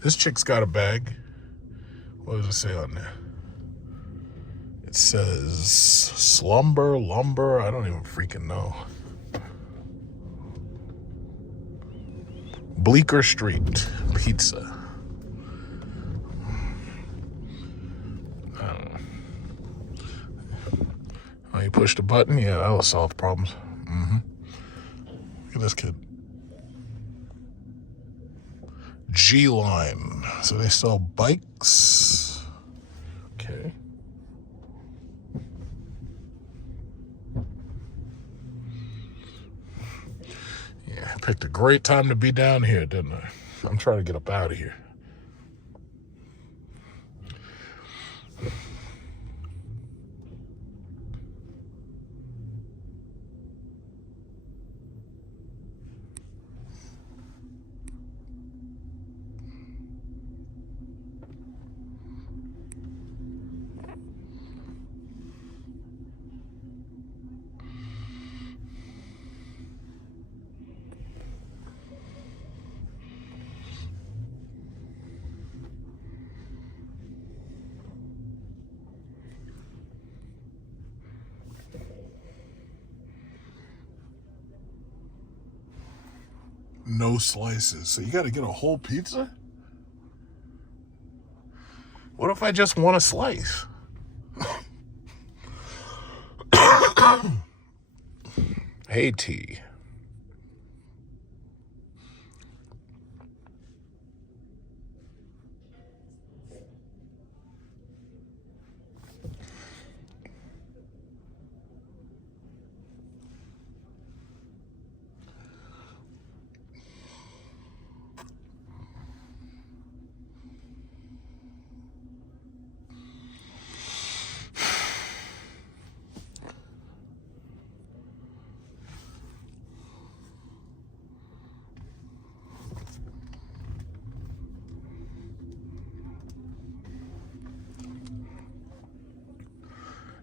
This chick's got a bag. What does it say on there? It says slumber, lumber. I don't even freaking know. Bleecker Street Pizza. I don't know. Oh, you push the button? Yeah, that'll solve problems. Look at this kid. G-Line. So they sell bikes. Okay. Yeah, I picked a great time to be down here, didn't I? I'm trying to get up out of here. no slices. So you got to get a whole pizza? What if I just want a slice? Hey, T.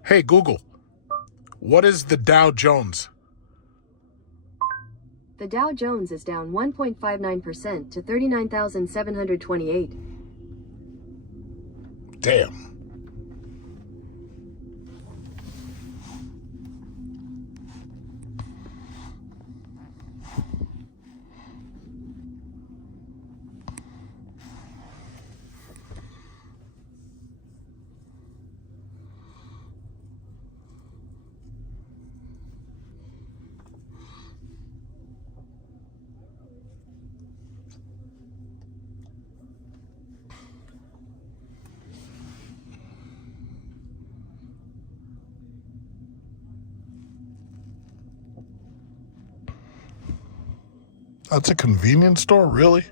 Hey, Google, what is the Dow Jones? The Dow Jones is down 1.59% to 39,728. Damn. That's a convenience store, really?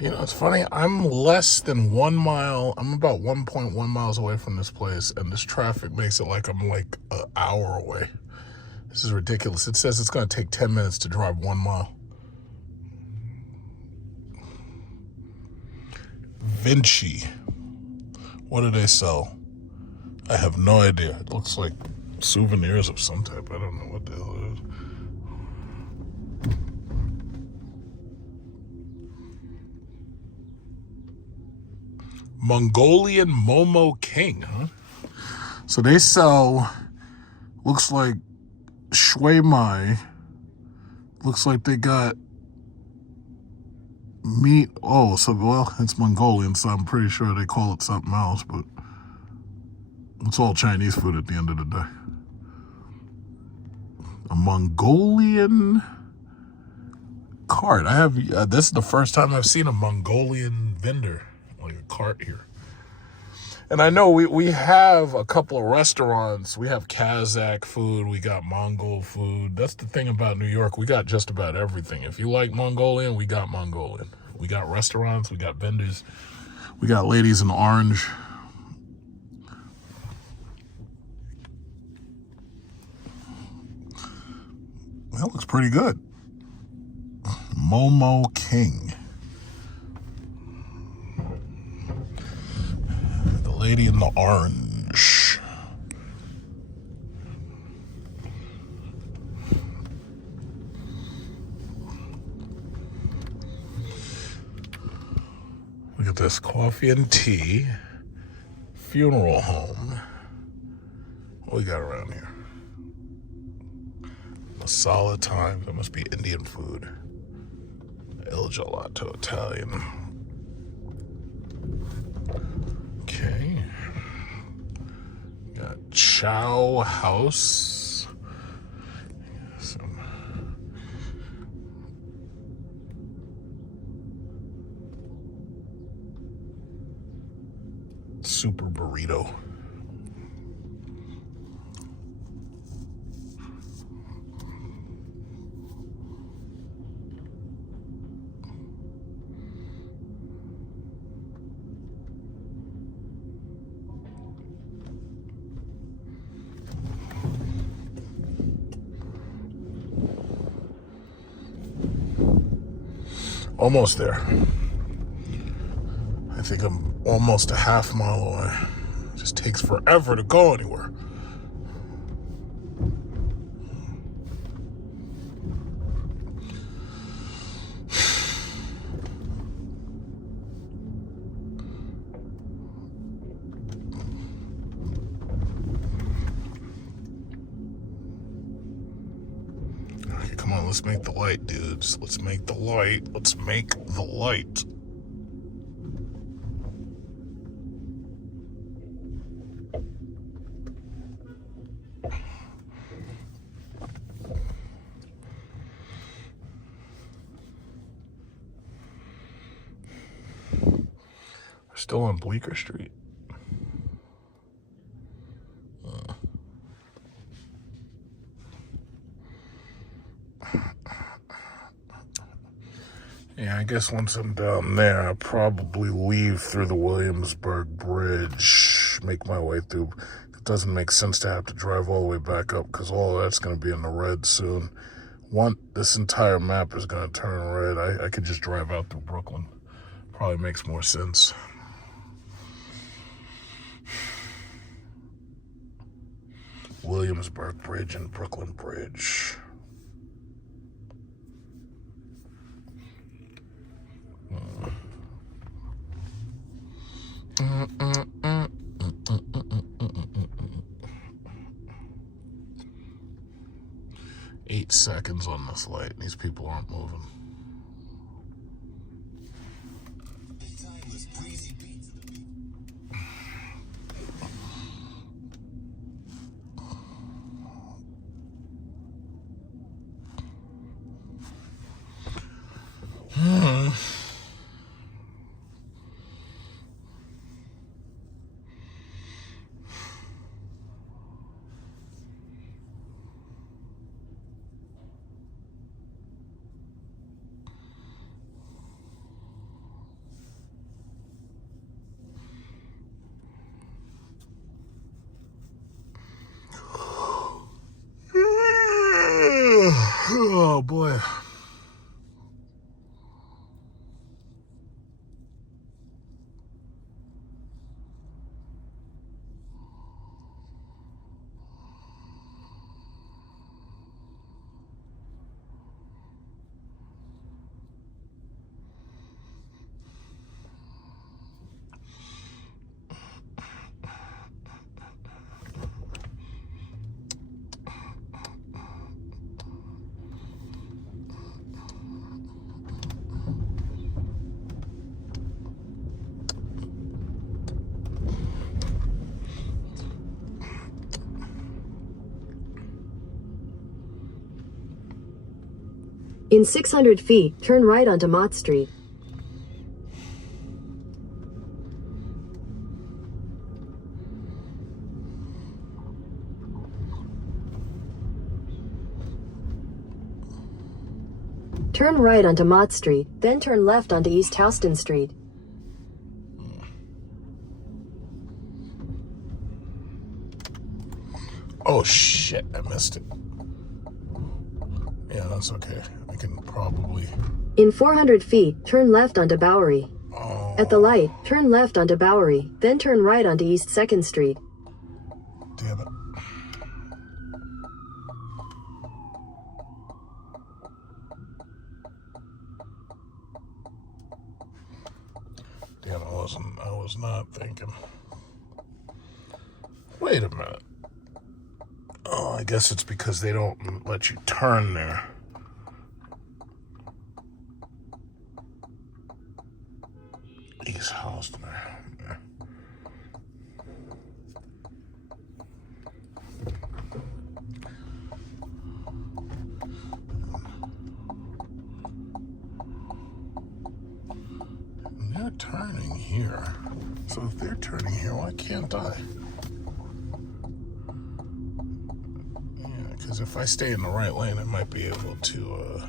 You know, it's funny. I'm less than 1 mile. I'm about 1.1 miles away from this place, and this traffic makes it like I'm like an hour away. This is ridiculous. It says it's going to take 10 minutes to drive 1 mile. Vinci. What do they sell? I have no idea. It looks like souvenirs of some type. I don't know what the hell it is. Mongolian Momo King, huh? So they sell, looks like shui mai. Looks like they got meat. Oh, so, well, it's Mongolian, so I'm pretty sure they call it something else, but it's all Chinese food at the end of the day. A Mongolian cart. I have, this is the first time I've seen a Mongolian vendor, like a cart here. And I know we have a couple of restaurants. We have Kazakh food. We got Mongol food. That's the thing about New York. We got just about everything. If you like Mongolian, we got Mongolian. We got restaurants. We got vendors. We got ladies in orange. That looks pretty good. Momo King. The lady in the orange. Look at this. Coffee and tea. Funeral home. What we got around here? Masala time. That must be Indian food. El Gelato Italian. Okay. Chow House. Some super burrito. Almost there. I think I'm almost a half mile away. It just takes forever to go anywhere. Okay, come on, let's make the light, dudes. Let's make the light. Let's make the light. We're still on Bleecker Street. Yeah, I guess once I'm down there, I'll probably leave through the Williamsburg Bridge, make my way through. It doesn't make sense to have to drive all the way back up because all of that's going to be in the red soon. This entire map is going to turn red. I could just drive out through Brooklyn. Probably makes more sense. Williamsburg Bridge and Brooklyn Bridge. Eight seconds on this light, and these people aren't moving. Oh boy. In 600 feet, turn right onto Mott Street. Turn right onto Mott Street, then turn left onto East Houston Street. Oh shit, I missed it. Yeah, that's okay. I can probably... In 400 feet, turn left onto Bowery. Oh. At the light, turn left onto Bowery, then turn right onto East 2nd Street. Damn it. Damn, I was not thinking. Wait a minute. Oh, I guess it's because they don't let you turn there. East Houston. Yeah. here. So if they're turning here, why can't I? Yeah, because if I stay in the right lane, I might be able to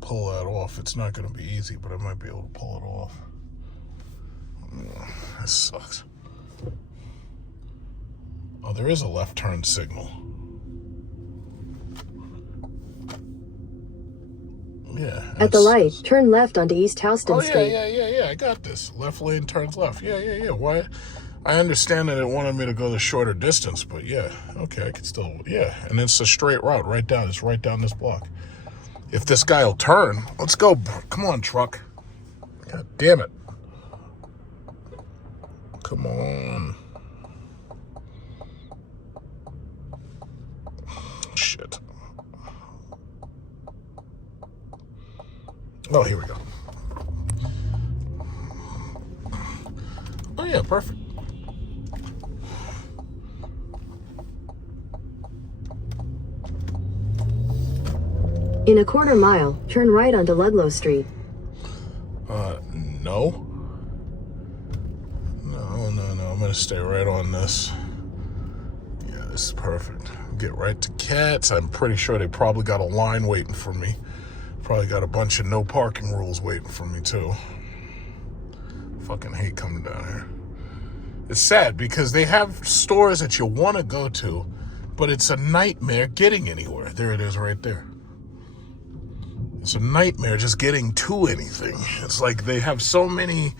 pull that off. It's not going to be easy, but I might be able to pull it off. This sucks. Oh, there is a left turn signal. Yeah. At the light, turn left onto East Houston Street. Yeah. I got this. Left lane turns left. Yeah. Why? I understand that it wanted me to go the shorter distance, but yeah. Okay, I could still, yeah. And it's a straight route right down. It's right down this block. If this guy will turn, let's go. Come on, truck. God damn it. Come on. Shit. Oh, here we go. Oh, yeah, perfect. In a quarter mile, turn right onto Ludlow Street. No. No. I'm gonna stay right on this. Yeah, this is perfect. Get right to Cats. I'm pretty sure they probably got a line waiting for me. Probably got a bunch of no parking rules waiting for me, too. Fucking hate coming down here. It's sad because they have stores that you want to go to, but it's a nightmare getting anywhere. There it is right there. It's a nightmare just getting to anything. It's like they have so many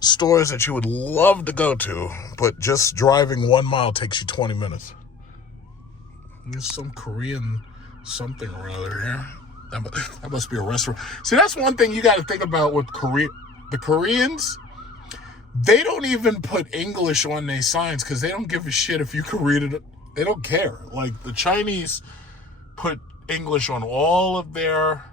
stores that you would love to go to, but just driving 1 mile takes you 20 minutes. There's some Korean something or other here. That must be a restaurant. See, that's one thing you got to think about with Korea. The Koreans, they don't even put English on their signs because they don't give a shit if you can read it. They don't care. Like the Chinese put English on all of their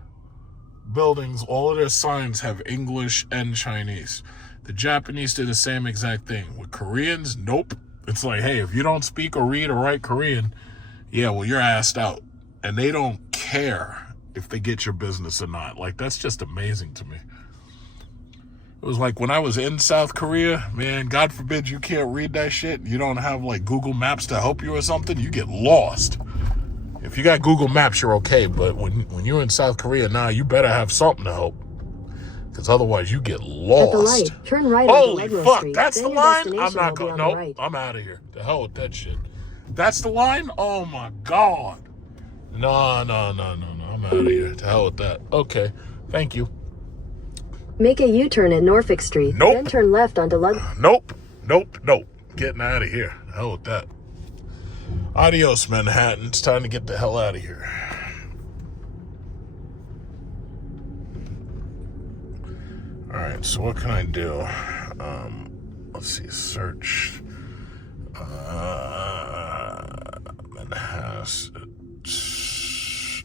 buildings. All of their signs have English and Chinese. The Japanese do the same exact thing. With Koreans, nope. It's like, hey, if you don't speak or read or write Korean, yeah, well, you're assed out. And they don't care if they get your business or not. Like, that's just amazing to me. It was like when I was in South Korea, man, God forbid you can't read that shit. You don't have like Google Maps to help you or something. You get lost. If you got Google Maps, you're okay. But when you're in South Korea now, you better have something to help. Because otherwise you get lost. At the light, turn right Holy onto Ludlow fuck, Street. that's Then the your line? destination I'm not will be going. on the Nope, right. I'm out of here. The hell with that shit. That's the line? Oh my God. No. I'm out of here. To hell with that. Okay, thank you. Make a U-turn at Norfolk Street. Nope. Then turn left onto Ludlow. Nope. Getting out of here. The hell with that. Adios, Manhattan. It's time to get the hell out of here. All right, so what can I do? Let's see, search.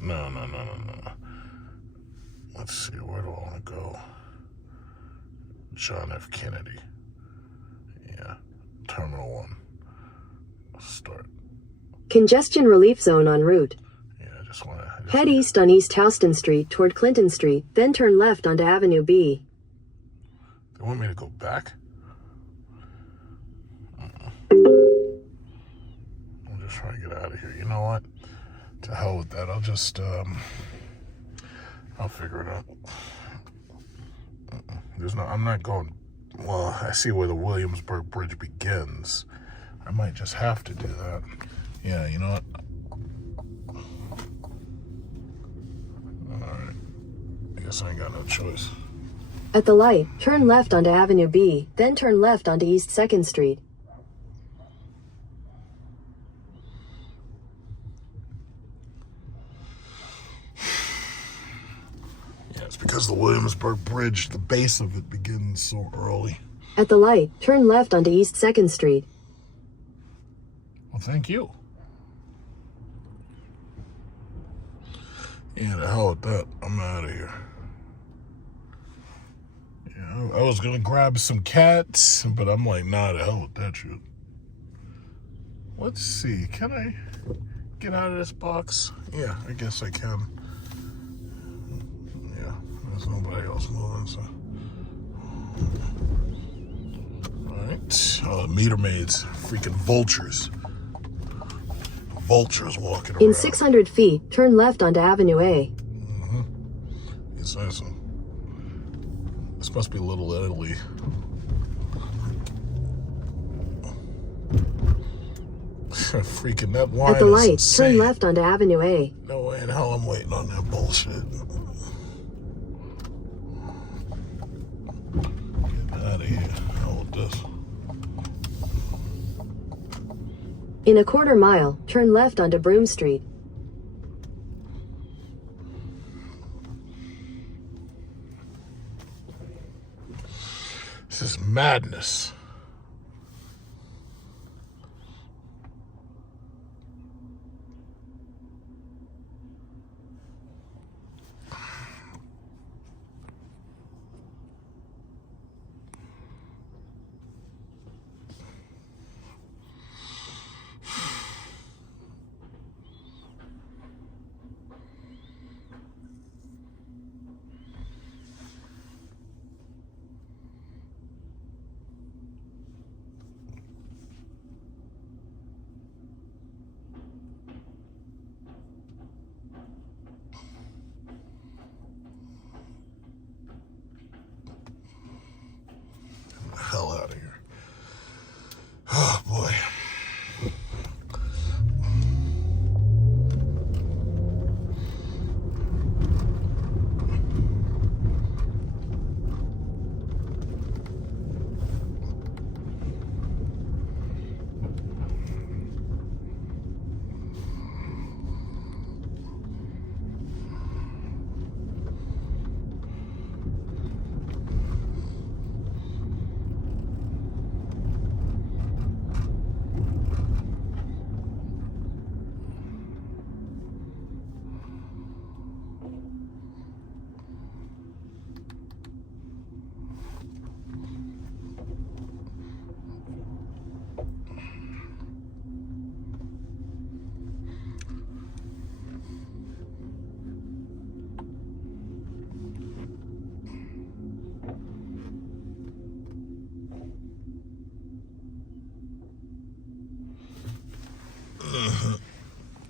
No. Let's see, where do I want to go? John F. Kennedy. Yeah, Terminal 1. Start. Congestion relief zone en route. Yeah, I just want to... Head east on East Houston Street toward Clinton Street, then turn left onto Avenue B. They want me to go back? I'm just trying to get out of here. You know what? To hell with that. I'll just, I'll figure it out. I'm not going, well, I see where the Williamsburg Bridge begins. I might just have to do that. Yeah, you know what? All right. I guess I ain't got no choice. At the light, turn left onto Avenue B, then turn left onto East 2nd Street. Yeah, it's because the Williamsburg Bridge, the base of it begins so early. At the light, turn left onto East 2nd Street. Well, thank you. Yeah, the hell with that. I'm out of here. Yeah, I was gonna grab some cats, but I'm like, nah, the hell with that shit. Let's see, can I get out of this box? Yeah, I guess I can. Yeah, there's nobody else moving, so. Alright. Meter maids. Freaking vultures. Vultures walking around. In 600 feet, turn left onto Avenue A. Yes, so. This must be Little Italy. Freaking that wine At the is light, insane. turn left onto Avenue A. No way in hell I'm waiting on that bullshit. Get out of here. Hell with this. In a quarter mile, turn left onto Broome Street. This is madness. Hell out of here. Oh boy.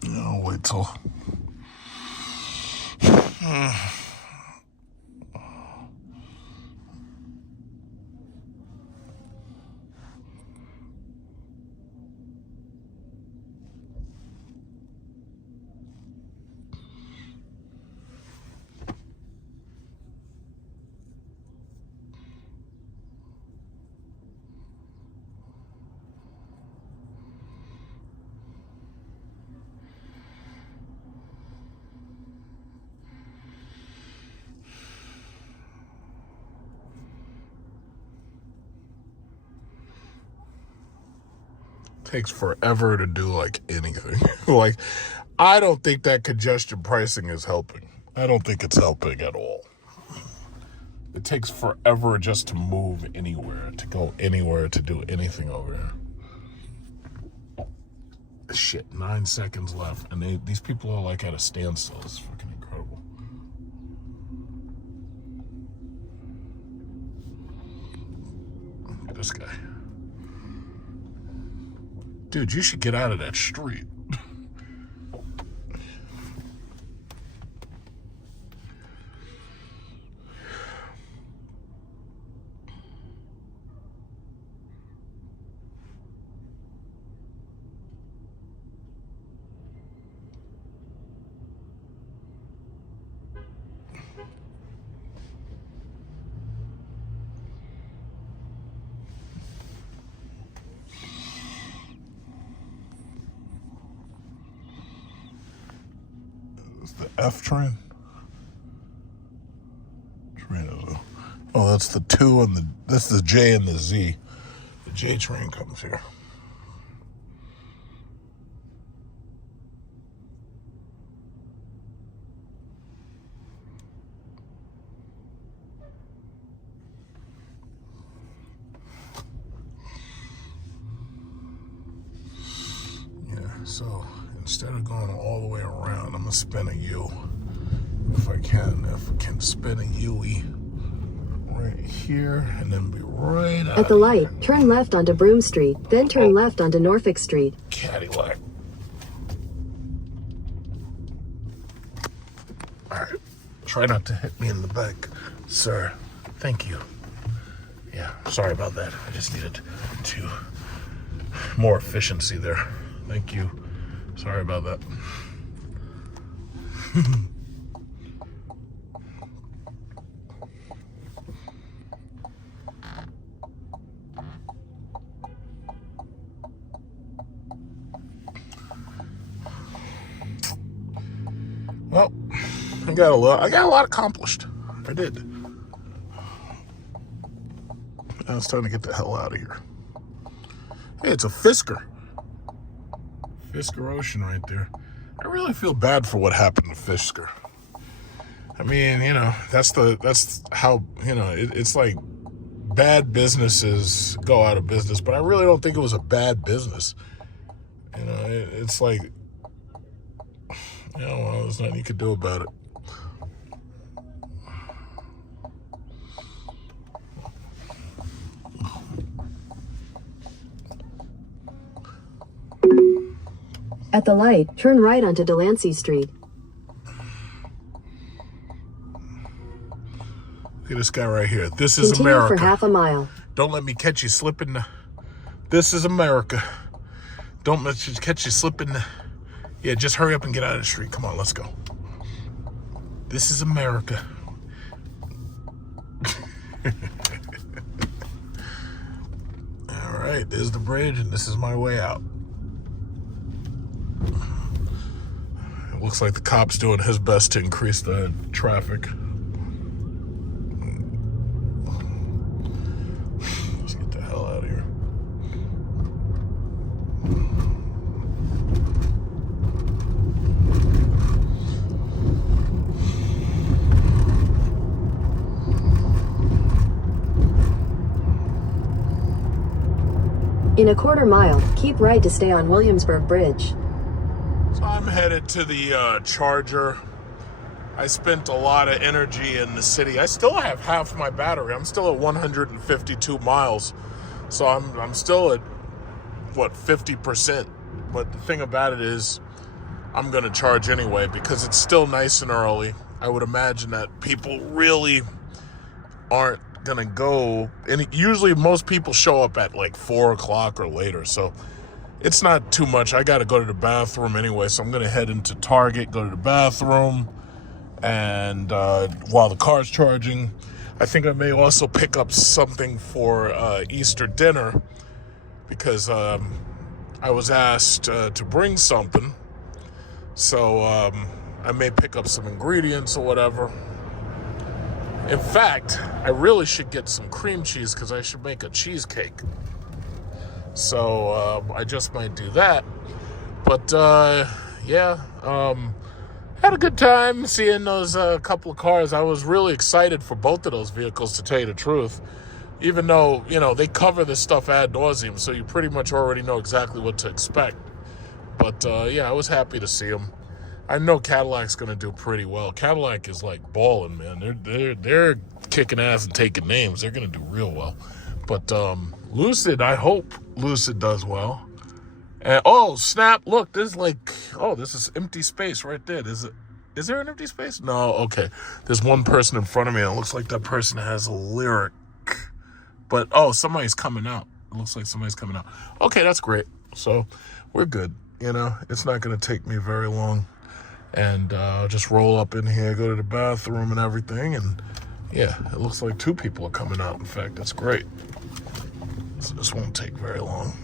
I'll wait till. Takes forever to do like anything. Like, I don't think that congestion pricing is helping. I don't think it's helping at all. It takes forever just to move anywhere, to go anywhere, to do anything over there. Shit, 9 seconds left, and these people are like at a standstill. It's fucking incredible. Look at this guy. Dude, you should get out of that street. The F train? Oh, that's the 2 and that's the J and the Z. The J train comes here. Yeah, so instead of going all the way around, I'm gonna spin a U. If I can spin a UE right here, and then be right out At the of light, here. turn left onto Broome Street, then turn left onto Norfolk Street. Cadillac. All right. Try not to hit me in the back, sir. Thank you. Yeah, sorry about that. I just needed to more efficiency there. Thank you. Sorry about that. Well, I got a lot accomplished. I did. Now it's time to get the hell out of here. Hey, it's a Fisker. Fisker Ocean right there. I really feel bad for what happened to Fisker. I mean, you know, that's how, you know, it's like bad businesses go out of business, but I really don't think it was a bad business. You know, it's like, you know, well, there's nothing you could do about it. At the light, turn right onto Delancey Street. Look at this guy right here. This is Continue America. for half a mile. Don't let me catch you slipping. This is America. Don't let you catch you slipping. Yeah, just hurry up and get out of the street. Come on, let's go. This is America. All right, there's the bridge, and this is my way out. It looks like the cop's doing his best to increase the traffic. Let's get the hell out of here. In a quarter mile, keep right to stay on Williamsburg Bridge. So I'm headed to the charger. I spent a lot of energy in the city. I still have half my battery. I'm still at 152 miles. So I'm still at, what, 50%. But the thing about it is, I'm going to charge anyway because it's still nice and early. I would imagine that people really aren't going to go. And usually most people show up at like 4 o'clock or later. So it's not too much. I got to go to the bathroom anyway. So I'm going to head into Target, go to the bathroom. And while the car's charging, I think I may also pick up something for Easter dinner because I was asked to bring something. So I may pick up some ingredients or whatever. In fact, I really should get some cream cheese because I should make a cheesecake. So I just might do that. But yeah, had a good time seeing those couple of cars. I was really excited for both of those vehicles, to tell you the truth. Even though, you know, they cover this stuff ad nauseum, so you pretty much already know exactly what to expect. But yeah, I was happy to see them. I know Cadillac's going to do pretty well. Cadillac is like balling, man. They're kicking ass and taking names. They're going to do real well. But Lucid, I hope Lucid does well. And oh snap! Look, there's like, oh, this is empty space right there. Is there an empty space? No. Okay. There's one person in front of me, and it looks like that person has a lyric. But oh, somebody's coming out. It looks like somebody's coming out. Okay, that's great. So we're good. You know, it's not going to take me very long. And I'll just roll up in here, go to the bathroom and everything. And yeah, it looks like 2 people are coming out. In fact, that's great. So this won't take very long.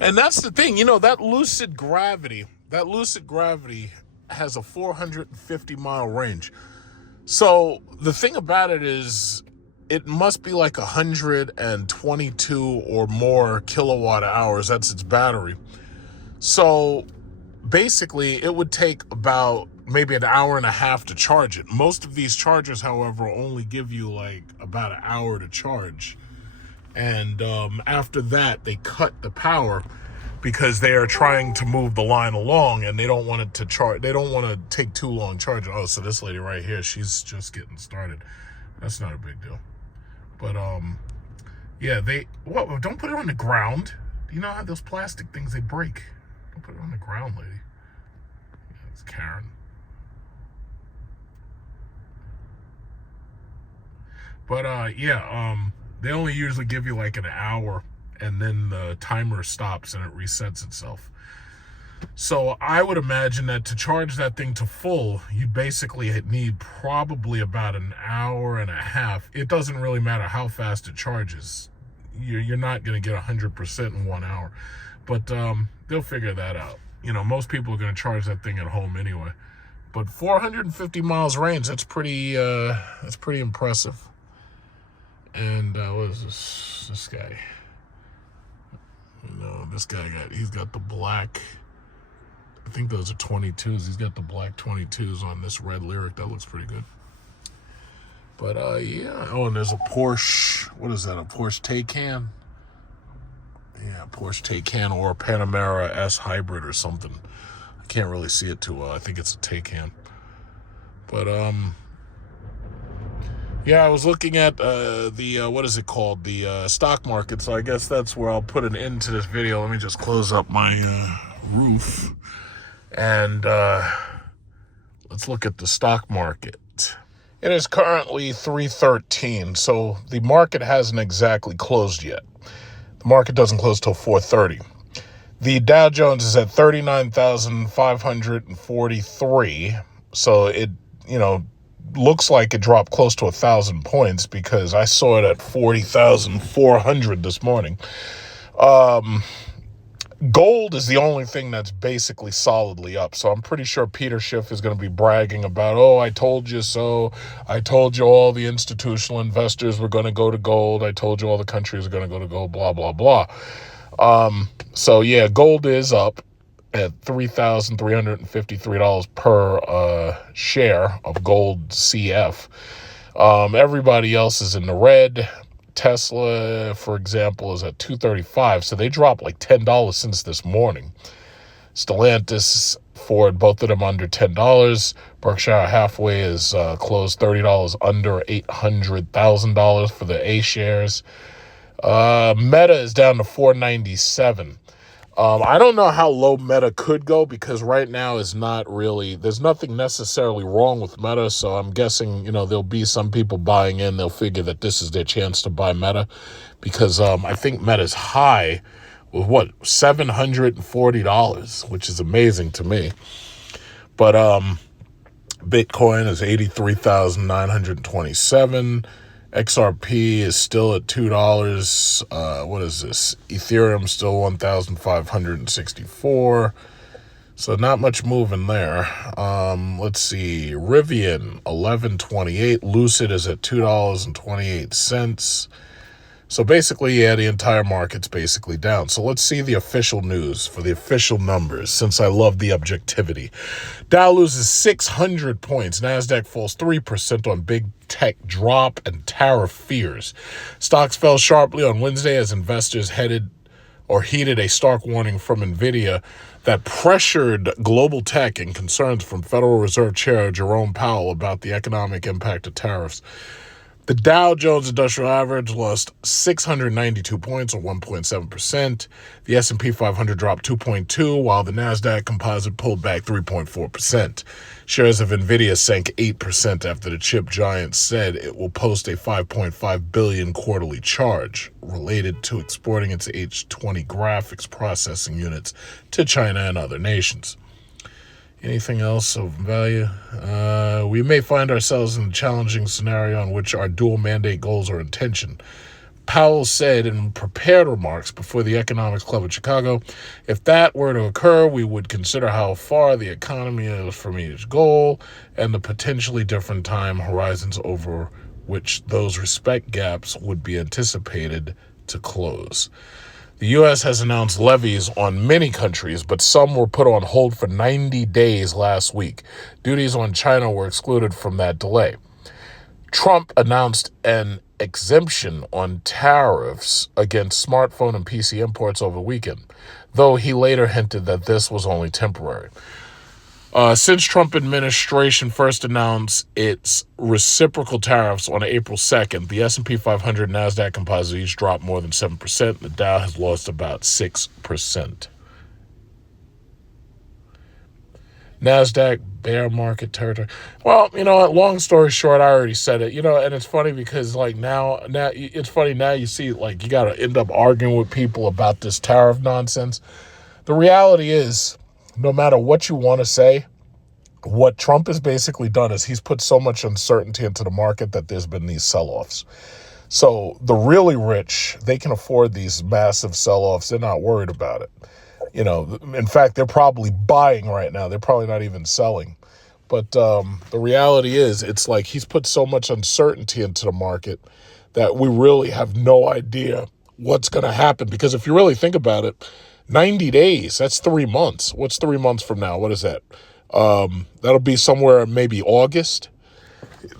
And that's the thing, you know, that Lucid Gravity has a 450-mile range. So the thing about it is, it must be like 122 or more kilowatt hours. That's its battery. So basically, it would take about maybe an hour and a half to charge it. Most of these chargers, however, only give you like about an hour to charge. And after that, they cut the power because they are trying to move the line along, and they don't want it to charge. They don't want to take too long charging. Oh, so this lady right here, she's just getting started. That's not a big deal. But yeah, don't put it on the ground. You know how those plastic things, they break. Don't put it on the ground, lady. Yeah, it's Karen. But they only usually give you like an hour, and then the timer stops and it resets itself. So I would imagine that to charge that thing to full, you basically need probably about an hour and a half. It doesn't really matter how fast it charges. You're not going to get 100% in 1 hour. But they'll figure that out. You know, most people are going to charge that thing at home anyway. But 450 miles range, that's pretty impressive. And what is this guy? You know, this guy he's got the black, I think those are 22s. He's got the black 22s on this red Lyric. That looks pretty good. But yeah. Oh, and there's a Porsche. What is that? A Porsche Taycan? Yeah, Porsche Taycan or a Panamera S Hybrid or something. I can't really see it too well. I think it's a Taycan. But yeah, I was looking at the what is it called? The stock market. So I guess that's where I'll put an end to this video. Let me just close up my roof. And let's look at the stock market. It is currently 3:13, so the market hasn't exactly closed yet. The market doesn't close till 4:30. The Dow Jones is at 39,543, so it, looks like it dropped close to 1,000 points because I saw it at 40,400 this morning. Gold is the only thing that's basically solidly up. So I'm pretty sure Peter Schiff is going to be bragging about, oh, I told you so. I told you all the institutional investors were going to go to gold. I told you all the countries are going to go to gold, blah, blah, blah. So yeah, gold is up at $3,353 per share of gold CF. Everybody else is in the red. Tesla, for example, is at $235, so they dropped like $10 since this morning. Stellantis, Ford, both of them under $10. Berkshire Hathaway is closed $30 under $800,000 for the A shares. Meta is down to $497. I don't know how low Meta could go because right now is not really, there's nothing necessarily wrong with Meta. So I'm guessing, there'll be some people buying in. They'll figure that this is their chance to buy Meta because I think Meta's high with $740, which is amazing to me. But Bitcoin is 83,927. XRP is still at $2. What is this? Ethereum still 1,564. So not much moving there. Let's see. Rivian 11.28. Lucid is at $2.28. So basically, yeah, the entire market's basically down. So let's see the official news for the official numbers, since I love the objectivity. Dow loses 600 points. NASDAQ falls 3% on big tech drop and tariff fears. Stocks fell sharply on Wednesday as investors heeded a stark warning from NVIDIA that pressured global tech and concerns from Federal Reserve Chair Jerome Powell about the economic impact of tariffs. The Dow Jones Industrial Average lost 692 points, or 1.7%. The S&P 500 dropped 2.2%, while the NASDAQ Composite pulled back 3.4%. Shares of NVIDIA sank 8% after the chip giant said it will post a $5.5 billion quarterly charge related to exporting its H20 graphics processing units to China and other nations. Anything else of value? We may find ourselves in a challenging scenario in which our dual mandate goals are in tension. Powell said in prepared remarks before the Economics Club of Chicago, if that were to occur, we would consider how far the economy is from each goal and the potentially different time horizons over which those respect gaps would be anticipated to close. The U.S. has announced levies on many countries, but some were put on hold for 90 days last week. Duties on China were excluded from that delay. Trump announced an exemption on tariffs against smartphone and PC imports over the weekend, though he later hinted that this was only temporary. Since Trump administration first announced its reciprocal tariffs on April 2nd, the S&P 500 and NASDAQ composite each dropped more than 7%. The Dow has lost about 6%. NASDAQ, bear market territory. Well, you know what? Long story short, I already said it. You know, and it's funny because, like, now it's funny now you see, like, you got to end up arguing with people about this tariff nonsense. The reality is, no matter what you want to say, what Trump has basically done is he's put so much uncertainty into the market that there's been these sell-offs. So the really rich, they can afford these massive sell-offs. They're not worried about it. You know, in fact, they're probably buying right now. They're probably not even selling. But the reality is, it's like he's put so much uncertainty into the market that we really have no idea what's going to happen. Because if you really think about it, 90 days, that's 3 months. What's 3 months from now? What is that? That'll be somewhere maybe August.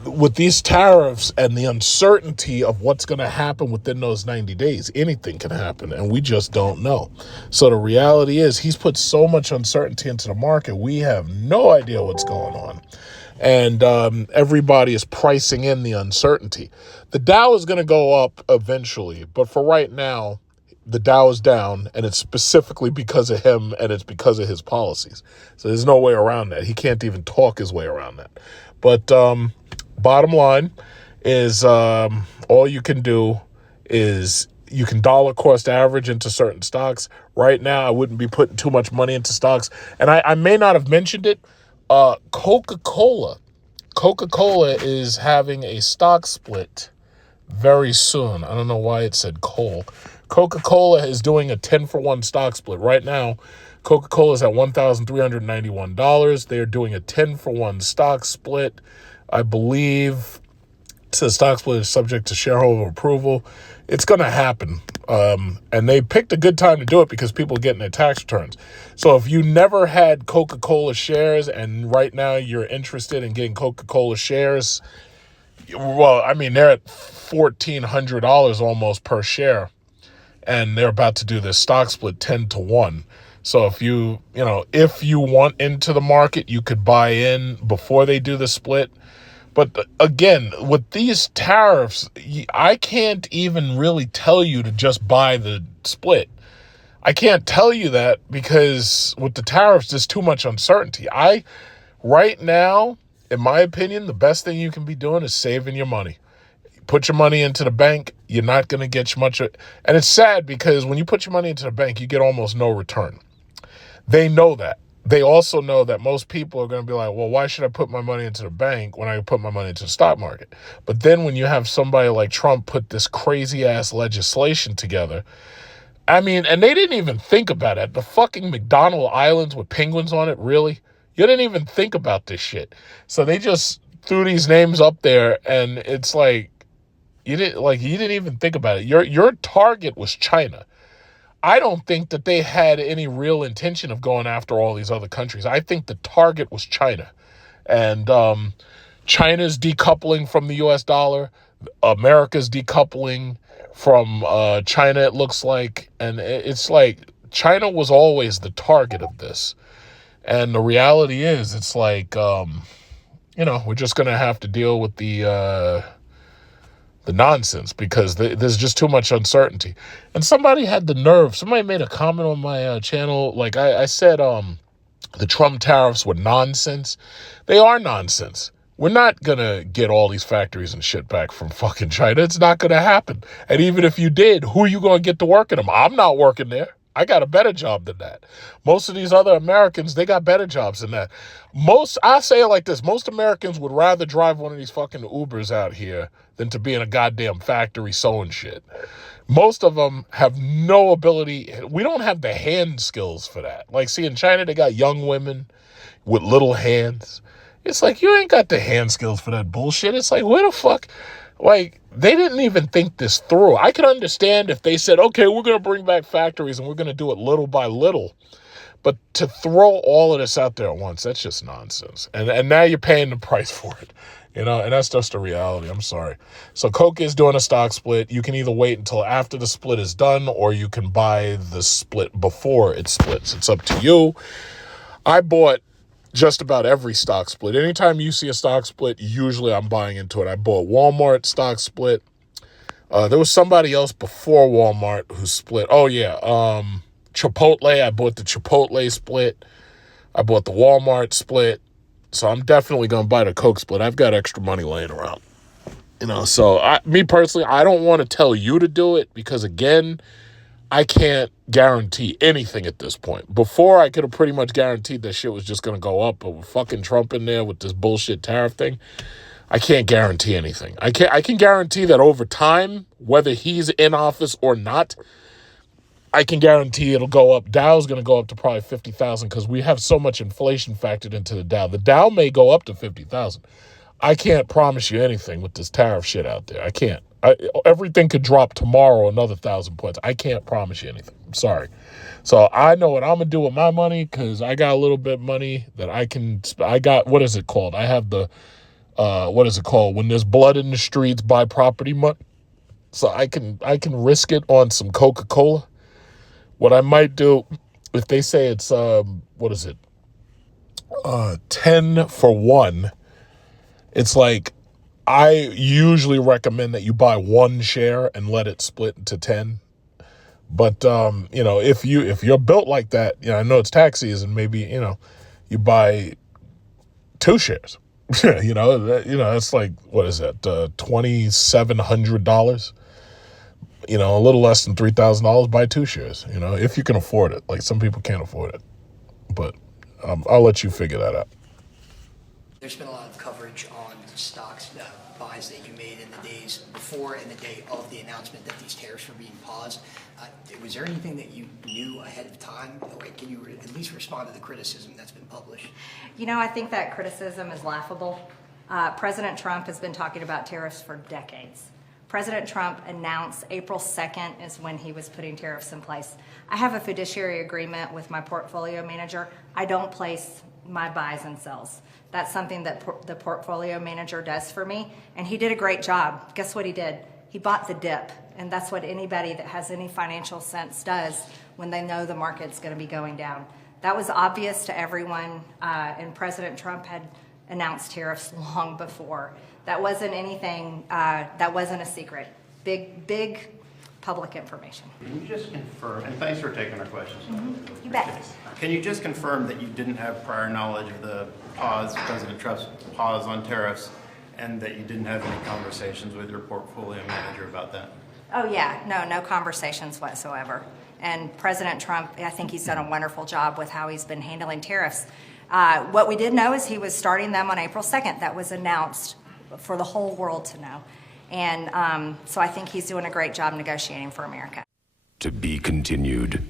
With these tariffs and the uncertainty of what's going to happen within those 90 days, anything can happen, and we just don't know. So the reality is he's put so much uncertainty into the market, we have no idea what's going on. And everybody is pricing in the uncertainty. The Dow is going to go up eventually, but for right now, the Dow is down, and it's specifically because of him, and it's because of his policies. So there's no way around that. He can't even talk his way around that. But bottom line is all you can do is you can dollar cost average into certain stocks. Right now, I wouldn't be putting too much money into stocks. And I may not have mentioned it. Coca-Cola is having a stock split very soon. I don't know why it said coal. Coca-Cola is doing a 10-for-1 stock split. Right now, Coca-Cola is at $1,391. They're doing a 10-for-1 stock split. I believe the stock split is subject to shareholder approval. It's going to happen. And they picked a good time to do it because people are getting their tax returns. So if you never had Coca-Cola shares and right now you're interested in getting Coca-Cola shares, well, I mean, they're at $1,400 almost per share. And they're about to do this stock split 10-to-1. So if you want into the market, you could buy in before they do the split. But again, with these tariffs, I can't even really tell you to just buy the split. I can't tell you that because with the tariffs, there's too much uncertainty. Right now, in my opinion, the best thing you can be doing is saving your money. Put your money into the bank, you're not going to get much. And it's sad because when you put your money into the bank, you get almost no return. They know that. They also know that most people are going to be like, well, why should I put my money into the bank when I put my money into the stock market? But then when you have somebody like Trump put this crazy ass legislation together, I mean, and they didn't even think about it. The fucking McDonald Islands with penguins on it, really? You didn't even think about this shit. So they just threw these names up there, and it's like, you didn't even think about it. Your target was China. I don't think that they had any real intention of going after all these other countries. I think the target was China. And China's decoupling from the US dollar. America's decoupling from China, it looks like. And it's like China was always the target of this. And the reality is, it's like, we're just going to have to deal with the nonsense because there's just too much uncertainty. And somebody made a comment on my channel. Like I said, the Trump tariffs were nonsense. They are nonsense. We're not going to get all these factories and shit back from fucking China. It's not going to happen. And even if you did, who are you going to get to work in them? I'm not working there. I got a better job than that. Most of these other Americans, they got better jobs than that. I say it like this, most Americans would rather drive one of these fucking Ubers out here than to be in a goddamn factory sewing shit. Most of them have no ability. We don't have the hand skills for that. Like, see, in China, they got young women with little hands. It's like, you ain't got the hand skills for that bullshit. It's like, where the fuck? Like, they didn't even think this through. I could understand if they said, okay, we're going to bring back factories and we're going to do it little by little. But to throw all of this out there at once, that's just nonsense. And now you're paying the price for it, and that's just the reality. I'm sorry. So Coke is doing a stock split. You can either wait until after the split is done, or you can buy the split before it splits. It's up to you. I bought just about every stock split. Anytime you see a stock split, usually I'm buying into it. I bought Walmart stock split. There was somebody else before Walmart who split. Oh, yeah. Chipotle. I bought the Chipotle split. I bought the Walmart split. So I'm definitely going to buy the Coke split. I've got extra money laying around. So me personally, I don't want to tell you to do it because, again, I can't guarantee anything at this point. Before, I could have pretty much guaranteed that shit was just going to go up, but with fucking Trump in there with this bullshit tariff thing, I can't guarantee anything. I can guarantee that over time, whether he's in office or not, I can guarantee it'll go up. Dow's going to go up to probably 50,000 because we have so much inflation factored into the Dow. The Dow may go up to 50,000. I can't promise you anything with this tariff shit out there. I can't. Everything could drop tomorrow another 1,000 points. I can't promise you anything. I'm sorry. So I know what I'm going to do with my money because I got a little bit of money that I got, what is it called? I have the, what is it called? When there's blood in the streets, buy property money. So I can risk it on some Coca-Cola. What I might do, if they say it's, 10 for 1, it's like, I usually recommend that you buy one share and let it split into 10. But, if you're built like that, I know it's tax season, maybe, you buy 2 shares. That's like, what is that? $2,700, a little less than $3,000, buy 2 shares, if you can afford it. Like some people can't afford it, but I'll let you figure that out. There's been a lot of coverage on stocks, buys that you made in the days before and the day of the announcement that these tariffs were being paused. Was there anything that you knew ahead of time? Can you at least respond to the criticism that's been published? I think that criticism is laughable. President Trump has been talking about tariffs for decades. President Trump announced April 2nd is when he was putting tariffs in place. I have a fiduciary agreement with my portfolio manager. I don't place my buys and sells. That's something that the portfolio manager does for me, and he did a great job. Guess what he did? He bought the dip, and that's what anybody that has any financial sense does when they know the market's going to be going down. That was obvious to everyone, and President Trump had announced tariffs long before. That wasn't anything, that wasn't a secret. Big public information. Can you just confirm, and thanks for taking our questions. You bet. Can you just confirm that you didn't have prior knowledge of the pause, President Trump's pause on tariffs, and that you didn't have any conversations with your portfolio manager about that? Oh yeah, no conversations whatsoever. And President Trump, I think he's done a wonderful job with how he's been handling tariffs. What we did know is he was starting them on April 2nd. That was announced for the whole world to know. And so I think he's doing a great job negotiating for America. To be continued.